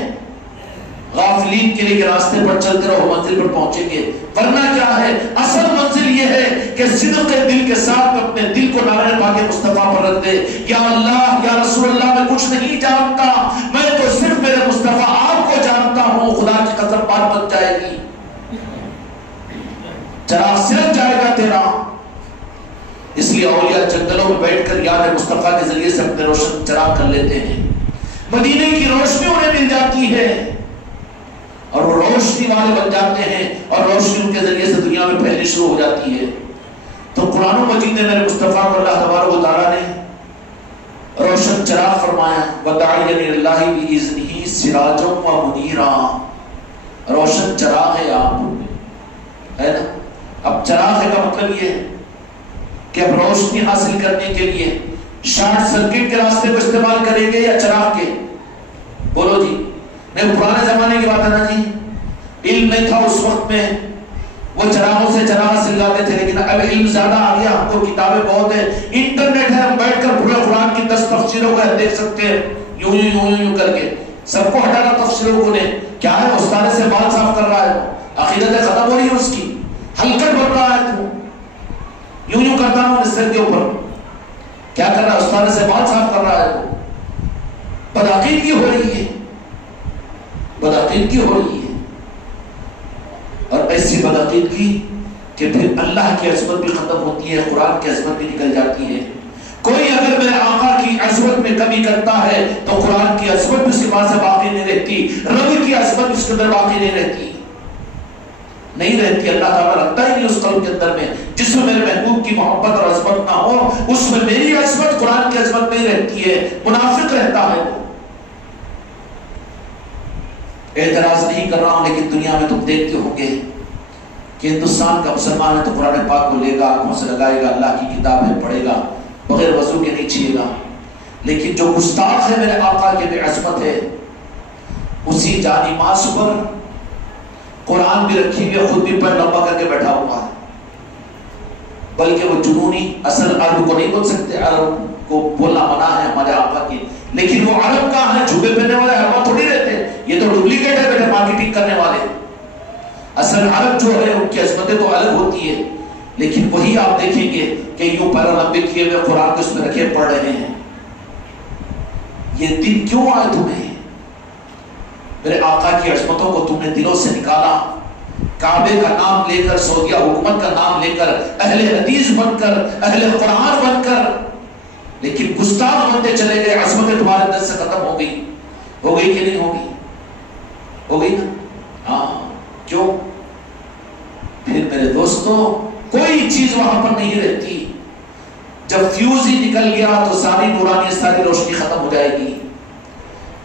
غافلین کے لیے کہ راستے پر چلتے رہو منزل پر پہنچیں گے. ورنہ کیا ہے؟ اصل منزل یہ ہے کہ صدق دل کے ساتھ اپنے دل کو نعرہ پاک مصطفیٰ پر رکھ دے. یا اللہ, یا رسول اللہ, میں کچھ نہیں جانتا, میں تو صرف میرے مصطفیٰ آپ کو جانتا ہوں. میں بیٹھ کر یاد مصطفیٰ کے ذریعے سے اپنے روشن چراغ کر لیتے ہیں، مدینے کی روشنی انہیں مل جاتی ہے اور وہ روشنی والے بن جاتے ہیں اور روشنی ان کے ذریعے سے دنیا میں پھیلنی شروع ہو جاتی ہے۔ تو قرآن مجید نے میرے مصطفیٰ کو اللہ تبارک و تعالیٰ نے روشن چراغ فرمایا، وَدَاعِيًا إِلَى اللَّهِ بِإِذْنِهِ سِرَاجًا وَمُنِيرًا، روشن چراغ ہے آپ، ہے نا؟ اب چراغ کا مطلب یہ ہے کہ اب روشنی حاصل کرنے کے لیے شارٹ سرکٹ کے راستے کو استعمال کریں گے یا چراغ کے؟ بولو جی۔ نہیں پرانے زمانے کی بات ہے نا جی، علم نہیں تھا اس وقت میں، وہ چراغوں سے چراغ حاصل لاتے تھے، لیکن اب علم زیادہ آ گیا، ہم کو کتابیں بہت ہیں، انٹرنیٹ ہے، ہم بیٹھ کر پورے قرآن کی 10 تفسیروں کو دیکھ سکتے ہیں یوں کر کے۔ سب کو ہٹانا تفسیروں کو نے کیا ہے؟ استاد سے بال صاف کر رہا ہے، عقیدت ختم ہو رہی ہے اس کی، ہلکٹ بن رہا ہے، تو یوں کرتا ہوں اس سر کے اوپر، کیا کر رہا ہے؟ استاد سے بال صاف کر رہا ہے، بدعقیدگی ہو رہی ہے، بدعقیدگی ہو رہی ہے، اور ایسی بدعقیدگی کہ پھر اللہ کی عظمت بھی ختم ہوتی ہے، قرآن کی عظمت بھی نکل جاتی ہے۔ کوئی اگر میرے آقا کی عظمت میں کمی کرتا ہے تو قرآن کی عظمت بھی اس کے پاس باقی نہیں رہتی، رب کی عظمت بھی اس کے اندر باقی نہیں رہتی، نہیں رہتی۔ اللہ تعالیٰ رکھتا ہی نہیں اس قلب کے اندر میں جس میں میرے محبوب کی محبت اور عظمت نہ ہو، اس میں میری عظمت قرآن کی عظمت نہیں رہتی ہے، منافق رہتا ہے وہ۔ اعتراض نہیں کر رہا ہوں، لیکن دنیا میں تم دیکھتے ہوں گے کہ ہندوستان کا مسلمان ہے تو قرآن پاک کو لے گا، آنکھوں سے لگائے گا، اللہ کی کتاب ہے پڑھے گا، بغیر وضو کے نہیں چھیے گا، لیکن جو گستاخ ہے میرے آقا کے بے عظمت ہے، اسی جانی ماس پر قرآن بھی رکھی ہوئی، خود بھی پر لمبا کر کے بیٹھا ہوا ہے، بلکہ وہ جنونی اصل عرب کو نہیں بول سکتے، عرب کو بولنا منع ہے ہمارے آقا کی، لیکن وہ عرب کہاں ہے؟ جھوبے پہننے والے عرب تھوڑی رہتے، یہ تو ڈپلیکیٹ ہے بیٹے، مارکیٹنگ کرنے والے۔ اصل عرب جو ہے ان کی عظمتیں تو الگ ہوتی ہے، لیکن وہی آپ دیکھیں گے کہ یوں پیرالمپک کیے ہوئے قرآن کو اس میں رکھے پڑھ رہے ہیں۔ یہ دن کیوں آئے تمہیں؟ میرے آقا کی عظمتوں کو تم نے دلوں سے نکالا، کعبے کا نام لے کر، سعودیہ حکومت کا نام لے کر، اہل حدیث بن کر، اہل قرآن بن کر، لیکن گستاخ بنتے چلے گئے، عظمتیں تمہارے اندر سے ختم ہو گئی کہ نہیں ہوگی؟ ہو گئی نا؟ ہاں، کیوں؟ پھر میرے دوستو کوئی چیز وہاں پر نہیں رہتی، جب فیوز ہی نکل گیا تو ساری نورانی ساری روشنی ختم ہو جائے گی۔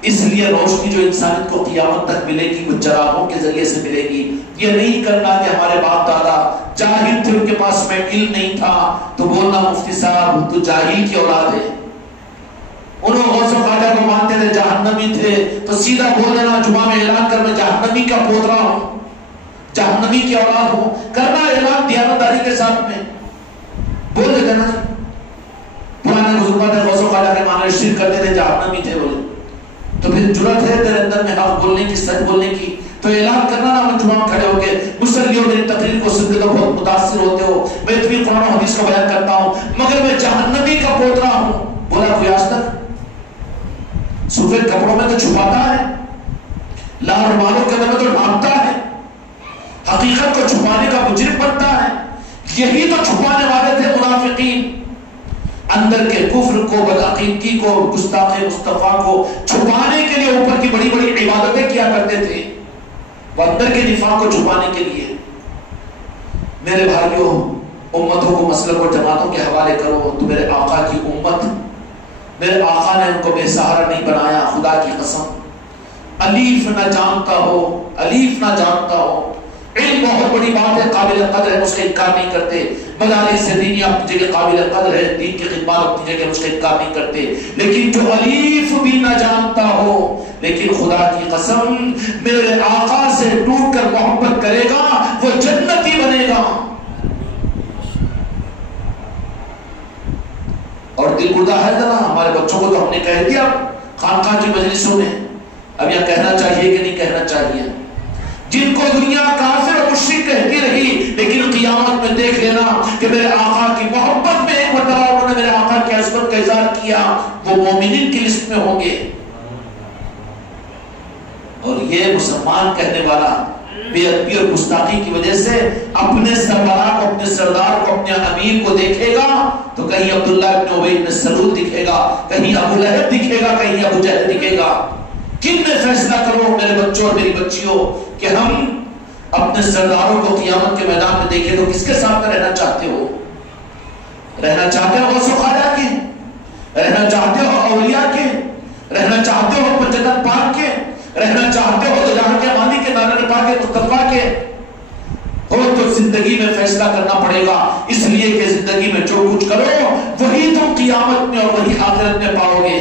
اس لیے روشنی جو انسانیت کو قیامت تک ملے گی وہ چراغوں کے ذریعے سے ملے گی۔ یہ نہیں کرنا کہ ہمارے باپ دادا جاہل تھے، ان کے پاس میں علم نہیں تھا تو بولنا مفتی صاحب تو جاہل کی اولاد ہے، انہوں غوث و خواجہ کو مانتے تھے، جہنمی تھے، تو سیدھا بول دینا جمعہ میں اعلان کر میں جہنمی کا پوترا ہوں، جہنمی کی اولاد ہوں، کرنا اعلان دیانتداری کے ساتھ میں بول دیتے نا۔ پرانے بزرگوں نے غوث و خواجہ کے معنی شرک کرتے تھے، جہنمی تھے بولے، تو پھر جرأت ہے تیرے اندر میں حق بولنے کی، سچ بولنے کی، تو اعلان کرنا نا، میں جمعہ کھڑے ہو کے مسلی اور میری تقریر کو سن کے تو بہت متاثر ہوتے ہو، میں اتنی قرآن و حدیث کا بیان کرتا ہوں مگر میں جہنمی کا پوترا ہوں، بولا کوئی آج تک؟ سفید کپڑوں میں تو چھپاتا ہے، لال رومالوں کے اندر میں تو ڈھانپتا ہے، حقیقت کو چھپانے کا مجرم بنتا ہے۔ یہی تو چھپانے والے تھے منافقین، اندر کے کفر کو، بدعقیدگی کو، گستاخ مصطفیٰ کو چھپانے کے لیے اوپر کی بڑی بڑی عبادتیں کیا کرتے تھے، وہ اندر کے نفاق کو چھپانے کے لیے۔ میرے بھائیوں، امتوں کو مسلک اور جماعتوں کے حوالے کرو تو میرے آقا کی امت، میرے آقا نے ان کو بے سہارا نہیں بنایا، خدا کی قسم۔ الف نہ جانتا ہو، الف نہ جانتا ہو، علم بہت بڑی بات ہے، قابل قدر ہے، اس کا انکار نہیں کرتے، مدارس دینی اپنی جگہ قابل قدر ہے، دین کی خدمات اپنی جگہ اس کا انکار نہیں کرتے، لیکن جو الف بھی نہ جانتا ہو لیکن خدا کی قسم میرے آقا سے ٹوٹ کر محبت کرے گا وہ جنتی بنے گا۔ اور دل گردہ ہے نا ہمارے بچوں کو، تو ہم نے کہہ دیا خانقاہ کی مجلسوں میں، اب یہ کہنا چاہیے کہ نہیں کہنا چاہیے؟ جن کو دنیا کافر اور مشرک کہتی رہی، لیکن قیامت میں دیکھ لینا کہ میرے آقا کی محبت میں ایک مرتبہ انہوں نے میرے آقا کی عظمت کا اظہار کیا، وہ مومنین کی لسٹ میں ہوں گے۔ اور یہ مسلمان کہنے والا بے ادبی اور گستاخی کی وجہ سے اپنے سربراہ کو، اپنے سردار کو، اپنے امیر کو دیکھے گا تو کہیں عبداللہ ابن ابی بن سلول دکھے گا، کہیں ابو لہب دکھے گا، کہیں ابو جہل دکھے گا۔ کن میں فیصلہ کرو میرے بچوں اور میری بچیوں کہ ہم اپنے سرداروں کو قیامت کے میدان میں دیکھیں تو کس کے ساتھ رہنا چاہتے ہو؟ رہنا چاہتے ہو غوث و خواجہ کے؟ رہنا چاہتے ہو اولیاء کے؟ رہنا چاہتے ہو جنت پاک کے؟ رہنا چاہتے ہو جہاں کے مانی کے نارن پاک کے مصطفیٰ کے؟ ہو تو زندگی میں فیصلہ کرنا پڑے گا، اس لیے کہ زندگی میں جو کچھ کرو وہی تم قیامت میں اور وہی آخرت میں پاؤ گے۔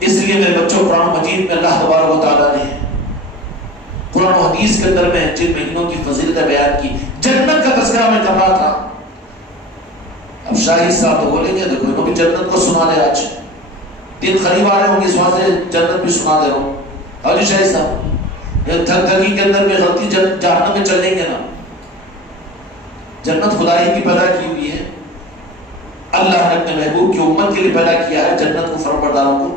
اس لیے میرے بچوں قرآن مجید میں اللہ تبارک و تعالیٰ نے قرآن و حدیث کے اندر میں جن مہینوں کی فضیلت بیان کی، جنت کا تذکرہ میں کر رہا تھا۔ اب شاہد صاحب تو بولیں گے دیکھو انہوں بھی جنت کو سنا دے، آج دن قریب آ رہے ہوں گے اس واسطے جنت بھی سنا دے رہا ہوں۔ حاجی شاہد صاحب یہ تھک تھکی کے اندر میں غلطی جہنم میں چلیں گے نا؟ جنت خدائی کی پیدا کی ہوئی ہے، اللہ نے اپنے محبوب کی امت کے لیے پیدا کیا ہے جنت کو، فرمانبرداروں کو،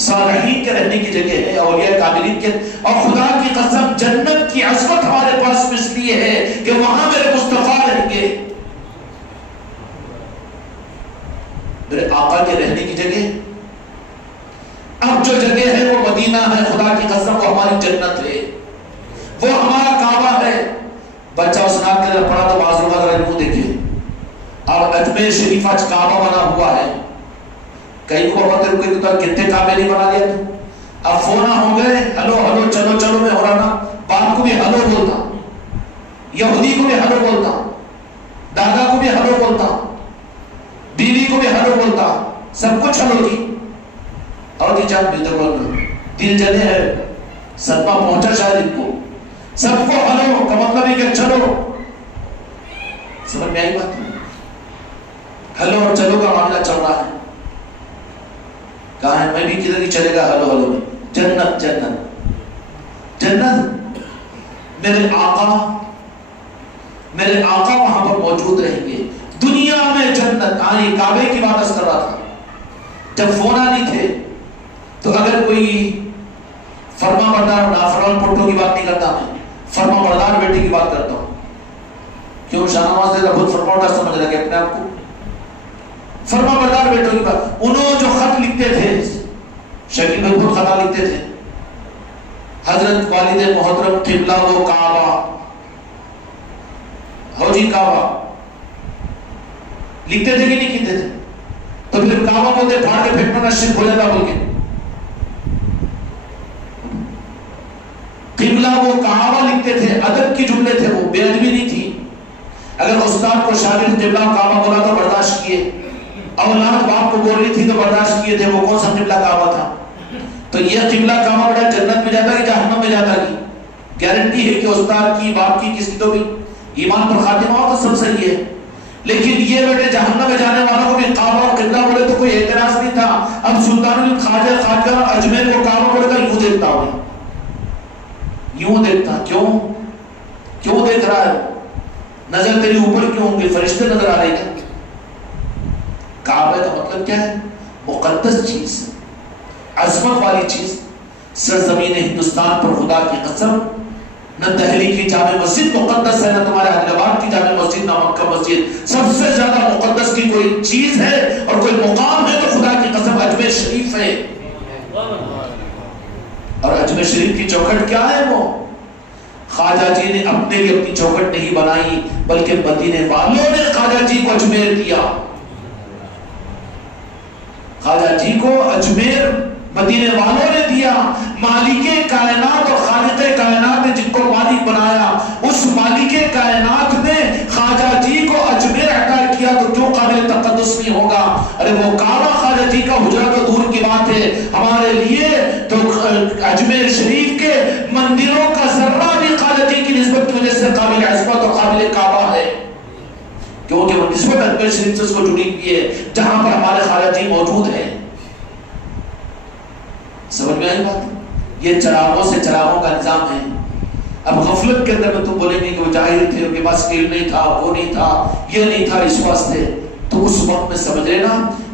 صالحین کے رہنے کی جگہ ہے، اولیاء کاملین کے، اور خدا کی قسم جنت کی عظمت ہمارے پاس اس لیے ہے کہ وہاں میرے مصطفیٰ رہیں گے، میرے آقا کے رہنے کی جگہ۔ اب جو جگہ ہے وہ مدینہ ہے، خدا کی قسم وہ ہماری جنت ہے، وہ ہمارا کعبہ ہے۔ بچہ اس نام کے اندر پڑھا تو معذور اگر منہ دیکھے، اب اجمیر شریف آج کعبہ بنا ہوا ہے، کئی کو بہت کوئی کتنے کعبے نہیں بنا لیا تو اب فونا ہو گئے، ہلو ہلو چلو چلو میں ہو رہا نا، باپ کو بھی ہلو بولتا، یہودی کو بھی ہلو بولتا، دادا کو بھی ہلو بولتا، بیوی کو بھی ہلو بولتا، سب کچھ ہلو جی، اور جی جان بہتر بول دل جلے ہے، صدمہ پہنچا شاید ان کو، سب کو ہلو کا مطلب ہے کہ چلو، سمجھ میں آئی بات؟ ہلو اور چلو کا معاملہ چل رہا ہے، کہاں ہے میں بھی کدھر ہی چلے گا ہلو ہلو میں، جنت جنت جنت، میرے آقا وہاں پر موجود رہیں گے، دنیا میں جنت آنی۔ کعبے کی بات کر رہا تھا، جب فونا نہیں تھے تو اگر کوئی فرما بردار اور نافرمان پٹھوں کی بات نہیں کرتا، میں فرما بردار بیٹی کی بات کرتا ہوں۔ کیوں شاہ نواز نے خود فرما بردار سمجھ رہا کہ اپنے آپ کو فرما بردار بیٹوں کی بات، انہوں جو خط لکھتے تھے، شکیل میں خود خطا لکھتے تھے، حضرت والد محترم قبلہ و کعبہ، ہو جی کعبہ لکھتے تھے کہ نہیں لکھتے تھے؟ تو پھر کعبہ بولتے پھاڑ کے پھینکنا شرک ہو جاتا بول کے، قبلہ وہ کعبہ لکھتے تھے، ادب کی جملے تھے، وہ بے ادبی نہیں تھی۔ اگر استاد کو شاگرد قبلہ کعبہ بولا تو برداشت کیے، اولاد باپ کو بول رہی تھی تو برداشت کیے تھے، وہ کون سا قبلہ کعبہ تھا؟ تو یہ قبلہ کعبہ بڑا جنت میں جاتا ہے کہ جہنم میں جاتا ہے؟ گارنٹی ہے کہ استاد کی، باپ کی، کسی تو بھی ایمان پر خاتمہ ہو تو سب صحیح ہے، لیکن یہ بیٹے جہنم میں جانے والوں کو بھی کعبہ اور قبلہ بولے تو کوئی اعتراض نہیں تھا۔ اب سلطان الخواجہ خواجہ اجمیر کو کعبہ بولے تو یوں دیکھتا ہوں، یوں دیکھتا، کیوں دیکھ رہا ہے؟ نظر تیری اوپر کیوں ہوں گے؟ فرشتے نظر آ رہے ہیں؟ کعبہ کا مطلب کیا ہے؟ مقدس چیز، عظمت والی چیز۔ سرزمین ہندوستان پر خدا کی قسم نہ دہلی کی جامع مسجد مقدس ہے، نہ تمہارے حیدرآباد کی جامع مسجد، نہ مکہ مسجد۔ سب سے زیادہ مقدس کی کوئی چیز ہے اور کوئی مقام ہے تو خدا کی قسم اجمیر شریف ہے۔ اور اجمیر شریف کی چوکھٹ کیا ہے؟ وہ خواجہ جی نے اپنے لیے اپنی چوکھٹ نہیں بنائی، بلکہ مدینے والوں نے خواجہ جی کو اجمیر دیا۔ خواجہ جی کو اجمیر مدینے والوں نے دیا۔ مالک کائنات اور خالق کائنات نے جن کو مالک بنایا، اس مالک کائنات نے خواجہ جی کو اجمیر عطا کیا تو کیوں قابل تقدس نہیں ہوگا؟ ارے وہ کعبہ خواجہ جی کا حجرہ تو دور کی بات ہے، ہمارے لیے تو اجمیر شریف کے مندروں کا ذرہ بھی خواجہ جی کی نسبت کی وجہ سے قابل عظمت اور قابل کعبہ ہے، کیونکہ وہ نسبت اجمیر شریف سے اس کو جڑی ہوئی ہے جہاں پر ہمارے خواجہ جی موجود ہیں۔ سمجھ میں آئی بات؟ یہ چراغوں سے چراغوں کا نظام ہے۔ اب غفلت کے اندر میں تم بولیں گے کہ وہ جاہل تھے، ان کے پاس علم نہیں تھا، وہ نہیں تھا، یہ نہیں تھا، اس واسطے تو اس وقت میں سمجھ لینا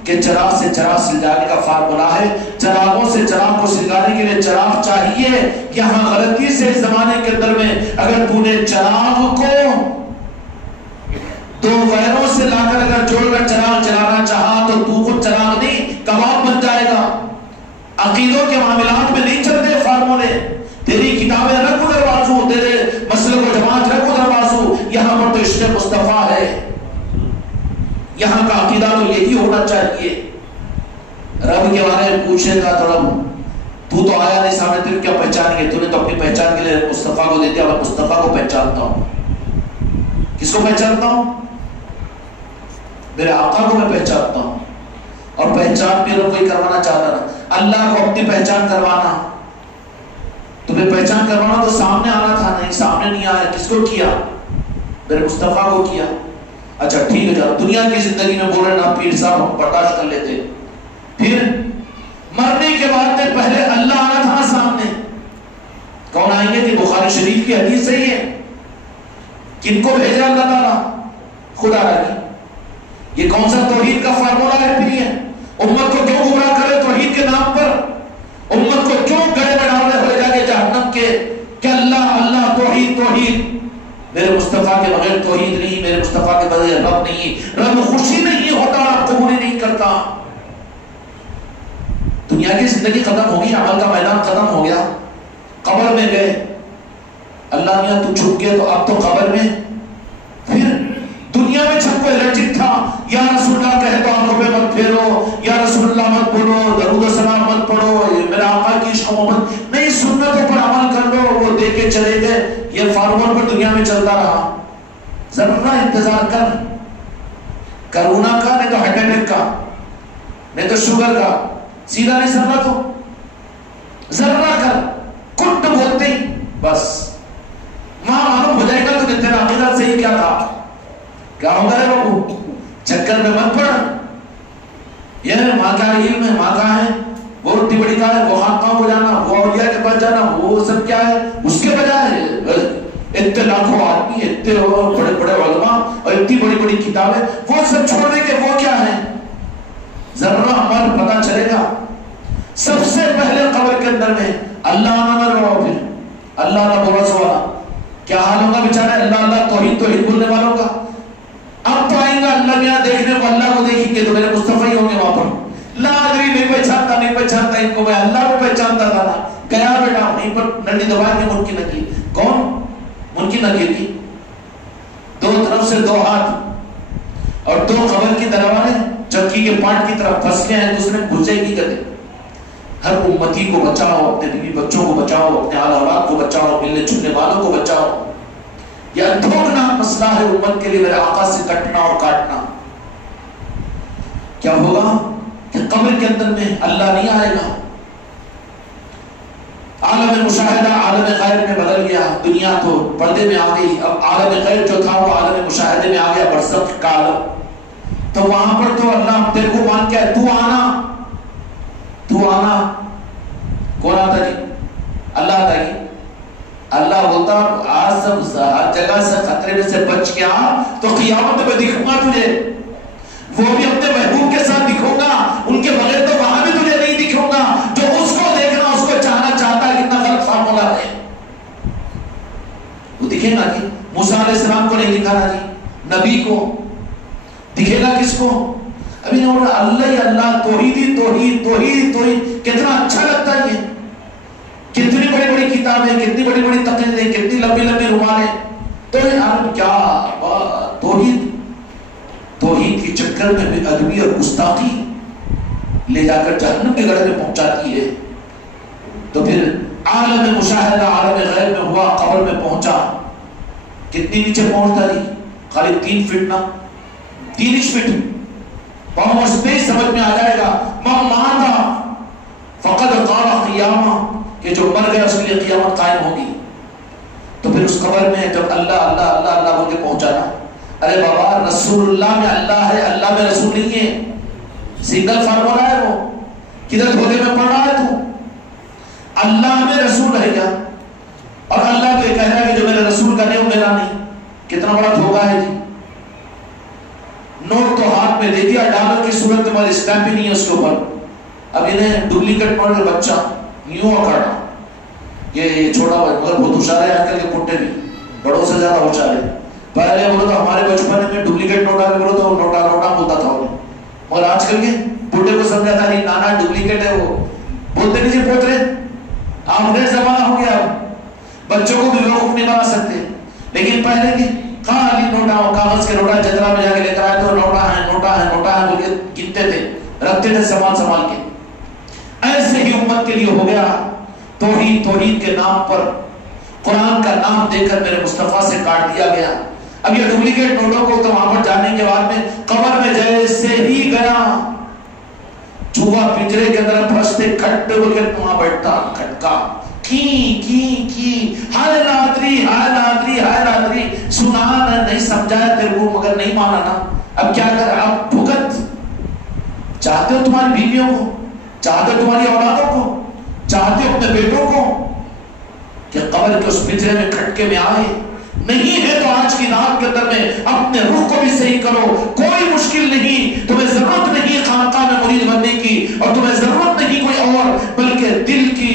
کہ چراغ سے چراغ سل جانے کا فارمولہ ہے۔ چراغوں سے چراغ کو سنگارنے کے لیے چراغ چاہیے. یہاں غلطی سے اس زمانے کے اندر میں اگر تو نے چراغ کو دو وائروں سے لا کر اگر جوڑ کر چراغ جلانا چاہا تو تو خود چراغ نہیں کباب بن جائے گا. عقیدوں کے معاملات میں نہیں چلتے فارمولے. تیری کتابیں رکھ ادھر بازو, تیرے مسئلے کو جماعت رکھ ادھر بازو. یہاں پر تو عشق مصطفیٰ ہے. یہاں کا عقیدہ تو یہی ہونا چاہیے. رب کے بارے میں پوچھے گا تو رب تو آیا نہیں سامنے, تیرے کیا پہچان گے؟ تو نے تو اپنی پہچان کے لیے مصطفیٰ کو دے دیا. میں مصطفیٰ کو پہچانتا ہوں. کس کو پہچانتا ہوں؟ میرے آقا کو میں پہچانتا ہوں. اور پہچان بھی اگر کوئی کروانا چاہتا نا, اللہ کو اپنی پہچان کروانا, تمہیں پہچان کروانا تو سامنے آنا تھا, نہیں سامنے نہیں آیا. کس کو کیا؟ میرے مصطفیٰ کو کیا. اچھا ٹھیک ہے, جاؤ دنیا کی زندگی میں بول رہے نا پیر صاحب ہم برداشت کر لیتے. پھر مرنے کے بعد میں پہلے اللہ آنا تھا سامنے. کون آئیں گے؟ کہ بخاری شریف کی حدیث صحیح ہے. کن کو بھیجا اللہ تعالیٰ؟ خدا رہی. یہ کون سا توحید کا فارمولہ ہے؟ پھر یہ امت کو کیوں گمراہ کرے توحید کے نام پر؟ امت کو کیوں گڑے میں ڈال رہے ہو جا کے جہنم کے کہ اللہ اللہ توحید توحید. میرے مصطفیٰ کے بغیر توحید نہیں, میرے مصطفیٰ کے بغیر رب نہیں. رب خوشی نہیں ہوتا, رب قبول نہیں کرتا. دنیا کی زندگی ختم ہو گئی, عمل کا میدان ختم ہو گیا. قبر میں گئے, اللہ میاں تو چھپ گئے تو اب تو قبر میں. پھر دنیا میں سب کو الرجک تھا, یا رسول اللہ کہے تو آنکھوں پہ مت پھیرو, یا رسول اللہ مت بولو, درود و سلام مت پڑھو, میرے آقا کی عشق محبت نہیں, سنتوں پر عمل کر لو. وہ دے کے چلے گئے. یہ فارمول پر دنیا میں چلتا رہا. ذرا انتظار کر, کرونا کا نہیں تو ہارٹ اٹیک کا نہیں تو شوگر کا, سیدھا نہیں سمجھا تو ذرا کر کٹ بولتے ہی بس وہاں معلوم ہو جائے گا تو تیرا عقیدہ صحیح کیا تھا. کیا ہوگا رہے بابو, چکر میں مت پڑ. یہ ماں کا علم ہے, ماں کا ہے, وہ اتنی بڑی کا ہے, وہ خانقاہوں کو جانا, وہ اولیاء کے پاس جانا, وہ سب کیا ہے. اس کے بجائے اتنے لاکھوں آدمی, اتنے بڑے بڑے علماء اور اتنی بڑی بڑی کتابیں, وہ سب چھوڑنے کے وہ کیا ہے. ذرا عمل پتا چلے گا. سب سے پہلے قبر کے اندر میں اللہ نہ رہو, پھر اللہ نہ بولو سوالا. کیا حال ہوگا بیچارے اللہ اللہ توحید توحید بولنے والوں کا. اب تو آئیں گا اللہ میاں دیکھنے کو, اللہ کو دیکھیں گے تو میرے مصطفیٰ ہی ہوں گے وہاں پر. لا ادری نہیں پہچانتا نہیں پہچانتا ان کو, میں اللہ کو پہچانتا تھا نا. گیا بیٹا وہیں پر نڈی دبا کے منکی نکی. کون منکی نکی تھی؟ دو طرف سے دو ہاتھ اور دو قبر کی دروازے چکی کے پاٹ کی طرف پھنس گئے ہیں. دوسرے گھسے کی کرے. ہر امتی کو بچاؤ, اپنے بیوی بچوں کو بچاؤ, اپنے آل اولاد کو بچاؤ, ملنے جلنے والوں کو بچاؤ. یہ اندھوکناک مسئلہ ہے امت کے لیے, میرے آقا سے کٹنا اور کاٹنا. کیا ہوگا کہ قبر کے اندر میں اللہ نہیں آئے گا. عالم مشاہدہ عالم غیب میں بدل گیا. دنیا تو پردے میں آ گئی. اب عالم غیب جو تھا وہ عالم مشاہدے میں آ گیا, برزخ کا عالم. تو وہاں پر تو اللہ تیرے کو مان کے تو آنا, تو آنا. کون آتا جی؟ اللہ آتا جی. اللہ بولتا آج سب ہر جگہ سے خطرے میں سے بچ کے آ تو قیامت میں دکھوں گا تجھے. وہ بھی اپنے محبوب کے ساتھ دکھوں گا, ان کے بغیر تو وہاں بھی تجھے نہیں دکھوں گا. جو اس کو دیکھنا اس کو چاہنا چاہتا ہے, کتنا غلط فارمولہ ہے. وہ دکھے گا کہ موسیٰ علیہ السلام کو نہیں دکھانا جی, نبی کو دکھے گا. کس کو؟ ابھی اللہ ہی اللہ, توحید ہی توحید توحید توحید. کتنا اچھا لگتا ہے یہ. کتنی بڑی بڑی کتابیں, کتنی بڑی بڑی تقریریں, کتنی لمبی لمبی رومالیں. تو یار کیا توحید, توحید کے چکر میں بے ادبی اور گستاخی لے جا کر جہنم کے گڑھے میں پہنچاتی ہے. تو پھر عالم مشاہدہ عالم غیب میں ہوا, قبر میں پہنچا. کتنی نیچے پہنچتا جی؟ خالی 3 فٹ نا, 3 فٹ. پہنچ پہ سمجھ میں آ جائے گا. ماتا فقد قال قیامہ, کہ جو مر گیا اس کے لیے قیامت قائم ہوگی. تو پھر اس قبر میں جب اللہ اللہ اللہ اللہ بول کے پہنچانا, ارے بابا رسول اللہ میں اللہ ہے, اللہ میں رسول نہیں ہے. سنگل فارمولہ ہے وہ. کدھر دھوکے میں پڑ رہا ہے تو؟ اللہ میں رسول ہے کیا, اور اللہ تو یہ کہہ رہا ہے کہ جو میرے رسول کا نہیں وہ میرا نہیں. کتنا بڑا دھوکا ہے جی. نوٹ تو ہاتھ میں دے دیا, ڈالر کی صورت میں اسٹیمپ ہی نہیں ہے اس کے اوپر. اب انہیں ڈپلیکیٹ ماڈل بچہ یوں اکڑنا، یہ چھوٹا مگر بہت ہوشیار ہے آج کل کے پٹے بھی، بڑوں سے زیادہ ہوشیار ہے. پہلے بولو تو ہمارے بچپن میں ڈپلیکیٹ نوٹا میں بولو تو نوٹا بولتا تھا انہیں، مگر آج کل کے بڈھے کو سمجھا تھا نہیں نانا ڈپلیکیٹ ہے وہ بولتے نہیں جی پوترے. اپڈیٹ زمانہ ہو گیا، بچوں کو بھی بیوقوف نہیں بنا سکتے. لیکن پہلے کی خالی نوٹا کاغذ کے نوٹا جترا میں جا کے لے کر آئے تو نوٹا ہے بول کے گنتے تھے، رکھتے تھے سنبھال کے. ایسے ہی امت کے لیے ہو گیا. توحید کے نام پر قرآن کا نام دے کر میرے مصطفیٰ سے کاٹ دیا گیا. اب یہ ڈپلیکیٹ نوٹوں کو تو وہاں پر جانے کے بعد میں قبر میں جیسے ہی گیا، چوہا پنجرے کے اندر پھنستے کھٹے بول کے وہاں بیٹھتا کھٹکا کی ہائے نادری سنا نہیں سمجھایا تیرے کو مگر نہیں مانا نا. اب کیا کر اب بھگت. چاہتے ہو تمہاری بیویوں کو، چاہتے ہو تمہاری اولادوں کو، چاہتے ہو اپنے بیٹوں کو کہ قبر کے اس پنجرے میں کھٹکے میں آئے؟ نہیں ہے تو آج کی رات کے اندر میں اپنے روح کو بھی صحیح کرو. کوئی مشکل نہیں، تمہیں ضرورت نہیں خانقاہ میں مرید بننے کی، اور تمہیں ضرورت نہیں کوئی اور، بلکہ دل کی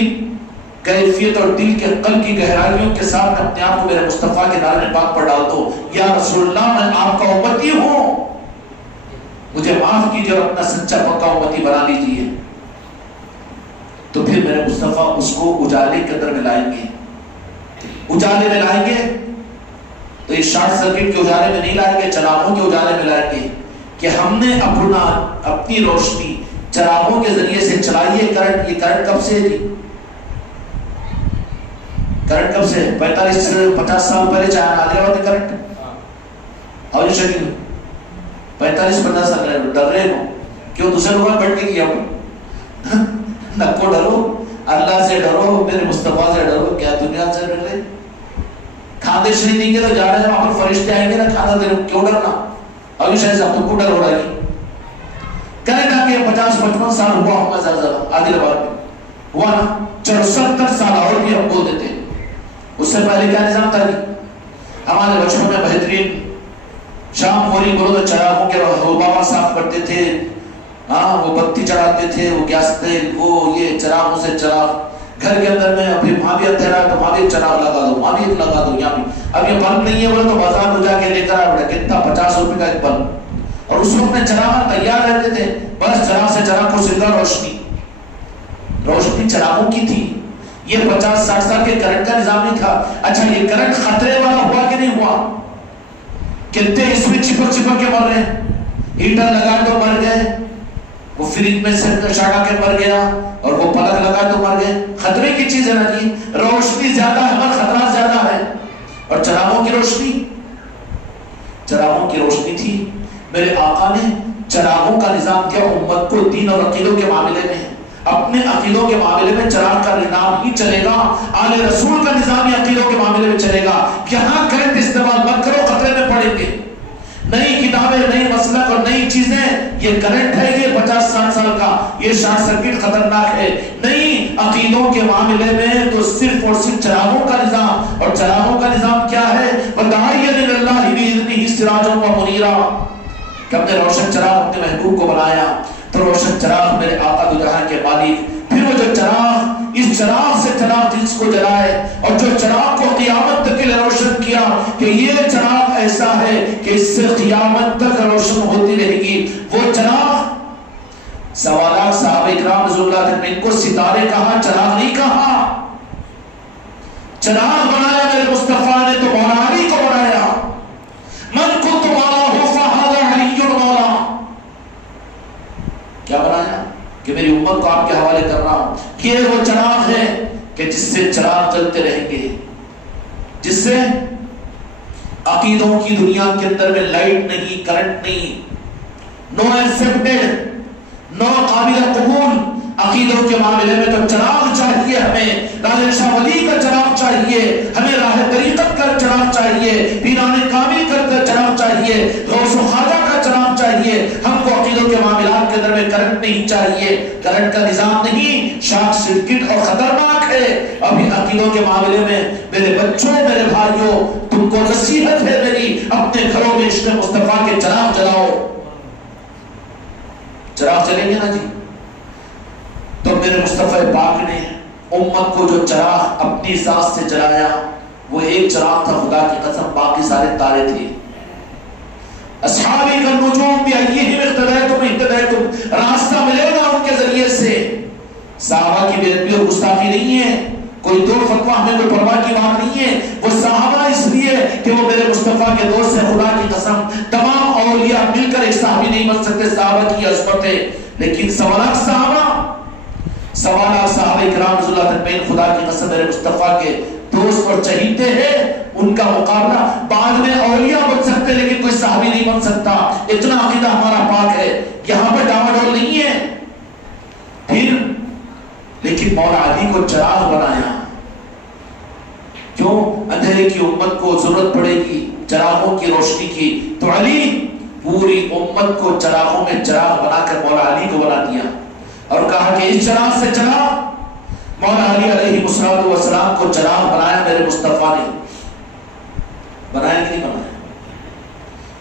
کیفیت اور دل کے قلب کی گہرائیوں کے ساتھ اپنے آپ کو میرے مصطفیٰ کے نعرے پاک پر ڈال دو. یا رسول اللہ میں آپ کا امتی ہوں، مجھے معاف کیجیے اور اپنا سچا پکا امتی بنا لیجیے. تو پھر میرے مصطفیٰ اس کو اجالے کے اندر ملائیں گے. اجالے میں لائیں گے تو یہ شارٹ سرکٹ کے اجالے میں نہیں لائیں گے، چراغوں کے اجالے میں لائیں گے کہ ہم نے اپنی روشنی چراغوں کے ذریعے سے چلائی ہے. کرنٹ، یہ کرنٹ کب سے ہے جی؟ کرنٹ کب سے؟ 45-50 سال پہلے چاہے آگے ہوتے کرنٹ. اور یہ شکل 45-50 سال ڈر رہے ہو کیوں؟ دوسرے لوگوں میں بیٹھ کے کیا نکو ڈرو، اللہ سے ڈرو، میرے مصطفیٰ سے ڈرو. کیا دنیا سے ڈر رہے؟ کھاندے شریف نہیں کے تو جا رہے ہیں وہاں پر فرشتے آئیں گے نا کھانا دے رہے، کیوں ڈرنا؟ ابھی شاید صاحب تو کو ڈر ہو رہا ہے. کرنٹ آ کے 50-55 سال ہوا ہوگا زیادہ آدھے بار میں ہوا نا، 70 سال اور بھی ہم بول دیتے. اس سے پہلے کیا نظام تھا؟ ہمارے بچپن میں بہترین شام ہو رہی بولو تو چراغوں کے بابا صاف کرتے تھے، ہاں وہ بتی چڑھاتے تھے، وہ گیس تیل وہ یہ چراغوں سے چراغ گھر کے اندر میں. ابھی وہاں بھی اندھیرا ہے تو وہاں بھی چراغ لگا دو، وہاں بھی لگا دو، یہاں بھی. اب یہ بلب نہیں ہے بولے تو بازار میں جا کے لے کر آ کتنا 50 روپے کا ایک بلب. اور اس وقت میں چراغ تیار رہتے تھے، بس چراغ سے چراغ کو سلگا روشنی چراغوں کی تھی. یہ 50-60 سال کے کرنٹ کا نظام نہیں تھا. اچھا یہ کرنٹ خطرے والا ہوا کہ نہیں ہوا؟ کتنے اس میں چپک کے مر رہے ہیں. ہیٹر لگا تو مر گئے، وہ فریج میں سے شاڑا کے مر گیا، اور وہ پلک لگا تو مر گئے. خطرے کی چیز ہے نا جی. روشنی زیادہ ہے اور خطرہ زیادہ ہے. اور چراغوں کی روشنی تھی. میرے آقا نے چراغوں کا نظام کیا امت کو دین اور عقیدوں کے معاملے میں. اپنے عقیدوں کے معاملے میں چراغ کا نظام ہی چلے گا، آل رسول کا نظام ہی عقیدوں کے معاملے میں چلے گا. یہاں کرنٹ استعمال مت کرو، خطرے میں پڑیں گے. نئی کتابیں، نئی مسلک اور نئی چیزیں. یہ کرنٹ ہے، یہ 50-60 سال کا، یہ شارٹ سرکٹ خطرناک ہے. نئی عقیدوں کے معاملے میں تو صرف اور صرف چراغوں کا نظام. اور چراغوں کا نظام کیا ہے؟ وَدَاعِيًا إِلَى اللَّهِ بِإِذْنِهِ سِرَاجًا وَمُنِيرًا. کہ ہم نے روشن چراغ اپنے محبوب کو بنایا تو روشن چراغ میرے آقا دو جہاں کے مالک. پھر وہ جو چراغ، اس چراغ سے چراغ جس کو جلائے اور جو چراغ کو قیامت تک کے لیے روشن کیا کہ یہ چراغ ایسا ہے کہ اس سے قیامت تک روشن ہوتی رہے گی. وہ چراغ سوالات صحابہ اکرام رضی اللہ عنہ ان کو ستارے کہا، چراغ نہیں کہا. چراغ بنایا میرے مصطفیٰ نے تو مولا علی کو بنایا. من کنت مولاہ فہذا علی مولا. کیا بنایا؟ کہ میری امت کو آپ کے حوالے کر رہا ہوں. یہ وہ چراغ ہے کہ جس سے چراغ جلتے رہیں گے، جس سے عقیدوں کی دنیا کے اندر میں لائٹ نہیں، کرنٹ نہیں، نو ایکسپٹڈ، نو قابل قبول. عقیدوں کے معاملے میں تو چراغ چاہیے ہمیں. راز شاہ ولی کا چراغ چاہیے ہمیں، راہ طریقت کا چراغ چاہیے، پیران کامل کا چراغ چاہیے، غوث و خواجہ کا چراغ چاہیے. ہم کو عقیدوں کے معاملات کے اندر میں کرنٹ نہیں چاہیے، کرنٹ کا نظام نہیں، شارٹ سرکٹ اور خطرناک ہے. ابھی عقیدوں کے معاملے میں میرے بچوں، میرے بھائیوں، تم کو نصیحت ہے میری، اپنے گھروں میں عشق مصطفیٰ کے چراغ جلاؤ. چراغ چلیں گے نا جی. میرے مصطفیٰ پاک نے امت کو جو چراغ اپنی ذات سے جلایا وہ ایک چراغ تھا، خدا کی قسم باقی سارے تارے تھے. اصحابی کا نجوم بھی ایہم اقتدیتم اہتدیتم، راستہ ملے گا ان کے ذریعے سے. صحابہ کی بے ادبی اور گستاخی نہیں ہے، کوئی دو فتویٰ ہمیں کوئی پرواہ کی بات نہیں ہے. وہ صحابہ اس لیے کہ وہ میرے مصطفیٰ کے دوست سے، خدا کی قسم تمام اولیاء مل کر ایک صحابی نہیں بن سکتے. صحابہ کی عظمت ہے، لیکن سوالات صحابہ کرام رضی اللہ عنہم خدا کی قسم میرے مصطفیٰ کے دوست اور چہیتے ہیں. ان کا مقابلہ بعد میں اولیاء بن سکتے لیکن کوئی صحابی نہیں بن سکتا. اتنا عقیدہ ہمارا پاک ہے، یہاں پر ڈاواڈول نہیں ہے. پھر لیکن مولا علی کو چراغ بنایا. کیوں؟ اندھیرے کی امت کو ضرورت پڑے گی چراغوں کی روشنی کی، تو علی پوری امت کو چراغوں میں چراغ بنا کر مولا علی کو بنا دیا اور کہا کہ اس چراغ سے چلا. مولا علی علیہ السلام کو چراغ بنایا میرے مصطفیٰ نے. بنایا کہ نہیں بنایا؟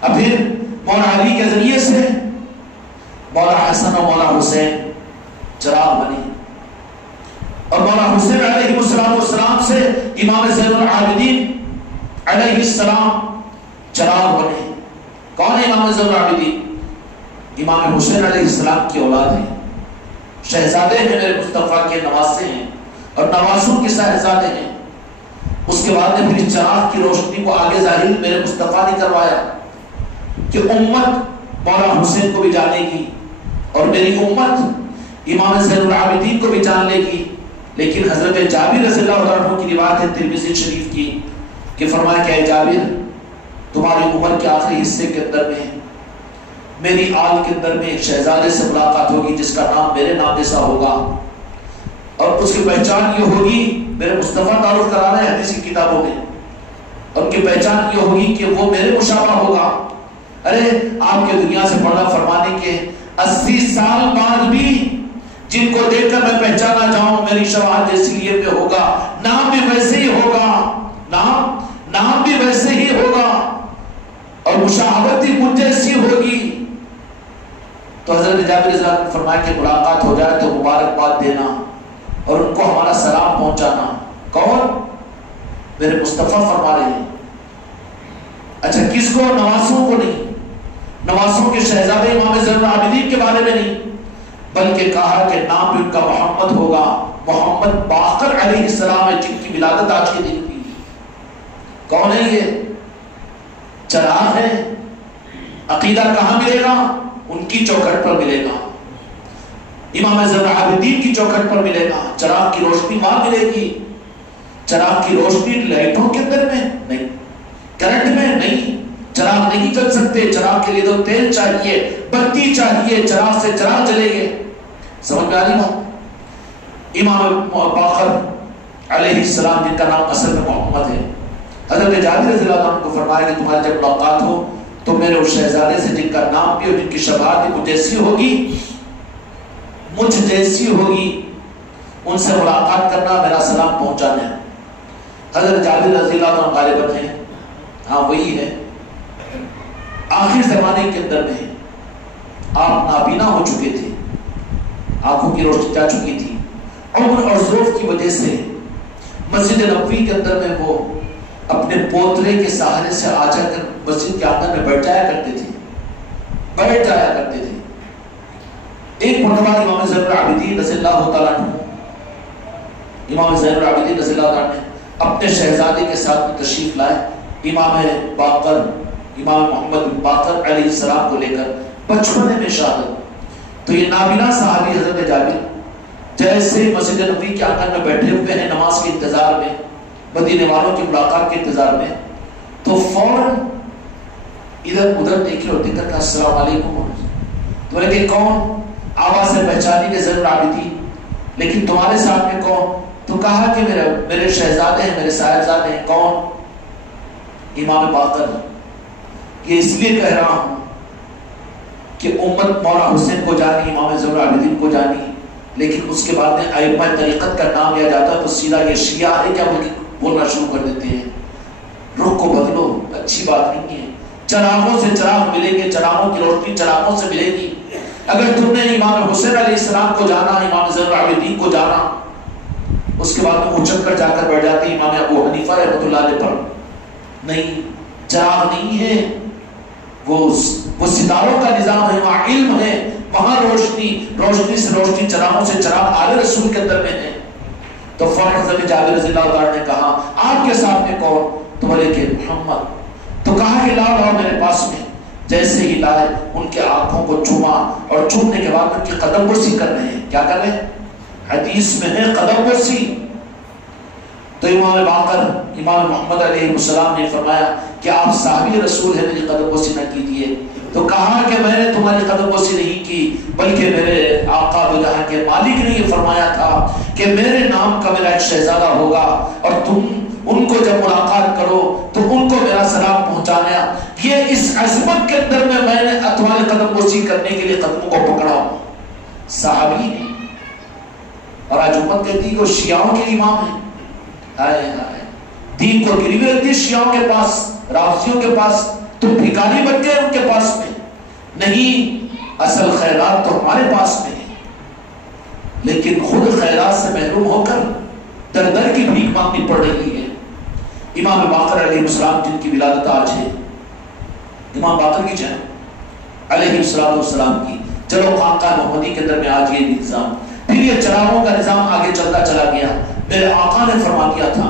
اب پھر مولا علی کے ذریعے سے مولا حسن اور مولا حسین چراغ بنی، اور مولا حسین علیہ السلام سے امام زین العابدین علیہ السلام چراغ بنے. کون ہے امام زین العابدین؟ امام حسین علیہ السلام کی اولاد ہیں، شہزادے ہیں میرے مصطفیٰ کے، نواسے ہیں اور نواسوں کے شہزادے ہیں. اس کے بعد نے پھر چراغ کی روشنی کو آگے ظاہر میرے مصطفیٰ نے کروایا کہ امت مولا حسین کو بھی جانے گی اور میری امت امام زین العابدین کو بھی جان لے گی. لیکن حضرت جابر رضی اللہ عنہ کی روایت ہے ترمذی شریف کی کہ فرمایا کہ اے جابر، تمہاری عمر کے آخری حصے کے اندر میں میری آل کے اندر میں ایک شہزادے سے ملاقات ہوگی جس کا نام میرے نام جیسا ہوگا، اور اس کی پہچان یہ ہوگی، میرے مصطفیٰ تعارف کرا رہے ہیں حدیث کی کتابوں میں، اور ان کی پہچان یہ ہوگی کہ وہ میرے مشابہ ہوگا. ارے آپ کے دنیا سے پردہ فرمانے کے 80 سال بعد بھی جن کو دیکھ کر میں پہچانا چاہوں میری شباہت جیسی لیے پہ ہوگا، نام بھی ویسے ہی ہوگا، نام بھی ویسے ہی ہوگا اور مشابہت بھی مجھ جیسی ہوگی. تو حضرت جابر رضی اللہ عنہ نے فرمایا کہ ملاقات ہو جائے تو مبارکباد دینا اور ان کو ہمارا سلام پہنچانا. کون؟ میرے مصطفیٰ فرما رہے ہیں. اچھا کس کو؟ نواسوں کو نہیں، نواسوں کے شہزادے امام زین العابدین کے بارے میں نہیں، بلکہ کہا کہ نام ان کا محمد ہوگا، محمد باقر علیہ السلام ہے جن کی ولادت آج کے دن کی. کون ہے یہ؟ چراغ ہے. عقیدہ کہاں ملے گا؟ ان کی چوکھٹ پر ملے گا، امام زین العابدین کی چوکھٹ پر ملے گا. چراغ کی روشنی وہاں ملے گی. چراغ کی روشنی لائٹوں کے اندر میں نہیں، کرنٹ میں نہیں. چراغ نہیں جل سکتے، چراغ کے لیے تو تیل چاہیے، بتی چاہیے، چراغ سے چراغ جلے گے. سمجھ میں آ رہی بات؟ امام باقر علیہ السلام جن کا نام اصل میں محمد ہے، حضرت جابر رضی اللہ عنہ کو فرمایا کہ تمہاری جب ملاقات ہو تو میرے اس شہزادے سے جن کا نام بھی اور جن کی شباہت بھی مجھ جیسی ہوگی ان سے ملاقات کرنا، میرا سلام پہنچانا ہے. حضرت جابر رضی اللہ عنہ غالباً ہیں، ہاں وہی ہے. آخر زمانے کے اندر میں آپ نابینا ہو چکے تھے، آنکھوں کی روشنی جا چکی تھی. عمر اور ضعف کی وجہ سے مسجد نبوی کے اندر میں وہ اپنے پوترے کے سہارے سے آ جا کر مسجد کے آنگن میں بیٹھ جایا کرتے تھے. ایک مرتبہ امام زین العابدین رضی اللہ تعالیٰ عنہ نے اپنے شہزادے کے ساتھ تشریف لائے، امام محمد باقر علیہ السلام کو لے کر بچپنے میں شہادت. تو یہ نابینا صحابی حضرت جابر جیسے مسجد نبوی کے آنگن میں بیٹھے ہوئے ہیں نماز کے انتظار میں، مدینے والوں کی ملاقات کے انتظار میں، تو فوراً ادھر ادھر دیکھے اور دیکھ کر کہا السلام علیکم. تو نے کہا کون؟ آواز سے پہچانی کہ زین العابدین. لیکن تمہارے سامنے کون؟ تو کہا کہ میرے شہزادے ہیں، میرے صاحبزادے ہیں. کون؟ امام باقر. یہ اس لیے کہہ رہا ہوں کہ امت مولا حسین کو جانی، امام زین العابدین کو جانی، لیکن اس کے بعد میں ائمہ طریقت کا نام لیا جاتا ہے تو سیدھا یہ شیعہ ہے کیا بولنا شروع کر دیتے ہیں. رخ کو بدلو، اچھی بات نہیں ہے. چراغوں سے چراغ ملیں گے، چراغوں کی روشنی چراغوں سے ملے گی. اگر تم نے امام حسین علیہ السلام کو جانا، امام زین العابدین کو جانا، اس کے بعد تم اچھل کر جا کر بیٹھ جاتے امام ابو حنیفہ رحمۃ اللہ علیہ پر. نہیں، چراغ نہیں ہے، وہ ستاروں کا نظام ہے، وہاں علم ہے، وہاں روشنی سے روشنی، چراغوں سے چراغ آل رسول کے اندر میں ہے. تو فوراً حضرت جابر رضی اللہ عنہ نے کہا آپ کے سامنے کون؟ تو بولے کہ محمد. تو کہا کہ لاؤ میرے پاس میں. جیسے ہی لائے ان کے آنکھوں کو چوما، اور چومنے کے بعد ان کی قدم بوسی کر رہے ہیں. کیا کر رہے ہیں؟ حدیث میں ہے قدم بوسی. تو امام باقر امام محمد علیہ السلام نے فرمایا کہ آپ صحابی رسول ہیں، میری قدم بوسی نہ کیجیے. تو کہا کہ میں نے تمہاری قدم بوسی نہیں کی، بلکہ میرے آقا دو جہاں کے مالک نے یہ فرمایا تھا کہ میرے نام کا میرا ایک شہزادہ ہوگا، اور تم ان کو جب ملاقات کرو تو ان کو میرا سلام پہنچانا. یہ اس عظمت کے اندر میں نے تمہاری قدم بوسی کرنے کے لیے قدموں کو پکڑا ہوں. صحابی نے. اور آج امت کہتی ہے کہ وہ شیعوں کے امام ہیں. ہائے ہائے، دین کو گروی رکھتی ہے شیعوں کے پاس، رافضیوں کے پاس. تم بھکاری بن گئے ان کے پاس میں. نہیں، اصل خیرات تو ہمارے پاس میں ہے، لیکن خود خیرات سے محروم ہو کر در در کی بھیک مانگنی پڑ رہی ہے. امام باقر علیہ السلام جن کی ولادت آج ہے، امام باقر کی جان علیہ السلام کی. چلو خانقاہ محمدی کے اندر میں آج یہ نظام، پھر یہ چراغوں کا نظام آگے چلتا چلا گیا. میرے آقا نے فرما دیا تھا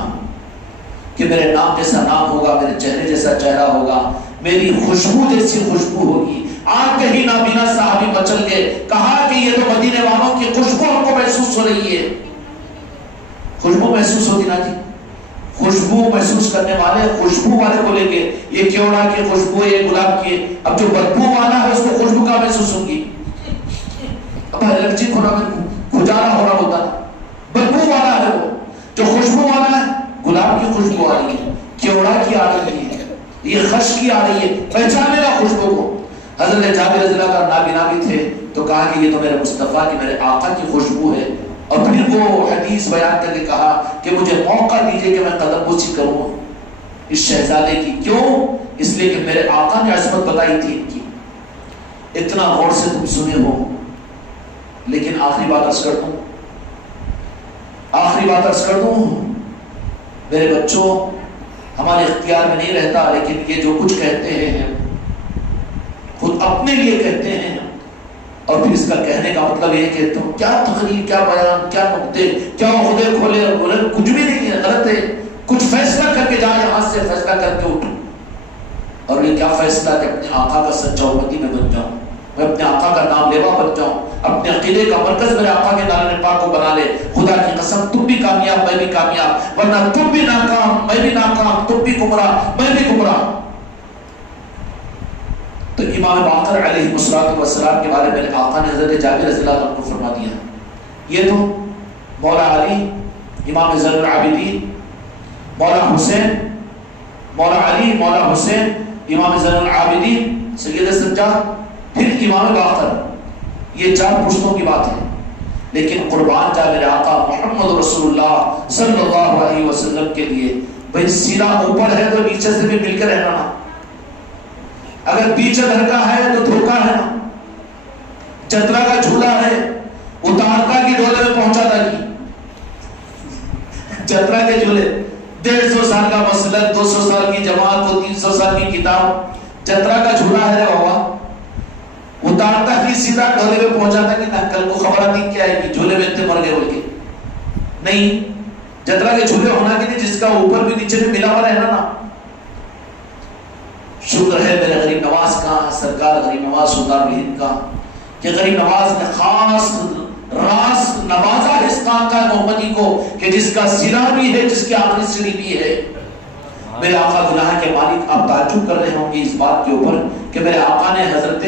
کہ میرے نام جیسا نام ہوگا، میرے چہرے جیسا چہرہ ہوگا، میری خوشبو جیسی خوشبو ہوگی. آپ کہیں نابینا صحابی مچل گئے، کہا کہ یہ تو مدینے والوں کی خوشبو ہم کو محسوس ہو رہی ہے. خوشبو محسوس ہوتی نا جی. خوشبو محسوس کرنے والے خوشبو والے کو لیں گے، یہ کیوڑا کی خوشبو، یہ گلاب کی. اب جو بدبو والا ہے اس کو خوشبو کا محسوس ہوگی. اب الرجی کھجارا ہو رہا ہوتا، بدبو والا ہے وہ. جو خوشبو والا ہے گلاب کی خوشبو آ رہی ہے، کیوڑا کی آ رہی ہے، یہ خش کی آ رہی ہے. پہچانے گا خوشبو کو. حضرت جابر رضی اللہ عنہ نابینا بھی تھے، تو کہا کہ یہ تو میرے مصطفیٰ کی، میرے آقا کی خوشبو ہے. اور پھر وہ حدیث بیان کر کے کہا کہ مجھے موقع دیجئے کہ میں قدم بوسی کروں اس شہزادے کی. کیوں؟ اس لیے کہ میرے آقا نے عظمت بتائی تھی ان کی. اتنا غور سے تم سنے ہو. لیکن آخری بات عرض کر دوں، میرے بچوں، ہمارے اختیار میں نہیں رہتا، لیکن یہ جو کچھ کہتے ہیں خود اپنے لیے کہتے ہیں، اور پھر اس کا کہنے کا مطلب یہ کہ تم کیا تقریر، کیا بیان، کیا نقطے، کیا عہدے کھولے اور بولے. کچھ بھی نہیں ہے، غلط ہے. کچھ فیصلہ کر کے جا، یہاں سے فیصلہ کر کے اٹھو. اور یہ کیا فیصلہ کہ اپنے آقا کا سچا امتی میں بن جاؤں، میں اپنے آقا کا نام لیوا بن جاؤں، اپنے عقیدے کا مرکز میرے آقا کے دامن پاک کو بنا لے. خدا کی قسم تم بھی کامیاب، میں بھی کامیاب، ورنہ تم بھی ناکام، میں بھی ناکام، تم بھی گمراہ، میں بھی گمراہ. تو امام باقر علیہ السلام کے بارے میں میرے آقا نے حضرت جابر رضی اللہ عنہ کو فرما دیا. یہ تو مولا علی، امام زین العابدین، مولا حسین، مولا علی، مولا حسین، امام زین العابدین، سید سجاد، پھر امام باقر، یہ 4 پشتوں کی بات ہے. لیکن قربان جا میرے آقا محمد رسول اللہ صلی اللہ علیہ وسلم کے لیے. بھئی سینہ اوپر ہے تو نیچے سے بھی مل کے رہنا نا. اگر پیچھے دھڑکا ہے تو دھوکا ہے نا. چترا کا جھولا ہے، اتارتا کی ڈولے میں پہنچاتا کی. چترا کے جھولے 150 سال کا مسلک، 200 سال کی جماعت کو 300 سال کی کتاب. چترا کا جھولا ہے بابا، اتارتا کی سیدھا ڈھولے میں پہنچاتا کہ نہ کل کو خبر آتی کیا ہے کہ جھولے میں اتنے مر گئے بول کے. نہیں، چترا کے جھولے ہونا کہ نہیں جس کا اوپر بھی نیچے بھی ملا ہوا رہنا نا. شکر ہے میرے غریب نواز کا، سرکار غریب نواز سلطان الہند کا، کہ غریب نواز نے خاص راز نوازا اس خانقاہ محمدی کو کہ جس کا سرا بھی ہے، جس کی آخری سیڑھی بھی ہے. میرے آقا گناہ کے مالک آپ تعجب کر رہے ہوں گے اس بات کے اوپر کہ میرے آقا نے حضرت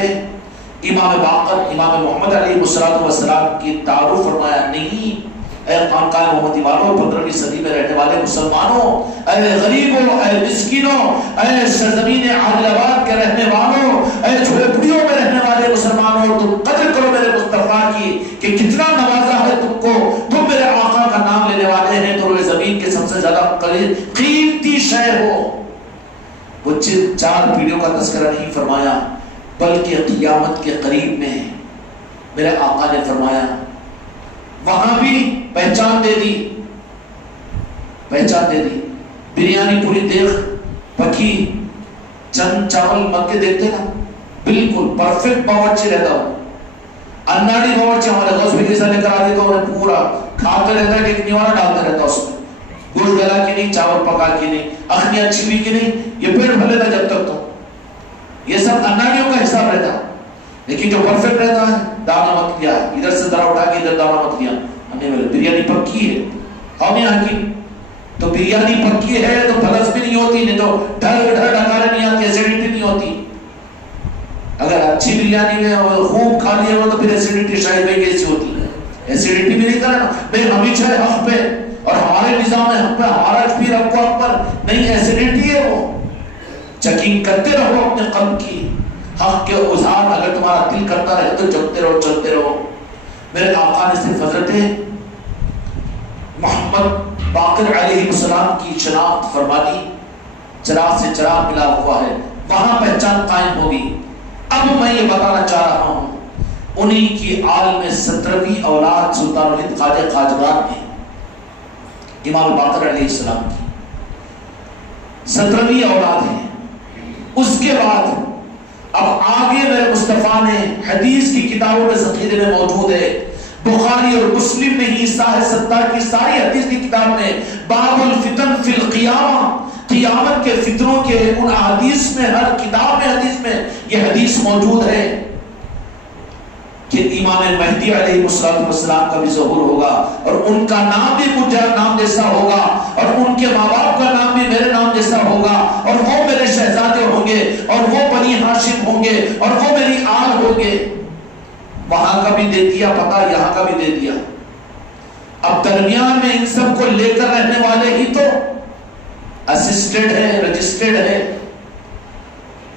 امام باقر امام محمد علیہ السلام کی تعارف فرمایا. نہیں، اے خانقاہ محمدی والوں، 15ویں صدی میں رہنے والے مسلمانوں، اے غریبوں، اے مسکینوں، اے سرزمین عادل آباد کے رہنے والوں، اے جھوپڑیوں میں رہنے والے مسلمانوں، تم قدر کرو میرے مصطفیٰ کی کہ کتنا نوازا ہے تم کو. تم میرے آقا کا نام لینے والے ہیں تو روئے زمین کے سب سے زیادہ قیمتی شے ہو. وہ 4 پیڑھیوں کا تذکرہ نہیں فرمایا، بلکہ قیامت کے قریب میں میرے آقا نے فرمایا وہاں بھی پہچان دے دی، پہچان دے دی۔ بریانی پوری دیکھ پکی، چند چاول مکے دیکھتے نا بالکل پرفیکٹ باورچی رہتا ہو، اناڑی باورچی ہمارے غوث بھی کیسا لے کر آ دیتا انہیں پورا کھاتے رہتا ہے کہ نیوانا ڈالتا رہتا اس میں، گوشت گلا کی نہیں، چاول پکا کی نہیں، اخنی اچھی بھی کی نہیں، یہ پیٹ بھر لیتا جب تک تو یہ سب اناڑیوں کا حساب رہتا۔ لیکن جو پرفیکٹ رہتا ہے دانا مت لیا، ادھر سے ذرا اٹھا کے ادھر دانا مت لیا، ہمیں بولے بریانی پکی ہے، ہم یہاں کی تو بریانی پکی ہے تو پھلس بھی نہیں ہوتی، نہیں تو ڈھر ڈھر ڈکارے نہیں آتی، ایسیڈیٹی نہیں ہوتی۔ اگر اچھی بریانی میں خوب کھا لیا ہو تو پھر ایسیڈیٹی شاید بھائی کیسی ہوتی ہے، ایسیڈیٹی بھی نہیں کرنا بھائی ہمیشہ حق پہ اور ہمارے نظام ہے حق پہ، ہمارا پیر حق پر نہیں، ایسیڈیٹی ہے وہ۔ چیکنگ کرتے رہو اپنے قلب کی، حق کے اوزار اگر تمہارا دل کرتا رہے تو جگتے رہو چلتے رہو۔ میرے آقا نے صرف حضرت محمد باقر علیہ السلام کی شناخت فرما دی، چراغ سے چراغ ملا ہوا ہے، وہاں پہچان قائم ہوگی۔ اب میں یہ بتانا چاہ رہا ہوں انہی کی آل میں 17ویں اولاد سلطان الہند خواجہ خواجگان میں امام باقر علیہ السلام کی 17ویں اولاد ہے۔ اس کے بعد اب آگے میرے مصطفیٰ نے حدیث کی کتابوں میں ذخیرے میں موجود ہے، بخاری اور مسلم میں ہی صاحب ستار کی ساری حدیث کی کتاب میں باب الفتن فی القیامہ، قیامت کے فتنوں کے ان حدیث میں، ہر کتاب میں حدیث میں یہ حدیث موجود ہے کہ امام مہدی علیہ السلام کا بھی ظہور ہوگا اور ان کا نام بھی مجھے نام جیسا ہوگا اور ان کے ماں باپ کا نام بھی میرے نام جیسا ہوگا اور وہ میرے شہزادے ہوں گے اور وہ بنی ہاشم ہوں گے اور وہ میری آل ہوں گے۔ وہاں کا بھی دے دیا پتہ، یہاں کا بھی دے دیا۔ اب درمیان میں ان سب کو لے کر رہنے والے ہی تو اسسٹڈ ہے، رجسٹرڈ ہے،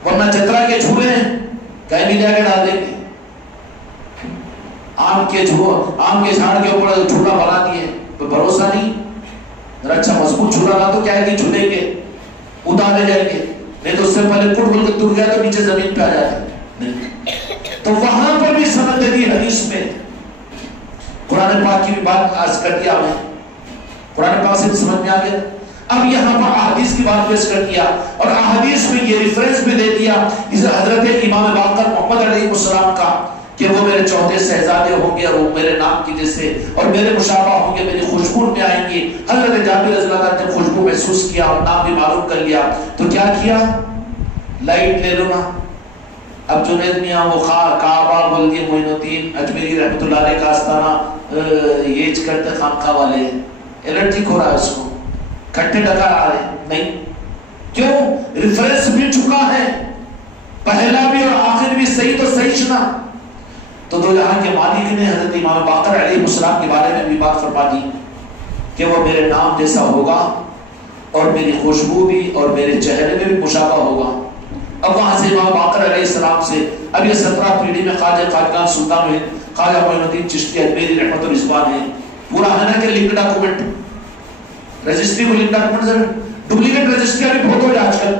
ورنہ چترا کے جھولے ہیں کہیں بھی جا کے ڈال دیں گے۔ آم کے جھاڑ کے اوپر جھولا بنا دیے تو بھروسہ نہیں، اگر اچھا مضبوط جھولا نہ تو کیا ہے کہ جھولیں گے اتارے جائیں گے، نہیں تو اس سے پہلے کٹ بول کے ٹوٹ گیا تو نیچے زمین پہ آ جاتے ہیں۔ تو وہاں پر بھی سند دی حدیث میں قرآن پاک کی بھی بات عرض کر دیا، میں قرآن پاک سے بھی سمجھ میں آ گیا۔ اب یہاں پر احادیث کی بات پیش کر دیا اور احادیث میں یہ ریفرنس بھی دے دیا اس حضرت امام باقر محمد علیہ السلام کا کہ وہ میرے چوتھے شہزادے ہوں گے اور وہ میرے نام کی جیسے اور میرے مشابہ ہوں گے، میری خوشبو میں آئیں گی۔ حضرت جابر رضی اللہ عنہ نے خوشبو محسوس کیا اور نام بھی معلوم کر لیا تو کیا کیا؟ لائٹ لے لو نا۔ اب جنید میاں وہ کعبہ بلدی معین الدین اجمیری رحمۃ اللہ علیہ کا آستانہ یہ کرتے خانقاہ والے، الرجی ہو رہا ہے اس کو، کھٹے ڈکار آ رہے نہیں، کیوں؟ ریفرنس مل چکا ہے، پہلا بھی اور آخر بھی صحیح تو صحیح چنا۔ تو دو جہاں کے مالک نے حضرت امام باقر علیہ السلام کے بارے میں بھی بات فرما دی کہ وہ میرے نام جیسا ہوگا اور میری خوشبو بھی اور میرے چہرے میں بھی مشابہ ہوگا۔ اب وہاں سے امام باقر علیہ السلام سے اب یہ 17 پیڑھی میں خواجہ خواجگان سلطان الہند خواجہ معین الدین چشتی اجمیری رحمۃ الرضوان ہے، پورا ہے نا کہ لنک ڈاکومنٹ، رجسٹری کو لنک ڈاکومنٹ، ڈپلیکیٹ رجسٹری ابھی بہت ہو رہا ہے آج کل،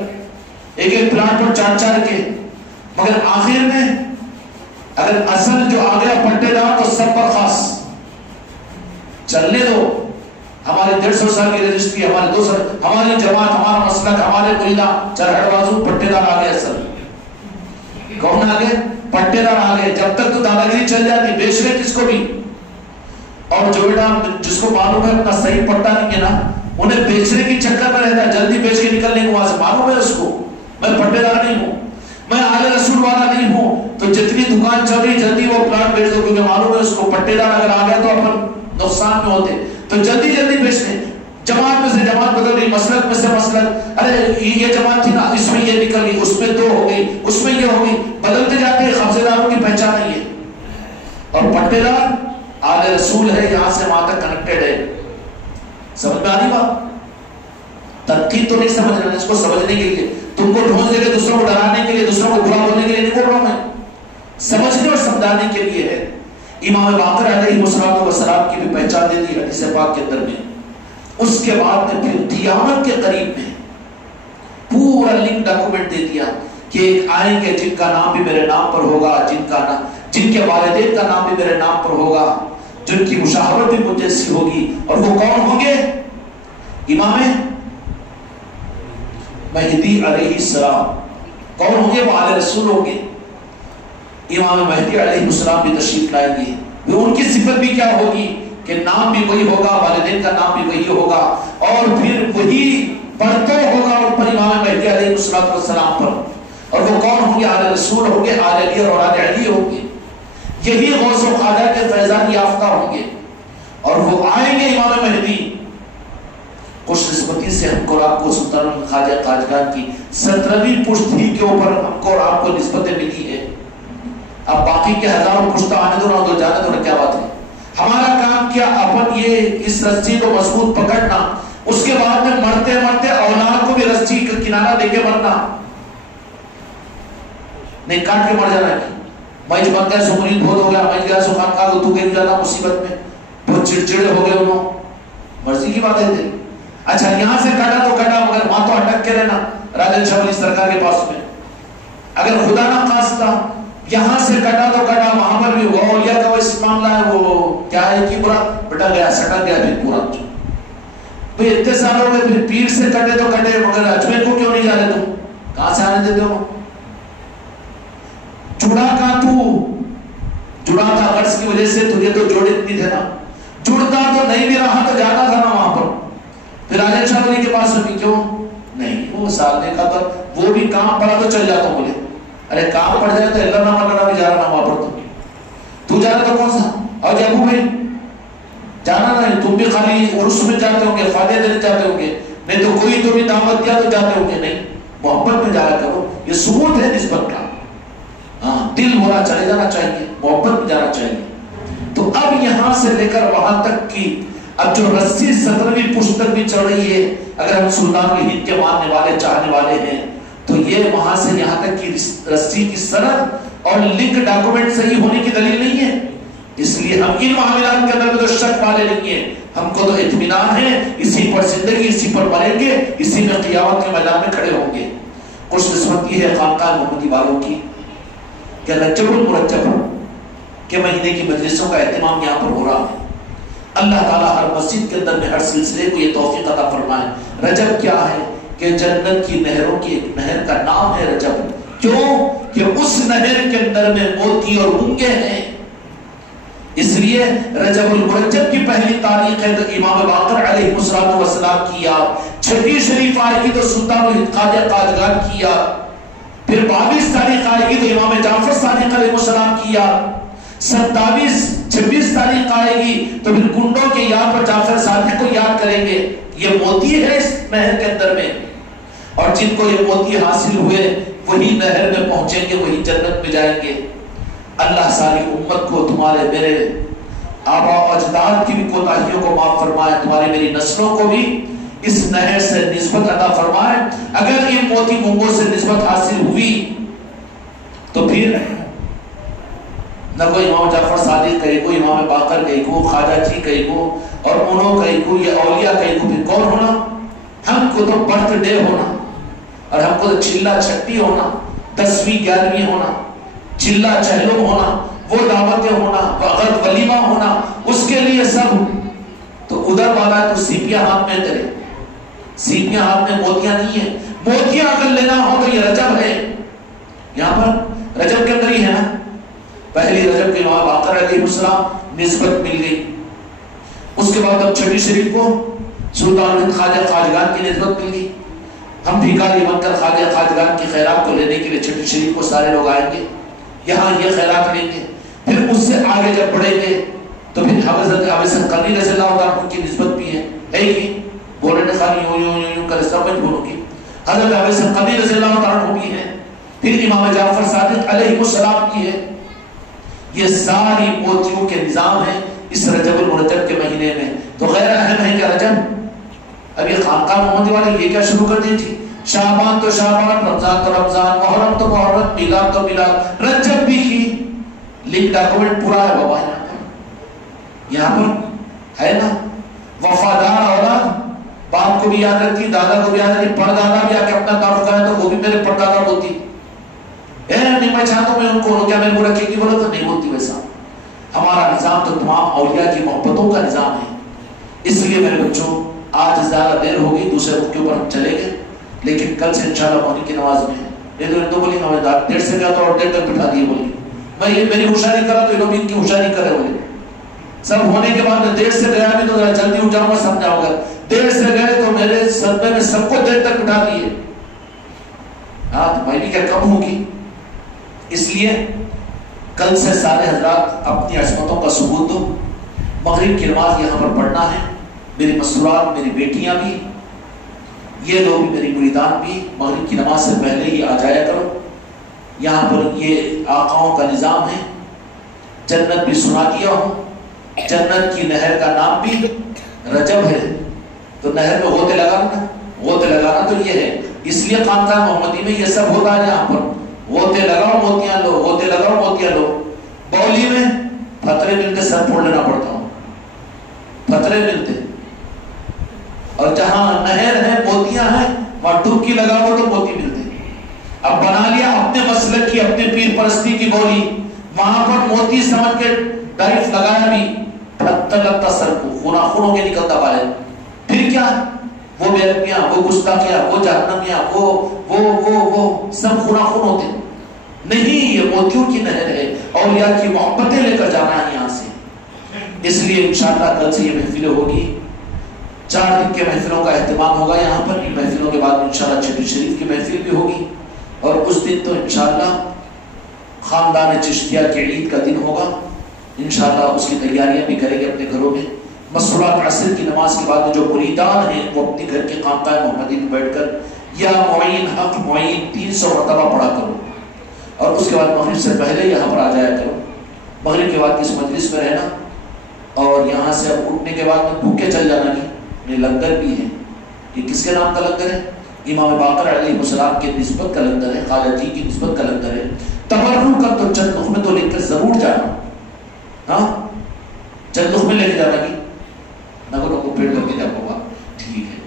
ایک پلاٹ پر 4 کے، مگر آخر میں اگر اصل جو آ گیا پٹے دار تو سب پر خاص چلنے دو۔ ہمارے 150 سال کی رجسٹری، ہمارے 2 سال، ہماری جماعت، ہمارا مسلک، ہمارے ملہ چرہڑ بازو پٹے دار آ گئے، اصل کون آ گئے؟ پٹے دار آ گئے۔ جب تک تو دادا گیری چل جاتی، بیچ رہے کس کو بھی، اور جو بیٹا جس کو معلوم ہے اپنا صحیح پٹا نہیں ہے نا، انہیں بیچنے کی چکر میں رہتا ہے، جلدی بیچ کے نکلنے کو وہاں سے، معلوم ہے اس کو میں پٹے دار نہیں ہوں، میں آل رسول والا نہیں ہوں، تو جتنی دکان چل رہی جلدی وہ پلاٹ بیچ دو، کیونکہ معلوم ہے اس کو پٹے دار اگر آ گیا تو اپن نقصان میں ہوتے، تو جلدی بیچنے۔ جماعت میں سے جماعت بدل رہی، مسلک میں سے مسلک، ارے یہ جماعت تھی نا اس میں یہ نکل گئی، اس میں 2 ہو گئی، اس میں یہ ہو گئی، بدلتے جاتے ہیں، قبضے داروں کی پہچان نہیں ہے۔ اور پٹے دار آل رسول ہے، یہاں سے وہاں تک کنیکٹڈ ہے۔ سمجھ میں آ رہی بات؟ تنقید تو نہیں سمجھ رہے، اس کو سمجھنے کے لیے، تم کو ڈھونڈنے کے لیے، دوسروں کو ڈرانے کے لیے، دوسروں کو برا بولنے کے لیے نہیں بول رہا ہوں میں، سمجھنے اور سمجھانے کے لیے ہے۔ امام باقر علیہ السلام کی بھی پہچان دے دی حدیث پاک کے اندر میں۔ اس کے بعد میں پھر قیامت کے قریب میں پورا لنک ڈاکومنٹ دے دیا کہ ایک آئیں گے جن کا نام بھی میرے نام پر ہوگا، جن کے والدین کا نام بھی میرے نام پر ہوگا، جن کی مشاورت بھی مجھ جیسی ہوگی، اور وہ کون ہوں گے؟ امام مہدی علیہ السلام۔ کون ہوں گے؟ وہ آل رسول ہوں گے۔ امام مہدی علیہ السلام بھی تشریف لائیں گے، ان کی صفت بھی کیا ہوگی کہ نام بھی وہی ہوگا، والدین کا نام بھی وہی ہوگا، اور پھر وہی پڑھتا ہوگا ان پر امام مہدی علیہ السلام پر۔ اور وہ کون ہوں گے؟ آل رسول ہوں گے، آل علی اور آل علی ہوں گے۔ یہی غوث و خواجہ کے فیضان یافتہ ہوں گے، اور وہ آئیں گے امام مہدی۔ خوش نسبتی سے ہم کو آپ کو سلطان خواجہ خواجگان کی 17ویں پشت ہی کے اوپر ہم کو اور آپ کو نسبتیں ملی ہے۔ اب باقی کے ہزاروں پشتہ آنے دو نہ دو جانے دو، کیا بات ہے؟ ہمارا کام کیا؟ اپن یہ اس رسی کو مضبوط پکڑنا، اس کے بعد میں مرتے مرتے اولاد کو بھی رسی کا کنارہ دے کے مرنا، نہیں کاٹ کے مر جانا ہے۔ میں بن گیا سو مرید بہت ہو گیا، میں گیا سو خان کا تو گئی جانا مصیبت میں، بہت چڑچڑے ہو گئے انہوں، مرضی کی بات ہے۔ اچھا یہاں سے کٹا تو کٹا، مگر وہاں تو اٹک کے رہنا راجن شاہ ولی سرکار کے پاس میں۔ اگر خدا نہ خواستہ یہاں سے کٹا تو کٹا، وہاں پر بھی وہ اولیاء کا ویسے معاملہ ہے، وہ کیا ہے کہ برا بٹا گیا سٹک گیا پھر پورا۔ تو اتنے سال ہو گئے، پھر پیر سے کٹے تو کٹے، مگر اجمیر کو کیوں نہیں جا رہے تم؟ کہاں سے آنے دیتے ہو؟ جڑا کا تو جڑا تھا غرض کی وجہ سے، تجھے تو جوڑ اتنی تھے نا، جڑتا تو نہیں بھی رہا تو جانا تھا نا وہاں پر۔ پھر راجن شاہ ولی کے پاس بھی کیوں نہیں؟ وہ سال دیکھا تو وہ بھی کام پڑا تو چل جاتا ہوں۔ بولے ارے کام پڑ جائے تو اللہ نامہ لڑا بھی جا رہا نا وہاں پر، تو جا رہا تو کون سا؟ اور جابو بھائی جانا نہیں، تم بھی خالی عرس میں جاتے ہوں گے، فاتحہ دینے جاتے ہوں گے، نہیں تو کوئی تو بھی دعوت دیا تو جاتے ہوں گے، نہیں محبت میں جا رہا کرو، یہ ثبوت ہے نسبت کا۔ ہاں دل بھرا چلے جانا چاہیے، محبت میں جانا چاہیے۔ تو اب یہاں سے لے کر وہاں تک کی اب جو رسی 17ویں پشت تک بھی چل رہی ہے، اگر ہم سلطان ہند کے ماننے والے چاہنے والے ہیں تو یہ وہاں سے یہاں تک کی رسی کی سند اور لنک ڈاکومنٹ صحیح ہونے کی دلیل نہیں ہے۔ اس لیے ہم ان معاملات کے اندر تو شک والے نہیں ہیں، ہم کو تو اطمینان ہے، اسی پر زندگی، اسی پر مریں گے، اسی میں قیامت کے میدان میں کھڑے ہوں گے۔ خوش قسمتی ہے خانقاہ محمدی والوں کی کہ رجب المرجب کے مہینے کی مجلسوں کا اہتمام یہاں پر ہو رہا ہے۔ اللہ تعالیٰ ہر مسجد کے اندر میں ہر سلسلے کو یہ توفیق عطا فرمائے۔ رجب کیا ہے کہ جنت کی نہروں کی ایک نہر کا نام ہے رجب، کیوں کہ اس نہر کے اندر میں موتی اور مونگے ہیں، اس لیے رجب المرجب کی پہلی تاریخ ہے تو امام باقر علیہ السلام کی یاد، چھٹی شریف آئے گی تو سلطان الہند خواجہ خواجگان کی یاد، پھر 22 تاریخ آئے گی تو امام جعفر صادق علیہ السلام کی یاد، 26 تاریخ آئے گی تو پھر کنڈوں کے یاد پر جعفر صادق کو یاد کریں گے۔ یہ موتی ہے اس نہر کے اندر میں، اور جن کو یہ موتی حاصل ہوئے وہی نہر میں پہنچیں گے، وہی جنت میں جائیں گے۔ اللہ ساری امت کو، تمہارے میرے آبا و اجداد کی بھی کوتاہیوں کو معاف فرمائے، تمہاری میری نسلوں کو بھی اس نہر سے نسبت عطا فرمائے۔ اگر ان موتی مونگوں سے نسبت حاصل ہوئی تو پھر نہ کوئی امام جعفر صادق کہیں کو، امام باقر کہیں کو، خواجہ جی کہیں کو، اور انہوں کہیں کو، یہ اولیاء کہیں کو، پھر کون ہونا؟ ہم کو تو برتھ ڈے ہونا، اور ہم کو تو چلہ چھٹی ہونا، 10ویں 11ویں ہونا، چلہ چہلم ہونا، وہ دعوتیں ہونا، وقت ولیمہ ہونا، اس کے لیے سب تو ادھر والا ہے تو سیپیاں ہاتھ میں کرے، سیپیاں ہاتھ میں موتیاں نہیں ہیں۔ موتیاں اگر لینا ہو تو یہ رجب ہے، یہاں پر رجب کے اندر ہی ہے نا۔ پہلی رجب کے امام باقر علیہ السلام نسبت مل گئی، اس کے بعد اب چھٹی شریف کو سلطان الہند خواجہ خواجگان کی نسبت مل گئی۔ ہم بھیکاری بن کر خواجہ خواجگان کی خیرات کو لینے کے لیے چھٹی شریف کو سارے لوگ آئیں گے، یہاں یہ خیرات لیں گے۔ پھر اس سے آگے جب بڑھیں گے تو پھر حضرت ابو قرنی رضی اللہ عنہ کی نسبت بھی ہے کہ بولنے خالی یوں کر سمجھ بولو گی، حضرت ابو قرنی رضی اللہ عنہ بھی ہے، پھر امام جعفر صادق علیہ السلام کی ہے۔ یہ ساری موتیوں کے نظام ہیں اس رجب المرجب کے مہینے میں۔ تو غیر اہم ہے کہ رجب، اب یہ خانقاہ محمدی والے یہ کیا شروع کر دی تھی؟ شعبان تو شعبان، رمضان تو رمضان، محرم تو محرم، میلاد تو میلاد، رجب بھی کی لنک ڈاکومنٹ پورا ہے بابا یہاں پر ہے نا۔ وفادار اولاد باپ کو بھی یاد رکھتی، دادا کو بھی یاد رکھتی، پردادا بھی آ کے اپنا تعارف کرے تو وہ بھی میرے پردادا ہوتی، نہیں میں چاہتا ہوں میں ان کو کیا میرے کو رکھے گی، بولو تو نہیں ہوتی اولیاء کی محبتوں کا نظام ہے. اس لیے میرے بچوں آج زیادہ دیر ہوگی, دوسرے رخ کے اوپر ہم چلیں گے, لیکن کل سے انشاءاللہ مغرب کی نماز میں یہ تو بولی نمازدار دیر سے گیا تو اور دیر تک بٹھا دیے, بولی میں یہ میری ہوشیاری کرا تو ان کی ہوشیاری کرے, بولے سب ہونے کے بعد دیر سے گیا بھی تو جلدی اٹھاؤں گا, سمجھاؤں گا. دیر سے گئے تو میرے صدمے میں سب کو دیر تک بٹھا دیے. ہاں تو میں بھی کیا کم ہوگی. اس لیے کل سے سارے حضرات اپنی عصمتوں کا ثبوت دو. مغرب کی نماز یہاں پر پڑھنا ہے. میری مسرات, میری بیٹیاں بھی, یہ لوگ بھی, میری مریدان بھی مغرب کی نماز سے پہلے ہی آ جایا کرو. یہاں پر یہ آقاؤں کا نظام ہے. جنت بھی سنا دیا ہوں. جنت کی نہر کا نام بھی رجب ہے, تو نہر میں غوطے لگانا, غوطے لگانا تو یہ ہے. اس لیے خانقاہ محمدی میں یہ سب ہوتا ہے. یہاں پر غوطے لگاؤ موتیاں لو, غوطے لگاؤ موتیاں لو. بولی میں پھترے ملتے سر پھوڑ لینا پڑتا ہوں, پھترے ملتے. اور جہاں نہر ہے, موتیاں ہیں, وہاں ڈبکی لگاؤ تو موتی ملتے. اب بنا لیا اپنے مسلک کی, اپنے پیر پرستی کی بولی, وہاں پر موتی سمجھ کے ڈائف لگایا بھی, پتھر لگتا سر کو, خون ہو کے نکلتا باہر. پھر کیا وہ بے ادبیاں, وہ گستاخیاں, وہ جہنمیاں, وہ سب خون ہوتے. نہیں, یہ موتیوں کی نہر ہے. اولیاء کی محبتیں لے کر جانا ہے یہاں سے. اس لیے انشاءاللہ کل سے یہ محفلیں ہوگی. 4 دن کے محفلوں کا اہتمام ہوگا یہاں پر. محفلوں کے بعد انشاءاللہ چھٹی شریف کی محفل بھی ہوگی. اور اس دن تو انشاءاللہ خاندان چشتیہ کے عید کا دن ہوگا. انشاءاللہ اس کی تیاریاں بھی کریں گے اپنے گھروں میں. مسرات عصر کی نماز کے بعد جو مریدان ہیں وہ اپنے گھر کے خانقاہ محمدی میں بیٹھ کر یا معین حق معین 300 مرتبہ پڑھا کرو. اور اس کے بعد مغرب سے پہلے یہاں پر آ جایا کرو. مغرب کے بعد کس مجلس میں رہنا, اور یہاں سے اب اٹھنے کے بعد میں بھوکے چل جانا نہیں. یہ لنگر بھی ہے. یہ کس کے نام کا لنگر ہے؟ امام باقر علیہ السلام کے نسبت کا لنگر ہے, خالد جی کی نسبت کا لنگر ہے. تبرک کا تو چند لقمے تو لے کر ضرور جانا. ہاں چند لقمے لے کے جانا کی نہ کو پیٹ کر کے جا ہوگا. ٹھیک ہے,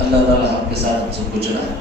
اللہ تعالیٰ آپ کے ساتھ ہم سب کو چلائے.